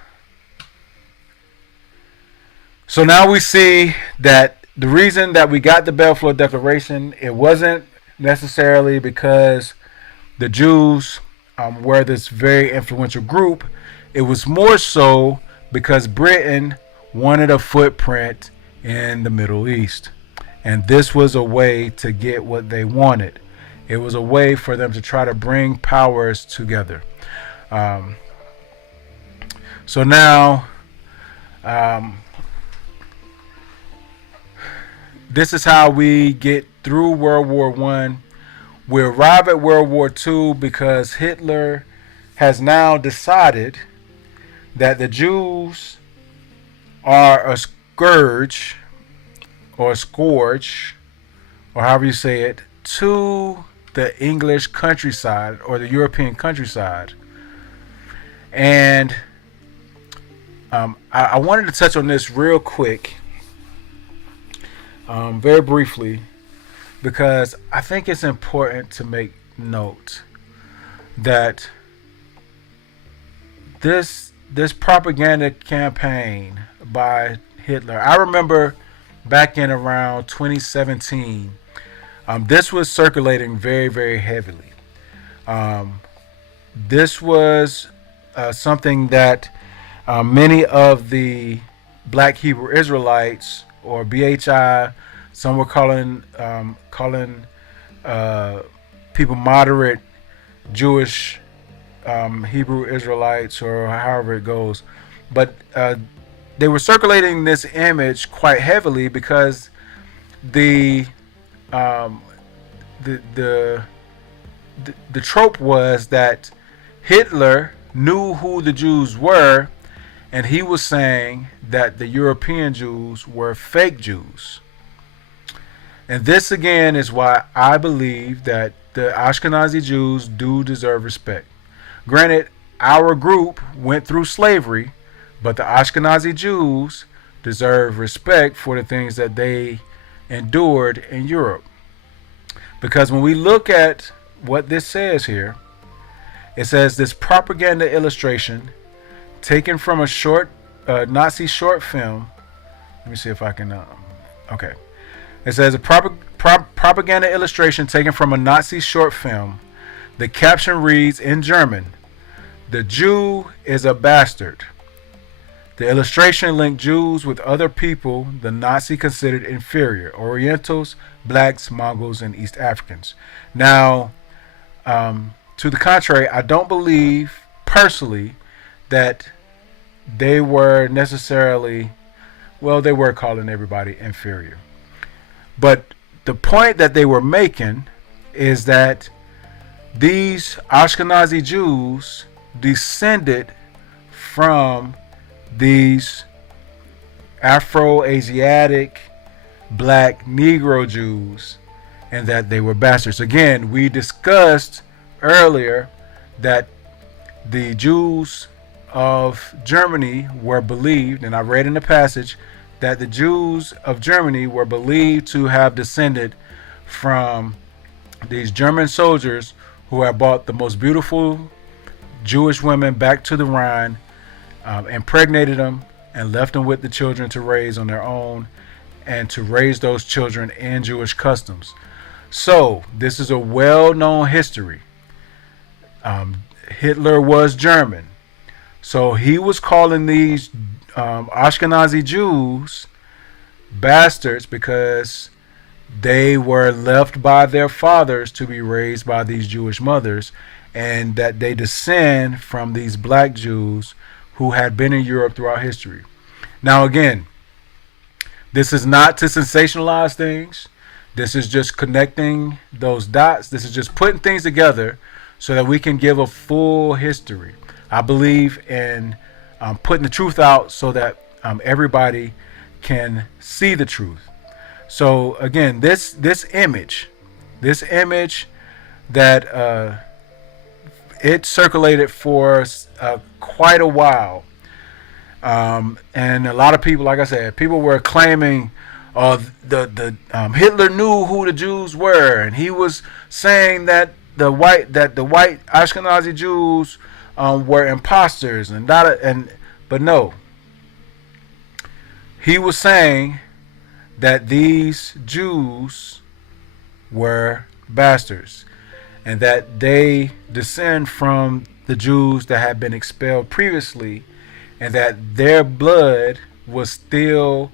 so now we see that the reason that we got the Balfour Declaration, it wasn't necessarily because the Jews were this very influential group. It was more so because Britain wanted a footprint in the Middle East. And this was a way to get what they wanted. It was a way for them to try to bring powers together. So now, this is how we get through World War I. We arrive at World War II because Hitler has now decided that the Jews are a scourge or a scourge, or however you say it, to the English countryside or the European countryside. And I wanted to touch on this real quick, very briefly, because I think it's important to make note that this propaganda campaign by Hitler, I remember back in around 2017, this was circulating very, very heavily. This was something that many of the Black Hebrew Israelites, or BHI, some were calling people moderate Jewish Hebrew Israelites, or however it goes, but they were circulating this image quite heavily because the trope was that Hitler knew who the Jews were, and he was saying that the European Jews were fake Jews. And this again is why I believe that the Ashkenazi Jews do deserve respect. Granted, our group went through slavery, but the Ashkenazi Jews deserve respect for the things that they endured in Europe. Because when we look at what this says here, it says this propaganda illustration taken from a short Nazi short film. Let me see if I can. Okay. It says a propaganda illustration taken from a Nazi short film. The caption reads in German, "The Jew is a bastard." The illustration linked Jews with other people the Nazi considered inferior: Orientals, blacks, Mongols, and East Africans. Now, to the contrary, I don't believe personally that they were necessarily, well, they were calling everybody inferior. But the point that they were making is that these Ashkenazi Jews descended from these Afro-Asiatic black Negro Jews, and that they were bastards. Again, we discussed earlier that the Jews of Germany were believed, and I read in the passage, that the Jews of Germany were believed to have descended from these German soldiers who had brought the most beautiful Jewish women back to the Rhine, impregnated them, and left them with the children to raise on their own, and to raise those children in Jewish customs. So this is a well-known history. Hitler was German, so he was calling these Ashkenazi Jews bastards because they were left by their fathers to be raised by these Jewish mothers, and that they descend from these black Jews who had been in Europe throughout history. Now again, this is not to sensationalize things. This is just connecting those dots. This is just putting things together so that we can give a full history. I believe in putting the truth out so that everybody can see the truth. So again, this image that it circulated for quite a while, and a lot of people, like I said, people were claiming Hitler knew who the Jews were, and he was saying that the white Ashkenazi Jews were imposters, but no, he was saying that these Jews were bastards, and that they descend from the Jews that had been expelled previously, and that their blood was still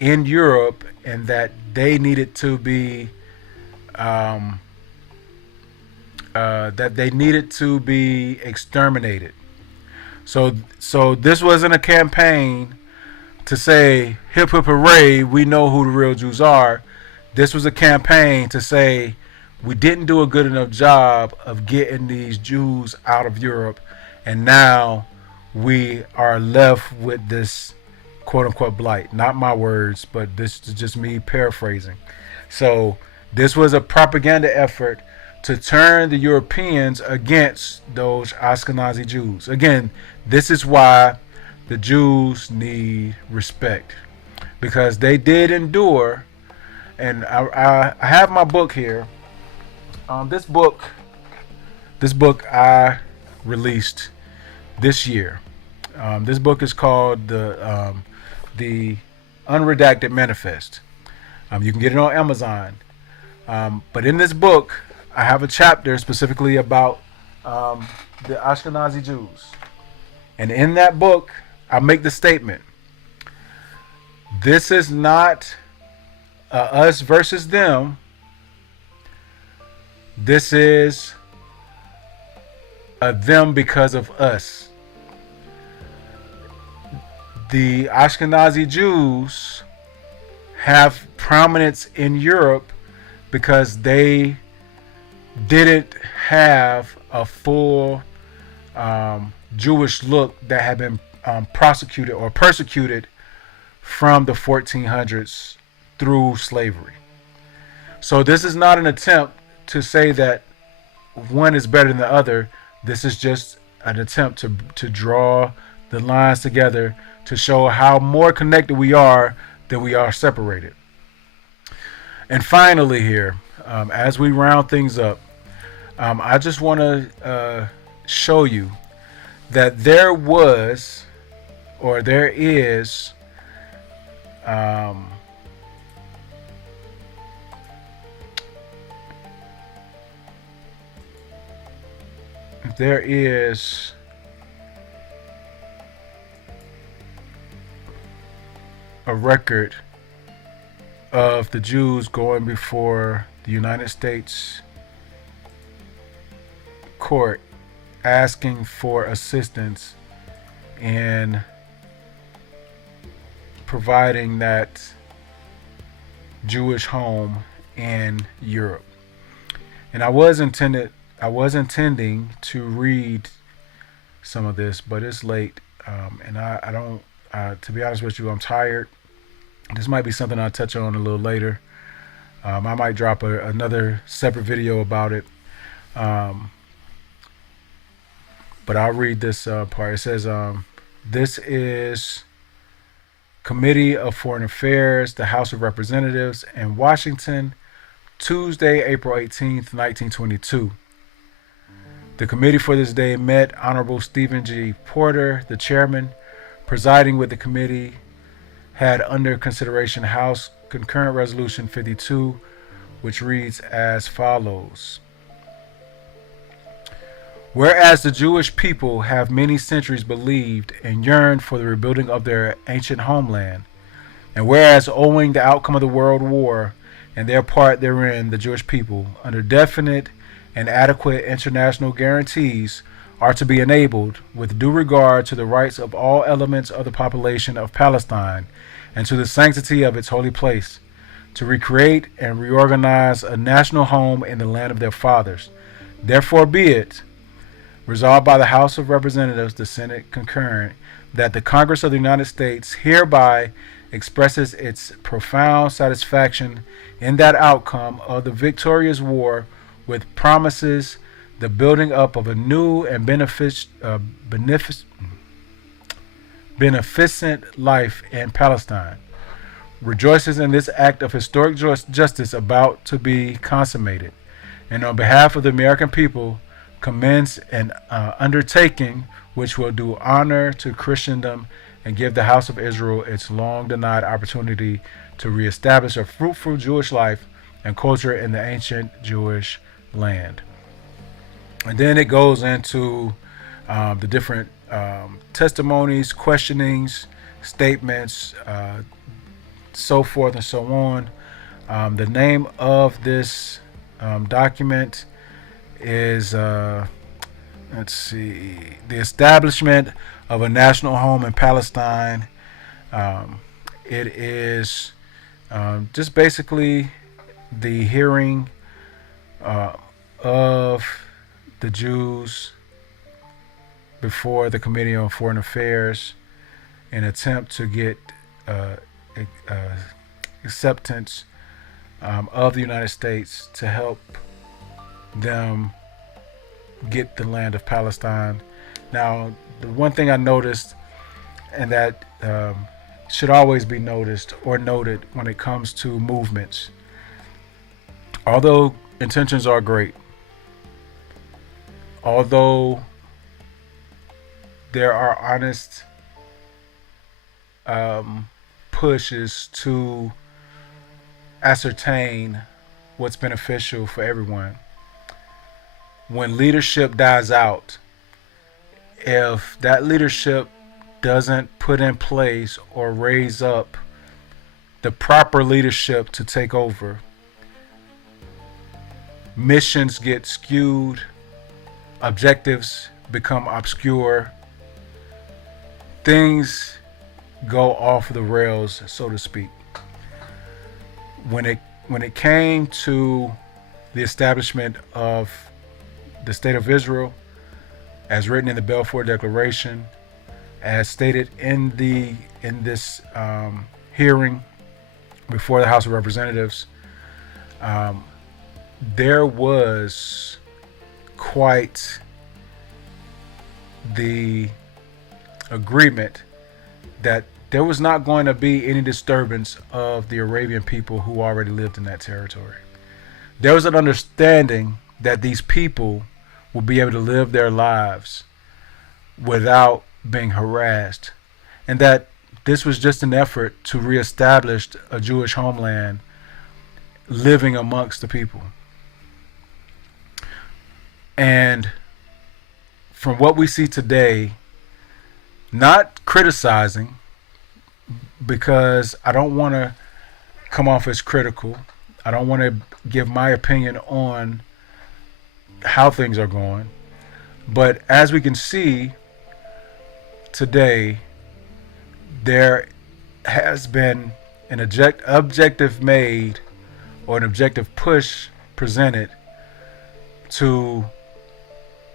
in Europe, and that they needed to be exterminated. So this wasn't a campaign to say, hip hip hooray, we know who the real Jews are. This was a campaign to say, we didn't do a good enough job of getting these Jews out of Europe, and now we are left with this quote unquote blight. Not my words, but this is just me paraphrasing. So this was a propaganda effort to turn the Europeans against those Ashkenazi Jews. Again, this is why the Jews need respect, because they did endure. And I have my book here. This book I released this year. This book is called the Unredacted Manifest. You can get it on Amazon. But in this book, I have a chapter specifically about the Ashkenazi Jews. And in that book, I make the statement: this is not us versus them. This is a them because of us. The Ashkenazi Jews have prominence in Europe because they didn't have a full Jewish look that had been prosecuted or persecuted from the 1400s through slavery. So this is not an attempt to say that one is better than the other. This is just an attempt to draw the lines together to show how more connected we are than we are separated. And finally here, as we round things up, I just want to show you that there was, or there is, there is a record of the Jews going before the United States court asking for assistance in providing that Jewish home in Europe. And I was intending to read some of this, but it's late, and I don't. To be honest with you, I'm tired. This might be something I'll touch on a little later. I might drop another separate video about it. But I'll read this part. It says, this is Committee of Foreign Affairs, the House of Representatives in Washington, Tuesday, April 18th, 1922. The committee for this day met. Honorable Stephen G. Porter, the chairman, presiding with the committee, had under consideration House Concurrent Resolution 52, which reads as follows. Whereas the Jewish people have many centuries believed and yearned for the rebuilding of their ancient homeland, and whereas owing the outcome of the World War and their part therein, the Jewish people, under definite and adequate international guarantees, are to be enabled, with due regard to the rights of all elements of the population of Palestine and to the sanctity of its holy place, to recreate and reorganize a national home in the land of their fathers. Therefore be it resolved by the House of Representatives, the Senate concurrent, that the Congress of the United States hereby expresses its profound satisfaction in that outcome of the victorious war, with promises the building up of a new and beneficent life in Palestine, rejoices in this act of historic justice about to be consummated, and on behalf of the American people commends an undertaking which will do honor to Christendom and give the House of Israel its long denied opportunity to reestablish a fruitful Jewish life and culture in the ancient Jewish land. And then it goes into the different testimonies, questionings, statements, so forth and so on. The name of this document is, let's see, the establishment of a national home in Palestine. It is just basically the hearing of the Jews before the Committee on Foreign Affairs in an attempt to get acceptance of the United States to help them get the land of Palestine. Now, the one thing I noticed, and that should always be noticed or noted when it comes to movements, although intentions are great, although there are honest pushes to ascertain what's beneficial for everyone, when leadership dies out, if that leadership doesn't put in place or raise up the proper leadership to take over, missions get skewed, objectives become obscure, things go off the rails, so to speak. When it came to the establishment of the State of Israel, as written in the Balfour Declaration, as stated in this hearing before the House of Representatives, there was quite the agreement that there was not going to be any disturbance of the Arabian people who already lived in that territory. There was an understanding that these people would be able to live their lives without being harassed, and that this was just an effort to reestablish a Jewish homeland living amongst the people. And from what we see today, not criticizing, because I don't want to come off as critical. I don't want to give my opinion on how things are going. But as we can see today, there has been an objective made, or an objective push presented to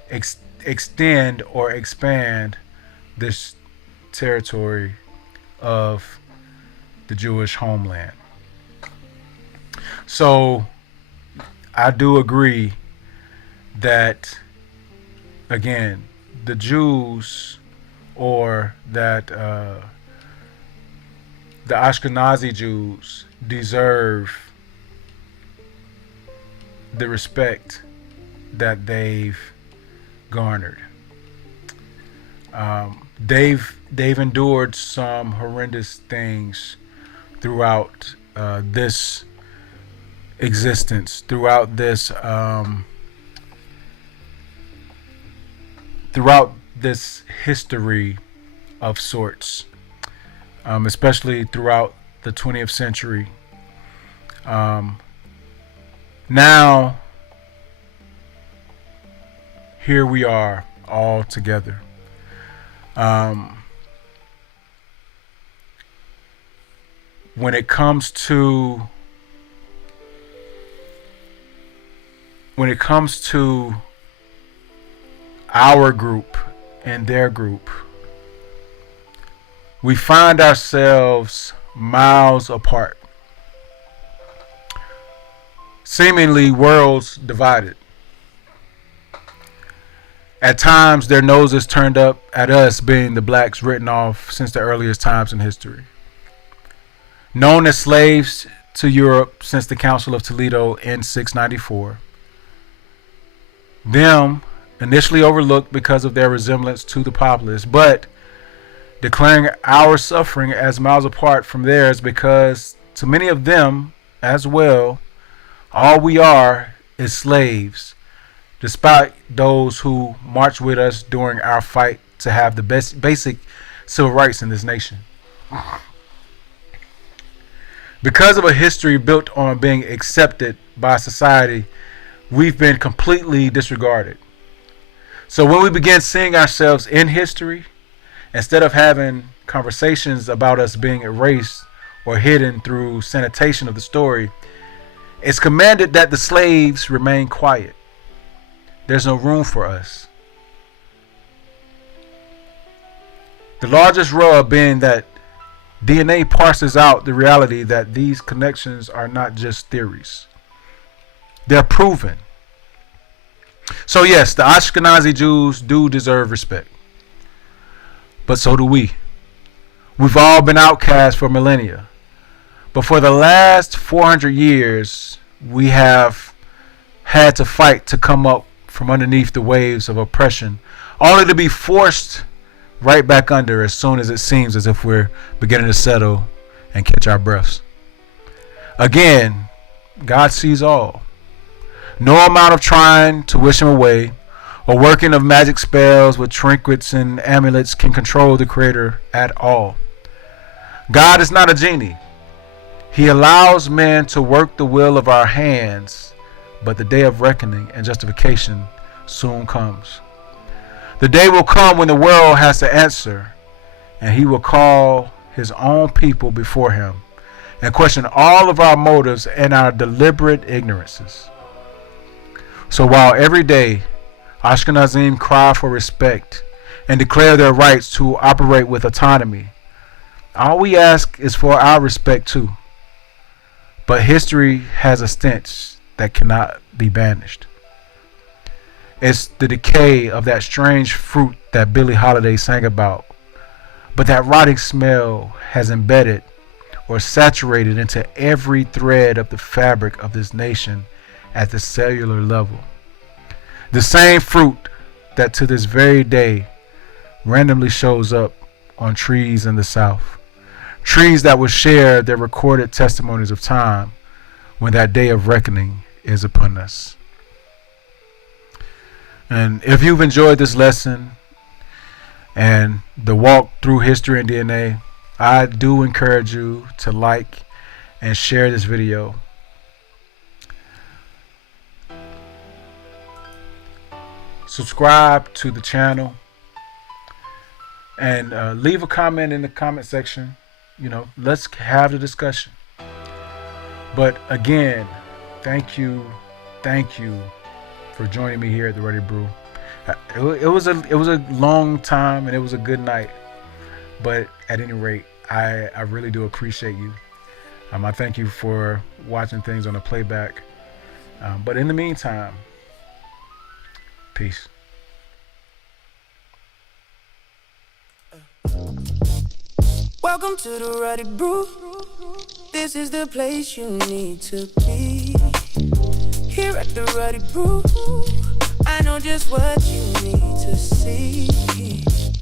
extend or expand this territory of the Jewish homeland. So I do agree that, again, the Jews, or that the Ashkenazi Jews deserve the respect that they've garnered. They've endured some horrendous things throughout this existence, throughout this history of sorts, especially throughout the 20th century. Now, here we are all together. When it comes to our group and their group, we find ourselves miles apart, seemingly worlds divided. At times, their noses turned up at us, being the blacks written off since the earliest times in history. Known as slaves to Europe since the Council of Toledo in 694. Them initially overlooked because of their resemblance to the populace, but declaring our suffering as miles apart from theirs, because to many of them as well, all we are is slaves, despite those who marched with us during our fight to have the basic civil rights in this nation. Because of a history built on being accepted by society, we've been completely disregarded. So when we begin seeing ourselves in history, instead of having conversations about us being erased or hidden through sanitation of the story, It's commanded that the slaves remain quiet. There's no room for us. The largest rub being that DNA parses out the reality that these connections are not just theories. They're proven. So yes, the Ashkenazi Jews do deserve respect. But so do we. We've all been outcast for millennia. But for the last 400 years, we have had to fight to come up from underneath the waves of oppression, only to be forced right back under as soon as it seems as if we're beginning to settle and catch our breaths. Again, God sees all. No amount of trying to wish him away or working of magic spells with trinkets and amulets can control the Creator at all. God is not a genie. He allows men to work the will of our hands, but the day of reckoning and justification soon comes. The day will come when the world has to answer, and he will call his own people before him and question all of our motives and our deliberate ignorances. So while every day Ashkenazim cry for respect and declare their rights to operate with autonomy, all we ask is for our respect too. But history has a stench that cannot be banished. It's the decay of that strange fruit that Billie Holiday sang about. But that rotting smell has embedded or saturated into every thread of the fabric of this nation at the cellular level. The same fruit that to this very day randomly shows up on trees in the South. Trees that will share their recorded testimonies of time when that day of reckoning is upon us. And if you've enjoyed this lesson and the walk through history and DNA, I do encourage you to like and share this video. Subscribe to the channel and leave a comment in the comment section. You know, let's have the discussion. But again, thank you for joining me here at the Ready Brew. It was a long time and it was a good night, but at any rate, I really do appreciate you. I thank you for watching things on the playback. But in the meantime, peace. Welcome to the Ready Brew. This is the place you need to be. Here at the Ready Brew, I know just what you need to see.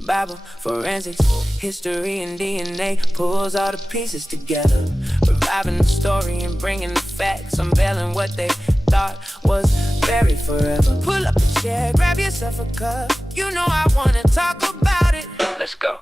Bible, forensics, history, and DNA pulls all the pieces together, reviving the story and bringing the facts, unveiling what they thought was buried forever. Pull up a chair, grab yourself a cup. You know I wanna talk about it. Let's go.